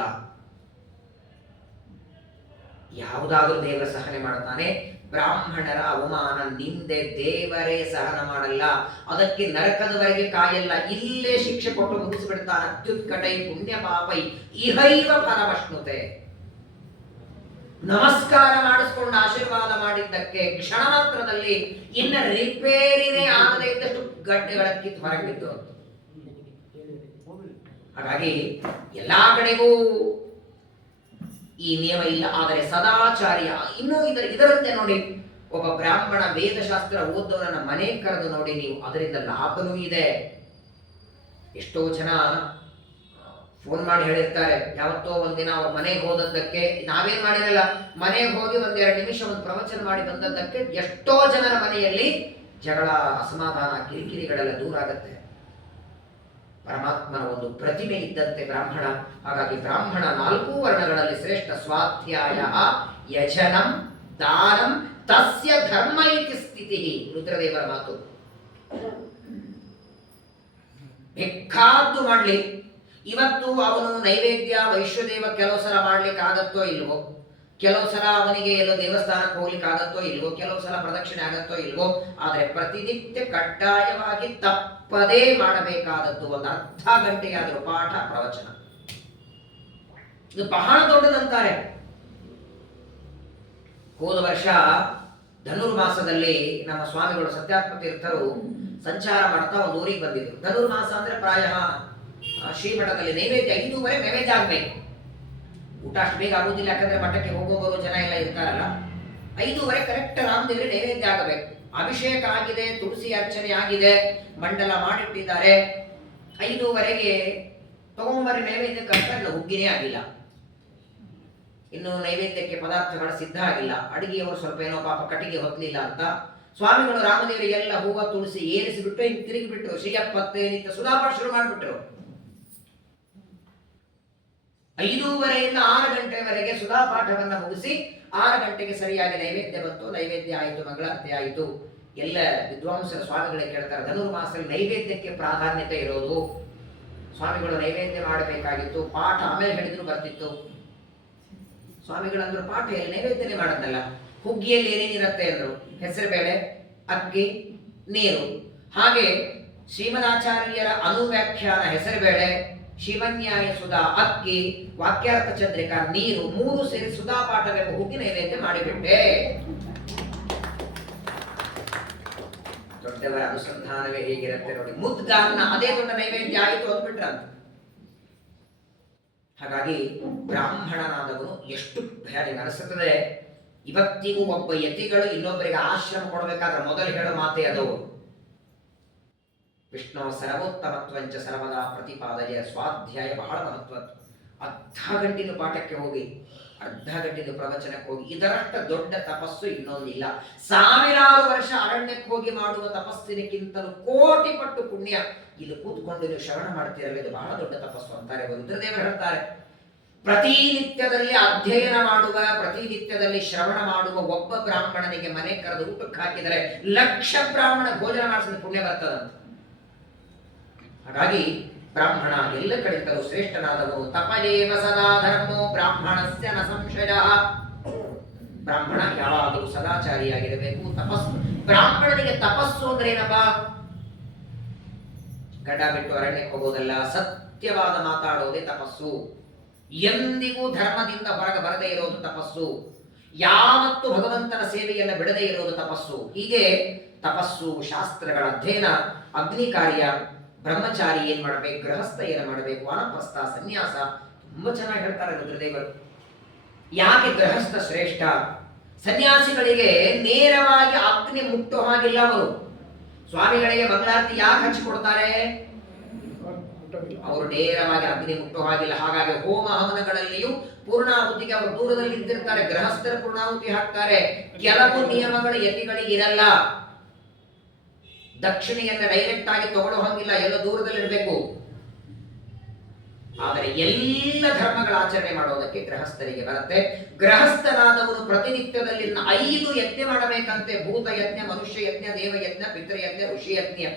ಯಾವುದಾದ್ರೂ ದೇವರ ಸಹನೆ ಮಾಡ್ತಾನೆ. ಬ್ರಾಹ್ಮಣರ ಅವಮಾನ, ನಿಂದೆ ದೇವರೇ ಸಹನ ಮಾಡಲ್ಲ, ಅದಕ್ಕೆ ನರಕದವರೆಗೆ ಕಾಯಲ್ಲ, ಇಲ್ಲೇ ಶಿಕ್ಷೆ ಕೊಟ್ಟು ಮುಗಿಸಿಬಿಡ್ತಾನೆ. ಅತ್ಯುತ್ಕಟೈ ಪುಣ್ಯ ಪಾಪೈ ಇಹೈವ ಫಲವಶ್ನುತೆ. ನಮಸ್ಕಾರ ಮಾಡಿಸ್ಕೊಂಡು ಆಶೀರ್ವಾದ ಮಾಡಿದ್ದಕ್ಕೆ ಕ್ಷಣ ಮಾತ್ರದಲ್ಲಿ ಇನ್ನ ರಿಪೇರಿನೇ ಆಗದೇ ಇದ್ದಷ್ಟು ಗಡ್ಡೆಗಳ ಕಿತ್ತು ಹೊರಗೆ ಬಿದ್ದು. ಹಾಗಾಗಿ ಎಲ್ಲಾ ಕಡೆಗೂ ಈ ನಿಯಮ ಇಲ್ಲ. ಆದರೆ ಸದಾಚಾರ್ಯ ಇನ್ನೂ ಇದರಂತೆ ನೋಡಿ, ಒಬ್ಬ ಬ್ರಾಹ್ಮಣ ವೇದಶಾಸ್ತ್ರ ಓದವರನ್ನ ಮನೆ ಕರೆದು ನೋಡಿ ನೀವು, ಅದರಿಂದ ಲಾಭನೂ ಇದೆ. ಎಷ್ಟೋ ಜನ ಫೋನ್ ಮಾಡಿ ಹೇಳಿರ್ತಾರೆ, ಯಾವತ್ತೋ ಒಂದಿನ ಅವ್ರ ಮನೆಗೆ ಹೋದದ್ದಕ್ಕೆ, ನಾವೇನ್ ಮಾಡಿರಲ್ಲ, ಮನೆಗೆ ಹೋಗಿ ಒಂದೆರಡು ನಿಮಿಷ ಒಂದು ಪ್ರವಚನ ಮಾಡಿ ಬಂದದ್ದಕ್ಕೆ ಎಷ್ಟೋ ಜನರ ಮನೆಯಲ್ಲಿ ಜಗಳ, ಅಸಮಾಧಾನ, ಕಿರಿಕಿರಿಗಳೆಲ್ಲ ದೂರ ಆಗತ್ತೆ. ಪರಮಾತ್ಮನ ಒಂದು ಪ್ರತಿಮೆ ಇದ್ದಂತೆ ಬ್ರಾಹ್ಮಣ. ಹಾಗಾಗಿ ಬ್ರಾಹ್ಮಣ 4 ವರ್ಣಗಳಲ್ಲಿ ಶ್ರೇಷ್ಠ. ಸ್ವಾಧ್ಯಾಯ, ಯಜನಂ, ದಾನಂ, ತಸ್ಯ ಧರ್ಮ ಇತಿ ಸ್ಥಿತಿ. ರುದ್ರದೇವರ ಮಾತು. ಬೇಕಾದ್ದು ಮಾಡ್ಲಿ, ಇವತ್ತು ಅವನು ನೈವೇದ್ಯ ವೈಶ್ವದೇವ ಕೆಲವು ಸಲ ಮಾಡ್ಲಿಕ್ಕೆ ಆಗತ್ತೋ ಇಲ್ವೋ, ಕೆಲವು ಸಲ ಅವನಿಗೆ ಎಲ್ಲೋ ದೇವಸ್ಥಾನಕ್ಕೆ ಹೋಗ್ಲಿಕ್ಕೆ ಆಗತ್ತೋ ಇಲ್ವೋ, ಕೆಲವು ಸಲ ಪ್ರದಕ್ಷಿಣೆ ಆಗತ್ತೋ ಇಲ್ವೋ, ಆದರೆ ಪ್ರತಿನಿತ್ಯ ಕಡ್ಡಾಯವಾಗಿ ತಪ್ಪದೇ ಮಾಡಬೇಕಾದದ್ದು ಒಂದು ಅರ್ಧ ಗಂಟೆಯಾದರೂ ಪಾಠ ಪ್ರವಚನ. ಇದು ಬಹಳ ದೊಡ್ಡದಂತಾರೆ. ಹೋದ ವರ್ಷ ಧನುರ್ಮಾಸದಲ್ಲಿ ನಮ್ಮ ಸ್ವಾಮಿಗಳು ಸತ್ಯಾತ್ಮ ತೀರ್ಥರು ಸಂಚಾರ ಮಾಡ್ತಾ ಒಂದು ಊರಿಗೆ ಬಂದಿದ್ರು. ಧನುರ್ಮಾಸ ಅಂದ್ರೆ ಪ್ರಾಯ ಶ್ರೀಮಠದಲ್ಲಿ ನೈವೇದ್ಯ 5:30 ನೈವೇದ್ಯ ಆಗ್ಬೇಕು. ಊಟ ಅಷ್ಟು ಬೇಗ ಆಗುದಿಲ್ಲ, ಯಾಕಂದ್ರೆ ಮಠಕ್ಕೆ ಹೋಗೋರು ಜನ ಎಲ್ಲ ಇರ್ತಾರಲ್ಲ. 5:30 ಕರೆಕ್ಟ್ ರಾಮದೇವರಿಗೆ ನೈವೇದ್ಯ ಆಗಬೇಕು. ಅಭಿಷೇಕ ಆಗಿದೆ, ತುಳಸಿ ಅರ್ಚನೆ ಆಗಿದೆ, ಮಂಡಲ ಮಾಡಿಟ್ಟಿದ್ದಾರೆ. 5:30ಗೆ ತಗೊಂಬರಿ ನೈವೇದ್ಯಕ್ಕೆ ಅಂತ ಹುಗ್ಗಿನೇ ಆಗಿಲ್ಲ, ಇನ್ನು ನೈವೇದ್ಯಕ್ಕೆ ಪದಾರ್ಥಗಳು ಸಿದ್ಧ ಆಗಿಲ್ಲ. ಅಡಿಗೆಯವರು ಸ್ವಲ್ಪ ಏನೋ ಪಾಪ ಕಟ್ಟಿಗೆ ಹೊತ್ತಲಿಲ್ಲ ಅಂತ ಸ್ವಾಮಿಗಳು ರಾಮದೇವರಿಗೆಲ್ಲ ಹೂವ ತುಳಸಿ ಏರಿಸಿಬಿಟ್ಟು ಹಿಂಗೆ ತಿರುಗಿಬಿಟ್ರು. ಶ್ರೀಯಪ್ಪತ್ತೇನಿತ್ತ ಸುಧಾಪಾಠ ಶುರು ಮಾಡಿಬಿಟ್ರು. 5:30ಯಿಂದ 6 ಗಂಟೆವರೆಗೆ ಸುಧಾಪಾಠವನ್ನ ಮುಗಿಸಿ 6 ಗಂಟೆಗೆ ಸರಿಯಾಗಿ ನೈವೇದ್ಯ ಬಂತು. ನೈವೇದ್ಯ ಆಯಿತು, ಮಂಗಳಾರತಿ ಆಯಿತು. ಎಲ್ಲ ವಿದ್ವಾಂಸರ ಸ್ವಾಮಿಗಳೇ ಕೇಳ್ತಾರೆ, ಧನುರ್ಮಾಸದಲ್ಲಿ ನೈವೇದ್ಯಕ್ಕೆ ಪ್ರಾಧಾನ್ಯತೆ ಇರೋದು. ಸ್ವಾಮಿಗಳು ನೈವೇದ್ಯ ಮಾಡಬೇಕಾಗಿತ್ತು, ಪಾಠ ಆಮೇಲೆ ಹೇಳಿದ್ರು ಬರ್ತಿತ್ತು. ಸ್ವಾಮಿಗಳಂದ್ರು ಪಾಠ ಎಲ್ಲಿ ನೈವೇದ್ಯನೇ ಮಾಡೋದಲ್ಲ, ಹುಗ್ಗಿಯಲ್ಲಿ ಏನೇನಿರುತ್ತೆ ಅಂದ್ರು. ಹೆಸರುಬೇಳೆ, ಅಕ್ಕಿ, ನೀರು. ಹಾಗೆ ಶ್ರೀಮದಾಚಾರ್ಯರ ಅನುವ್ಯಾಖ್ಯಾನ ಹೆಸರುಬೇಳೆ, ಶಿವನ್ಯಾಯ ಸುಧಾ ಅಕ್ಕಿ, ವಾಕ್ಯಾರ್ಥ ಚಂದ್ರಿಕಾ ನೀರು, 3 ಸೇರಿ ಸುಧಾ ಪಾಠವೆಂಬ ಹುಗ್ಗಿ ನೈವೇದ್ಯ ಮಾಡಿಬಿಟ್ಟೆ. ದೊಡ್ಡವರ ಅನುಸಂಧಾನವೇ ಹೇಗಿರುತ್ತೆ ನೋಡಿ. ಮುದ್ಗಾನ್ನ ಅದೇ ದೊಡ್ಡ ನೈವೇದ್ಯ ಆಯಿತು ಅಂದ್ಬಿಟ್ರಂತ. ಹಾಗಾಗಿ ಬ್ರಾಹ್ಮಣನಾದವನು ಎಷ್ಟು ಭಯ ಅನಿಸುತ್ತದೆ. ಇವತ್ತಿಗೂ ಒಬ್ಬ ಯತಿಗಳು ಇನ್ನೊಬ್ಬರಿಗೆ ಆಶ್ರಮ ಕೊಡಬೇಕಾದ್ರೆ ಮೊದಲು ಹೇಳೋ ಮಾತೆ ಅದು, ವಿಷ್ಣು ಸರ್ವೋತ್ತಮತ್ವಂಚ ಸರ್ವದಾ ಪ್ರತಿಪಾದನೆಯ ಸ್ವಾಧ್ಯಾಯ ಬಹಳ ಮಹತ್ವದ್ದು. ಅರ್ಧ ಗಂಟೆದು ಪಾಠಕ್ಕೆ ಹೋಗಿ, ಅರ್ಧ ಗಂಟೆದು ಪ್ರವಚನಕ್ಕೆ ಹೋಗಿ, ಇದರಷ್ಟ ದೊಡ್ಡ ತಪಸ್ಸು ಇನ್ನೊಂದಿಲ್ಲ. 1000 ವರ್ಷ ಅರಣ್ಯಕ್ಕೆ ಹೋಗಿ ಮಾಡುವ ತಪಸ್ಸಿನಕ್ಕಿಂತಲೂ ಕೋಟಿ ಪಟ್ಟು ಪುಣ್ಯ ಇಲ್ಲಿ ಕೂತ್ಕೊಂಡು ನೀವು ಶ್ರವಣ ಮಾಡ್ತೀರಲ್ಲ, ಇದು ಬಹಳ ದೊಡ್ಡ ತಪಸ್ಸು ಅಂತಾರೆ. ರುದ್ರದೇವರು ಹೇಳ್ತಾರೆ, ಪ್ರತಿನಿತ್ಯದಲ್ಲಿ ಅಧ್ಯಯನ ಮಾಡುವ, ಪ್ರತಿನಿತ್ಯದಲ್ಲಿ ಶ್ರವಣ ಮಾಡುವ ಒಬ್ಬ ಬ್ರಾಹ್ಮಣನಿಗೆ ಮನೆ ಕರೆದು ಊಟಕ್ಕೆ ಹಾಕಿದರೆ 1,00,000 ಬ್ರಾಹ್ಮಣ ಭೋಜನ ಮಾಡಿಸಿದ ಪುಣ್ಯ ಬರ್ತದಂತ. ಹಾಗಾಗಿ ಬ್ರಾಹ್ಮಣ ಎಲ್ಲ ಕಡೆಯಿಂದಲೂ ಶ್ರೇಷ್ಠನಾದವನು. ತಪಲೇವ ಸದಾ ಧರ್ಮೋ ಬ್ರಾಹ್ಮಣಸ್ಯ ನ ಸಂಶಯ. ಬ್ರಾಹ್ಮಣ ಯಾವಾಗಲೂ ಸದಾಚಾರಿಯಾಗಿರಬೇಕು. ತಪಸ್ಸು, ಬ್ರಾಹ್ಮಣನಿಗೆ ತಪಸ್ಸು ಅಂದ್ರೆ ಏನಪ್ಪಾ? ಗಡ್ಡ ಬಿಟ್ಟು ಅರಣ್ಯಕ್ಕೆ ಹೋಗೋದಲ್ಲ, ಸತ್ಯವಾದ ಮಾತಾಡೋದೇ ತಪಸ್ಸು. ಎಂದಿಗೂ ಧರ್ಮದಿಂದ ಹೊರಗೆ ಬರದೇ ಇರೋದು ತಪಸ್ಸು. ಯಾವತ್ತು ಭಗವಂತನ ಸೇವೆಯನ್ನು ಬಿಡದೇ ಇರೋದು ತಪಸ್ಸು. ಹೀಗೆ ತಪಸ್ಸು, ಶಾಸ್ತ್ರಗಳ ಅಧ್ಯಯನ, ಅಗ್ನಿ ಕಾರ್ಯ, ಬ್ರಹ್ಮಚಾರಿ ಏನ್ ಮಾಡಬೇಕು, ಗೃಹಸ್ಥ ಏನ್ ಮಾಡಬೇಕು, ವಾನಪ್ರಸ್ಥ, ಸನ್ಯಾಸ, ತುಂಬಾ ಚೆನ್ನಾಗಿ ಹೇಳ್ತಾರೆ ರುದ್ರದೇವರು. ಯಾಕೆ ಗೃಹಸ್ಥ ಶ್ರೇಷ್ಠ? ಸನ್ಯಾಸಿಗಳಿಗೆ ನೇರವಾಗಿ ಅಗ್ನಿ ಮುಟ್ಟೋ ಹಾಗಿಲ್ಲ. ಅವರು ಸ್ವಾಮಿಗಳಿಗೆ ಮಂಗಳಾರತಿ ಯಾಕೆ ಹಂಚಿಕೊಡ್ತಾರೆ? ಅವರು ನೇರವಾಗಿ ಅಗ್ನಿ ಮುಟ್ಟೋ ಹಾಗಿಲ್ಲ. ಹಾಗಾಗಿ ಹೋಮ ಹವನಗಳಲ್ಲಿಯೂ ಪೂರ್ಣಾಹುತಿಗೆ ಅವರು ದೂರದಲ್ಲಿ ನಿಂತಿರ್ತಾರೆ. ಗೃಹಸ್ಥರ ಪೂರ್ಣಾಹುತಿ ಹಾಕ್ತಾರೆ. ಕೆಲವು ನಿಯಮಗಳು ಯತಿಗಳಿಗೆ ಇರಲ್ಲ. ದಕ್ಷಿಣೆಯನ್ನ ಡೈರೆಕ್ಟ್ ಆಗಿ ತಗೊಳ್ಳೋ ಹಂಗಿಲ್ಲ, ಎಲ್ಲ ದೂರದಲ್ಲಿ ಇರಬೇಕು. ಆದರೆ ಎಲ್ಲ ಧರ್ಮಗಳ ಆಚರಣೆ ಮಾಡೋದಕ್ಕೆ ಗೃಹಸ್ಥರಿಗೆ ಬರುತ್ತೆ. ಗೃಹಸ್ಥನಾದವನು ಪ್ರತಿನಿತ್ಯದಲ್ಲಿ 5 ಯಜ್ಞ ಮಾಡಬೇಕಂತೆ. ಭೂತ ಯಜ್ಞ, ಮನುಷ್ಯ ಯಜ್ಞ, ದೇವ ಯಜ್ಞ, ಪಿತೃಯಜ್ಞ, ಋಷಿ ಯಜ್ಞ.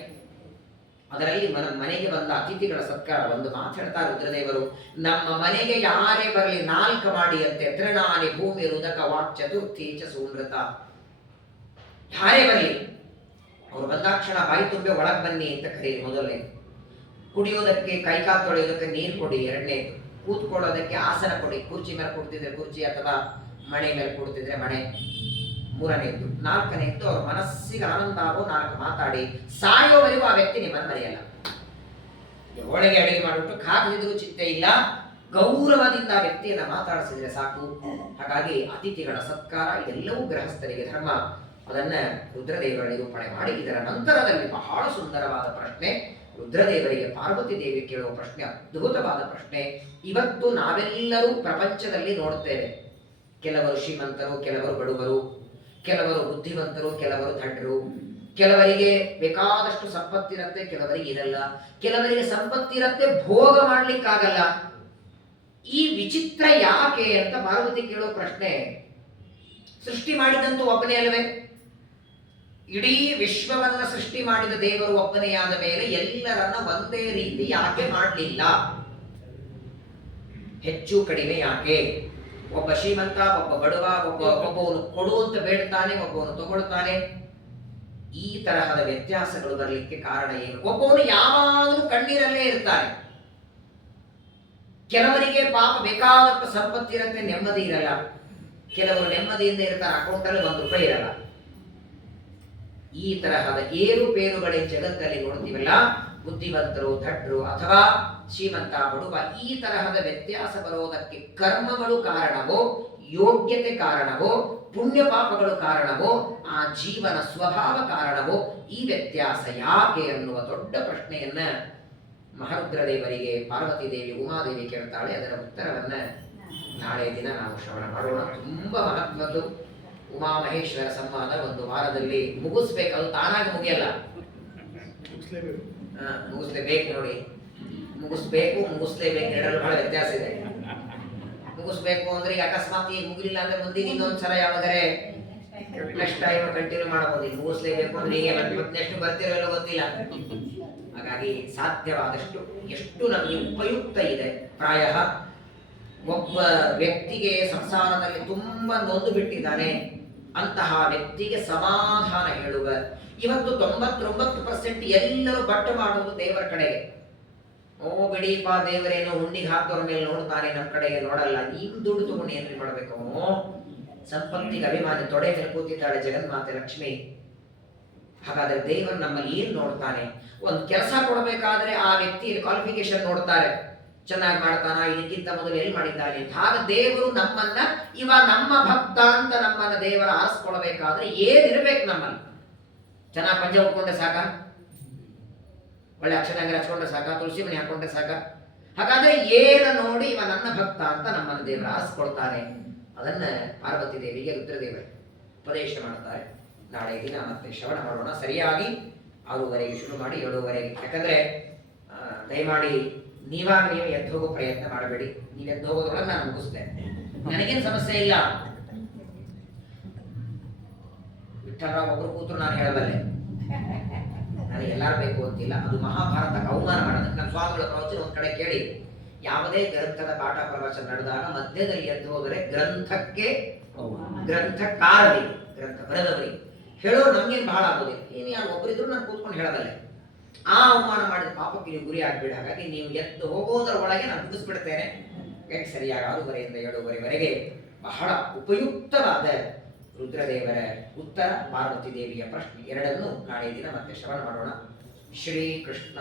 ಅದರಲ್ಲಿ ಮನೆಗೆ ಬಂದ ಅತಿಥಿಗಳ ಸತ್ಕಾರ ಒಂದು ಮಾತಾಡ್ತಾರೆ ರುದ್ರದೇವರು, ನಮ್ಮ ಮನೆಗೆ ಯಾರೇ ಬರಲಿ 4 ಮಾಡಿ ಅಂತೆ, ತೃಣಾನಿ ಭೂಮಿ ರುದಕ ವಾಕ್ ಚತುರ್ಥಿ ಚ ಸೂಮೃತ. ಯಾರೇ ಬರಲಿ ಅವ್ರು ಬಂದಾಕ್ಷಣ ಬಾಯಿ ತುಂಬೆ ಒಳಗೆ ಬನ್ನಿ ಅಂತ ಕರೀರಿ ಮೊದಲನೇ, ಕುಡಿಯೋದಕ್ಕೆ ಕೈಕಾಲು ತೊಳೆಯೋದಕ್ಕೆ ನೀರು ಕೊಡಿ ಎರಡನೇದು, ಕೂತ್ಕೊಳ್ಳೋದಕ್ಕೆ ಆಸನ ಕೊಡಿ, ಕುರ್ಚಿ ಮೇಲೆ ಕೂಡ್ತಿದ್ರೆ ಕುರ್ಚಿ ಅಥವಾ ಮಣೆ ಮೇಲೆ ಕೂಡ್ತಿದ್ರೆ ಮಣೆ ಮೂರನೇದ್ದು, 4ನೇದ್ದು ಅವ್ರ ಮನಸ್ಸಿಗೆ ಆನಂದ ಆಗೋ 4 ಮಾತಾಡಿ ಸಾಯೋವರೆಗೂ ಆ ವ್ಯಕ್ತಿ ನಿಮ್ಮನ್ನು ಮರೆಯಲ್ಲ. ಒಳಗೆ ಅಡಿಗೆ ಮಾಡಿಬಿಟ್ಟು ಖಾದ್ರಿದ್ರು ಚಿಂತೆ ಇಲ್ಲ, ಗೌರವದಿಂದ ಆ ವ್ಯಕ್ತಿಯನ್ನ ಮಾತಾಡಿಸಿದ್ರೆ ಸಾಕು. ಹಾಗಾಗಿ ಅತಿಥಿಗಳ ಸತ್ಕಾರ ಇದೆಲ್ಲವೂ ಗೃಹಸ್ಥರಿಗೆ ಧರ್ಮ. ಅದನ್ನ ರುದ್ರದೇವರ ನಿರೂಪಣೆ ಮಾಡಿ ಇದರ ನಂತರದಲ್ಲಿ ಬಹಳ ಸುಂದರವಾದ ಪ್ರಶ್ನೆ, ರುದ್ರದೇವರಿಗೆ ಪಾರ್ವತಿ ದೇವಿ ಕೇಳುವ ಪ್ರಶ್ನೆ ಅದ್ಭುತವಾದ ಪ್ರಶ್ನೆ. ಇವತ್ತು ನಾವೆಲ್ಲರೂ ಪ್ರಪಂಚದಲ್ಲಿ ನೋಡ್ತೇವೆ, ಕೆಲವರು ಶ್ರೀಮಂತರು, ಕೆಲವರು ಬಡವರು, ಕೆಲವರು ಬುದ್ಧಿವಂತರು, ಕೆಲವರು ದಡ್ಡರು, ಕೆಲವರಿಗೆ ಬೇಕಾದಷ್ಟು ಸಂಪತ್ತಿರತ್ತೆ, ಕೆಲವರಿಗೆ ಇರಲ್ಲ, ಕೆಲವರಿಗೆ ಸಂಪತ್ತಿರತ್ತೆ ಭೋಗ ಮಾಡ್ಲಿಕ್ಕಾಗಲ್ಲ. ಈ ವಿಚಿತ್ರ ಯಾಕೆ ಅಂತ ಪಾರ್ವತಿ ಕೇಳೋ ಪ್ರಶ್ನೆ. ಸೃಷ್ಟಿ ಮಾಡಿದಂತೂ ಒಬ್ಬನೇ ಅಲ್ಲವೇ? ಇಡೀ ವಿಶ್ವವನ್ನ ಸೃಷ್ಟಿ ಮಾಡಿದ ದೇವರು ಒಬ್ಬನೆಯಾದ ಮೇಲೆ ಎಲ್ಲರನ್ನ ಒಂದೇ ರೀತಿ ಯಾಕೆ ಮಾಡಲಿಲ್ಲ? ಹೆಚ್ಚು ಕಡಿಮೆ ಯಾಕೆ? ಒಬ್ಬ ಶ್ರೀಮಂತ, ಒಬ್ಬ ಬಡವ, ಒಬ್ಬವನು ಕೊಡು ಅಂತ ಬೇಡ್ತಾನೆ, ಒಬ್ಬವನು ತಗೊಳ್ತಾನೆ. ಈ ತರಹದ ವ್ಯತ್ಯಾಸಗಳು ಬರಲಿಕ್ಕೆ ಕಾರಣ ಏನು? ಒಬ್ಬವನು ಯಾವಾಗಲೂ ಕಣ್ಣೀರಲ್ಲೇ ಇರ್ತಾನೆ, ಕೆಲವರಿಗೆ ಪಾಪ ಬೇಕಾದಷ್ಟು ಸಂಪತ್ತಿರತ್ತೆ, ನೆಮ್ಮದಿ ಇರಲ್ಲ, ಕೆಲವರು ನೆಮ್ಮದಿಯಿಂದ ಇರ್ತಾರೆ, ಅಕೌಂಟಲ್ಲಿ ₹1 ಇರಲ್ಲ. ಈ ತರಹದ ಏರುಪೇರುಗಳೇ ಜಗತ್ತಲ್ಲಿ ನೋಡ್ತೀವಲ್ಲ, ಬುದ್ಧಿವಂತರು, ದಡ್ಡರು ಅಥವಾ ಶ್ರೀಮಂತ, ಬಡುವ, ಈ ತರಹದ ವ್ಯತ್ಯಾಸ ಬರೋದಕ್ಕೆ ಕರ್ಮಗಳು ಕಾರಣವೋ, ಯೋಗ್ಯತೆ ಕಾರಣವೋ, ಪುಣ್ಯ ಪಾಪಗಳು ಕಾರಣವೋ, ಆ ಜೀವನ ಸ್ವಭಾವ ಕಾರಣವೋ? ಈ ವ್ಯತ್ಯಾಸ ಯಾಕೆ ಅನ್ನುವ ದೊಡ್ಡ ಪ್ರಶ್ನೆಯನ್ನ ಮಹಾರುದ್ರದೇವರಿಗೆ ಪಾರ್ವತಿ ದೇವಿ, ಉಮಾದೇವಿ ಕೇಳ್ತಾಳೆ. ಅದರ ಉತ್ತರವನ್ನ ನಾಳೆ ದಿನ ನಾವು ಶ್ರವಣ ಮಾಡೋಣ. ತುಂಬಾ ಮಹತ್ವದ್ದು. ಉಮಾ ಮಹೇಶ್ವರ ಸಂವಾದ 1 ವಾರದಲ್ಲಿ ಮುಗಿಸ್ಬೇಕು, ಅದು ತಾನಾಗಿ ಮುಗಿಯಲ್ಲ, ಮುಗಿಸ್ಲೇಬೇಕು. ನೋಡಿ, ಮುಗಿಸ್ಲೇಬೇಕು, ಎರಡರಲ್ಲಿ ಬಹಳ ವ್ಯತ್ಯಾಸ ಇದೆ. ಮುಗಿಸ್ಬೇಕು ಅಂದ್ರೆ ಈಗ ಅಕಸ್ಮಾತ್ ಈಗ ಮುಗಿಲಿಲ್ಲ ಅಂದ್ರೆ ಮುಂದಿನ ಇನ್ನೊಂದ್ಸಲ ಯಾವಾಗರೆ ನೆಕ್ಸ್ಟ್ ಟೈಮ್ ಕಂಟಿನ್ಯೂ ಮಾಡಬಹುದು. ಈಗ ಮುಗಿಸ್ಲೇಬೇಕು ಅಂದ್ರೆ ಹೀಗೆ ನೆಕ್ಸ್ಟ್ ಬರ್ತಿರೋ ಇಲ್ಲೋ ಗೊತ್ತಿಲ್ಲ. ಹಾಗಾಗಿ ಸಾಧ್ಯವಾದಷ್ಟು ಎಷ್ಟು ನಮಗೆ ಉಪಯುಕ್ತ ಇದೆ. ಪ್ರಾಯ ಒಬ್ಬ ವ್ಯಕ್ತಿಗೆ ಸಂಸಾರದಲ್ಲಿ ತುಂಬಾ ನೊಂದು ಬಿಟ್ಟಿದ್ದಾನೆ, ಅಂತಹ ವ್ಯಕ್ತಿಗೆ ಸಮಾಧಾನ ಹೇಳುವ. ಇವತ್ತು 99% ಎಲ್ಲರೂ ಬಟ್ಟು ಮಾಡುವುದು ದೇವರ ಕಡೆಗೆ. ಓ ಬಿಡೀಪ, ದೇವರೇನೋ ಹುಂಡಿಗೆ ಹಾಕೋರ ಮೇಲೆ ನೋಡ್ತಾನೆ, ನಮ್ಮ ಕಡೆಗೆ ನೋಡಲ್ಲ. ನೀವು ದುಡ್ಡು ತಗೊಂಡು ಏನ್ರಿ ಮಾಡ್ಬೇಕು? ಸಂಪತ್ತಿಗೆ ಅಭಿಮಾನಿ ತೊಡೆ ಮೇಲೆ ಕೂತಿದ್ದಾಳೆ ಜಗನ್ಮಾತೆ ಲಕ್ಷ್ಮಿ. ಹಾಗಾದ್ರೆ ದೇವರು ನಮ್ಮಲ್ಲಿ ಏನ್ ನೋಡ್ತಾನೆ? ಒಂದು ಕೆಲಸ ಕೊಡಬೇಕಾದ್ರೆ ಆ ವ್ಯಕ್ತಿಯ ಕ್ವಾಲಿಫಿಕೇಶನ್ ನೋಡ್ತಾರೆ, ಚೆನ್ನಾಗಿ ಮಾಡ್ತಾನ, ಇದಕ್ಕಿಂತ ಮೊದಲು ಎಲ್ಲಿ ಮಾಡಿದ್ದಾನೆ ಅಂತ. ಆಗ ದೇವರು ನಮ್ಮನ್ನ ಇವ ನಮ್ಮ ಭಕ್ತ ಅಂತ ನಮ್ಮನ್ನ ದೇವರ ಆರಿಸ್ಕೊಳ್ಬೇಕಾದ್ರೆ ಏನಿರ್ಬೇಕು ನಮ್ಮಲ್ಲಿ? ಚೆನ್ನಾಗಿ ಪಂಜ ಉಟ್ಕೊಂಡ್ರೆ ಸಾಕ? ಒಳ್ಳೆ ಅಕ್ಷರಾಂಗ ಹಚ್ಕೊಂಡ್ರೆ ಸಾಕ? ತುಳಸಿ ಮನೆ ಹಾಕೊಂಡ್ರೆ ಸಾಕ? ಹಾಗಾದ್ರೆ ಏನ ನೋಡಿ ಇವ ನನ್ನ ಭಕ್ತ ಅಂತ ನಮ್ಮನ್ನು ದೇವರು ಆರಿಸ್ಕೊಳ್ತಾನೆ. ಅದನ್ನ ಪಾರ್ವತಿ ದೇವಿಗೆ ರುದ್ರದೇವರು ಉಪದೇಶ ಮಾಡ್ತಾರೆ. ನಾಳೆ ದಿನ ಮತ್ತೆ ಶ್ರವಣ ಮಾಡೋಣ. ಸರಿಯಾಗಿ 6:30ಗೆ ಶುರು ಮಾಡಿ 7:30ಗೆ. ಯಾಕಂದ್ರೆ ದಯಮಾಡಿ ನೀವು ಎದ್ದು ಹೋಗೋ ಪ್ರಯತ್ನ ಮಾಡಬೇಡಿ. ನೀವು ಎದ್ದು ಹೋಗೋದ್ರೊಳಗೆ ನಾನು ಮುಗಿಸ್ತೇನೆ, ನನಗೇನು ಸಮಸ್ಯೆ ಇಲ್ಲ. ವಿಠಲರಾವ್ ಒಬ್ರು ಕೂತ್ರು ನಾನು ಹೇಳಬಲ್ಲೆ, ನನಗೆ ಎಲ್ಲಾರು ಬೇಕು ಅಂತಿಲ್ಲ. ಅದು ಮಹಾಭಾರತಕ್ಕೆ ಅವಮಾನ ಮಾಡೋದಕ್ಕೆ ನಮ್ಮ ಸ್ವಾಮಿಗಳ ಪ್ರವಚನ ಒಂದ್ ಕಡೆ ಕೇಳಿ, ಯಾವುದೇ ಗ್ರಂಥದ ಪಾಠ ಪ್ರವಚನ ನಡೆದಾಗ ಮಧ್ಯದಲ್ಲಿ ಎದ್ದು ಹೋದರೆ ಗ್ರಂಥಕಾರರಿಗೆ, ಗ್ರಂಥ ಬರೆದವರಿಗೆ ಹೇಳೋರು ನಮ್ಗೇನು ಬಹಳ ಆಗೋದಿಲ್ಲ. ಏನು ಯಾರು ಒಬ್ಬರಿದ್ರು ನಾನು ಕೂತ್ಕೊಂಡು ಹೇಳಬಲ್ಲೆ. ಆ ಅವಮಾನ ಮಾಡಿದ ಪಾಪಕ್ಕೆ ನೀವು ಗುರಿ ಆಗ್ಬೇಡಿ. ಹಾಗಾಗಿ ನೀವು ಎದ್ದು ಹೋಗೋದರ ಒಳಗೆ ನಾನು ಮುಗಿಸ್ಬಿಡ್ತೇನೆ. ಸರಿಯಾಗಿ 6:30ಯಿಂದ 7:30ವರೆಗೆ ಬಹಳ ಉಪಯುಕ್ತವಾದ ರುದ್ರದೇವರ ಉತ್ತರ, ಪಾರ್ವತಿ ದೇವಿಯ ಪ್ರಶ್ನೆ ಎರಡನ್ನೂ ನಾಳೆ ದಿನ ಮತ್ತೆ ಶ್ರವಣ ಮಾಡೋಣ. ಶ್ರೀ ಕೃಷ್ಣ.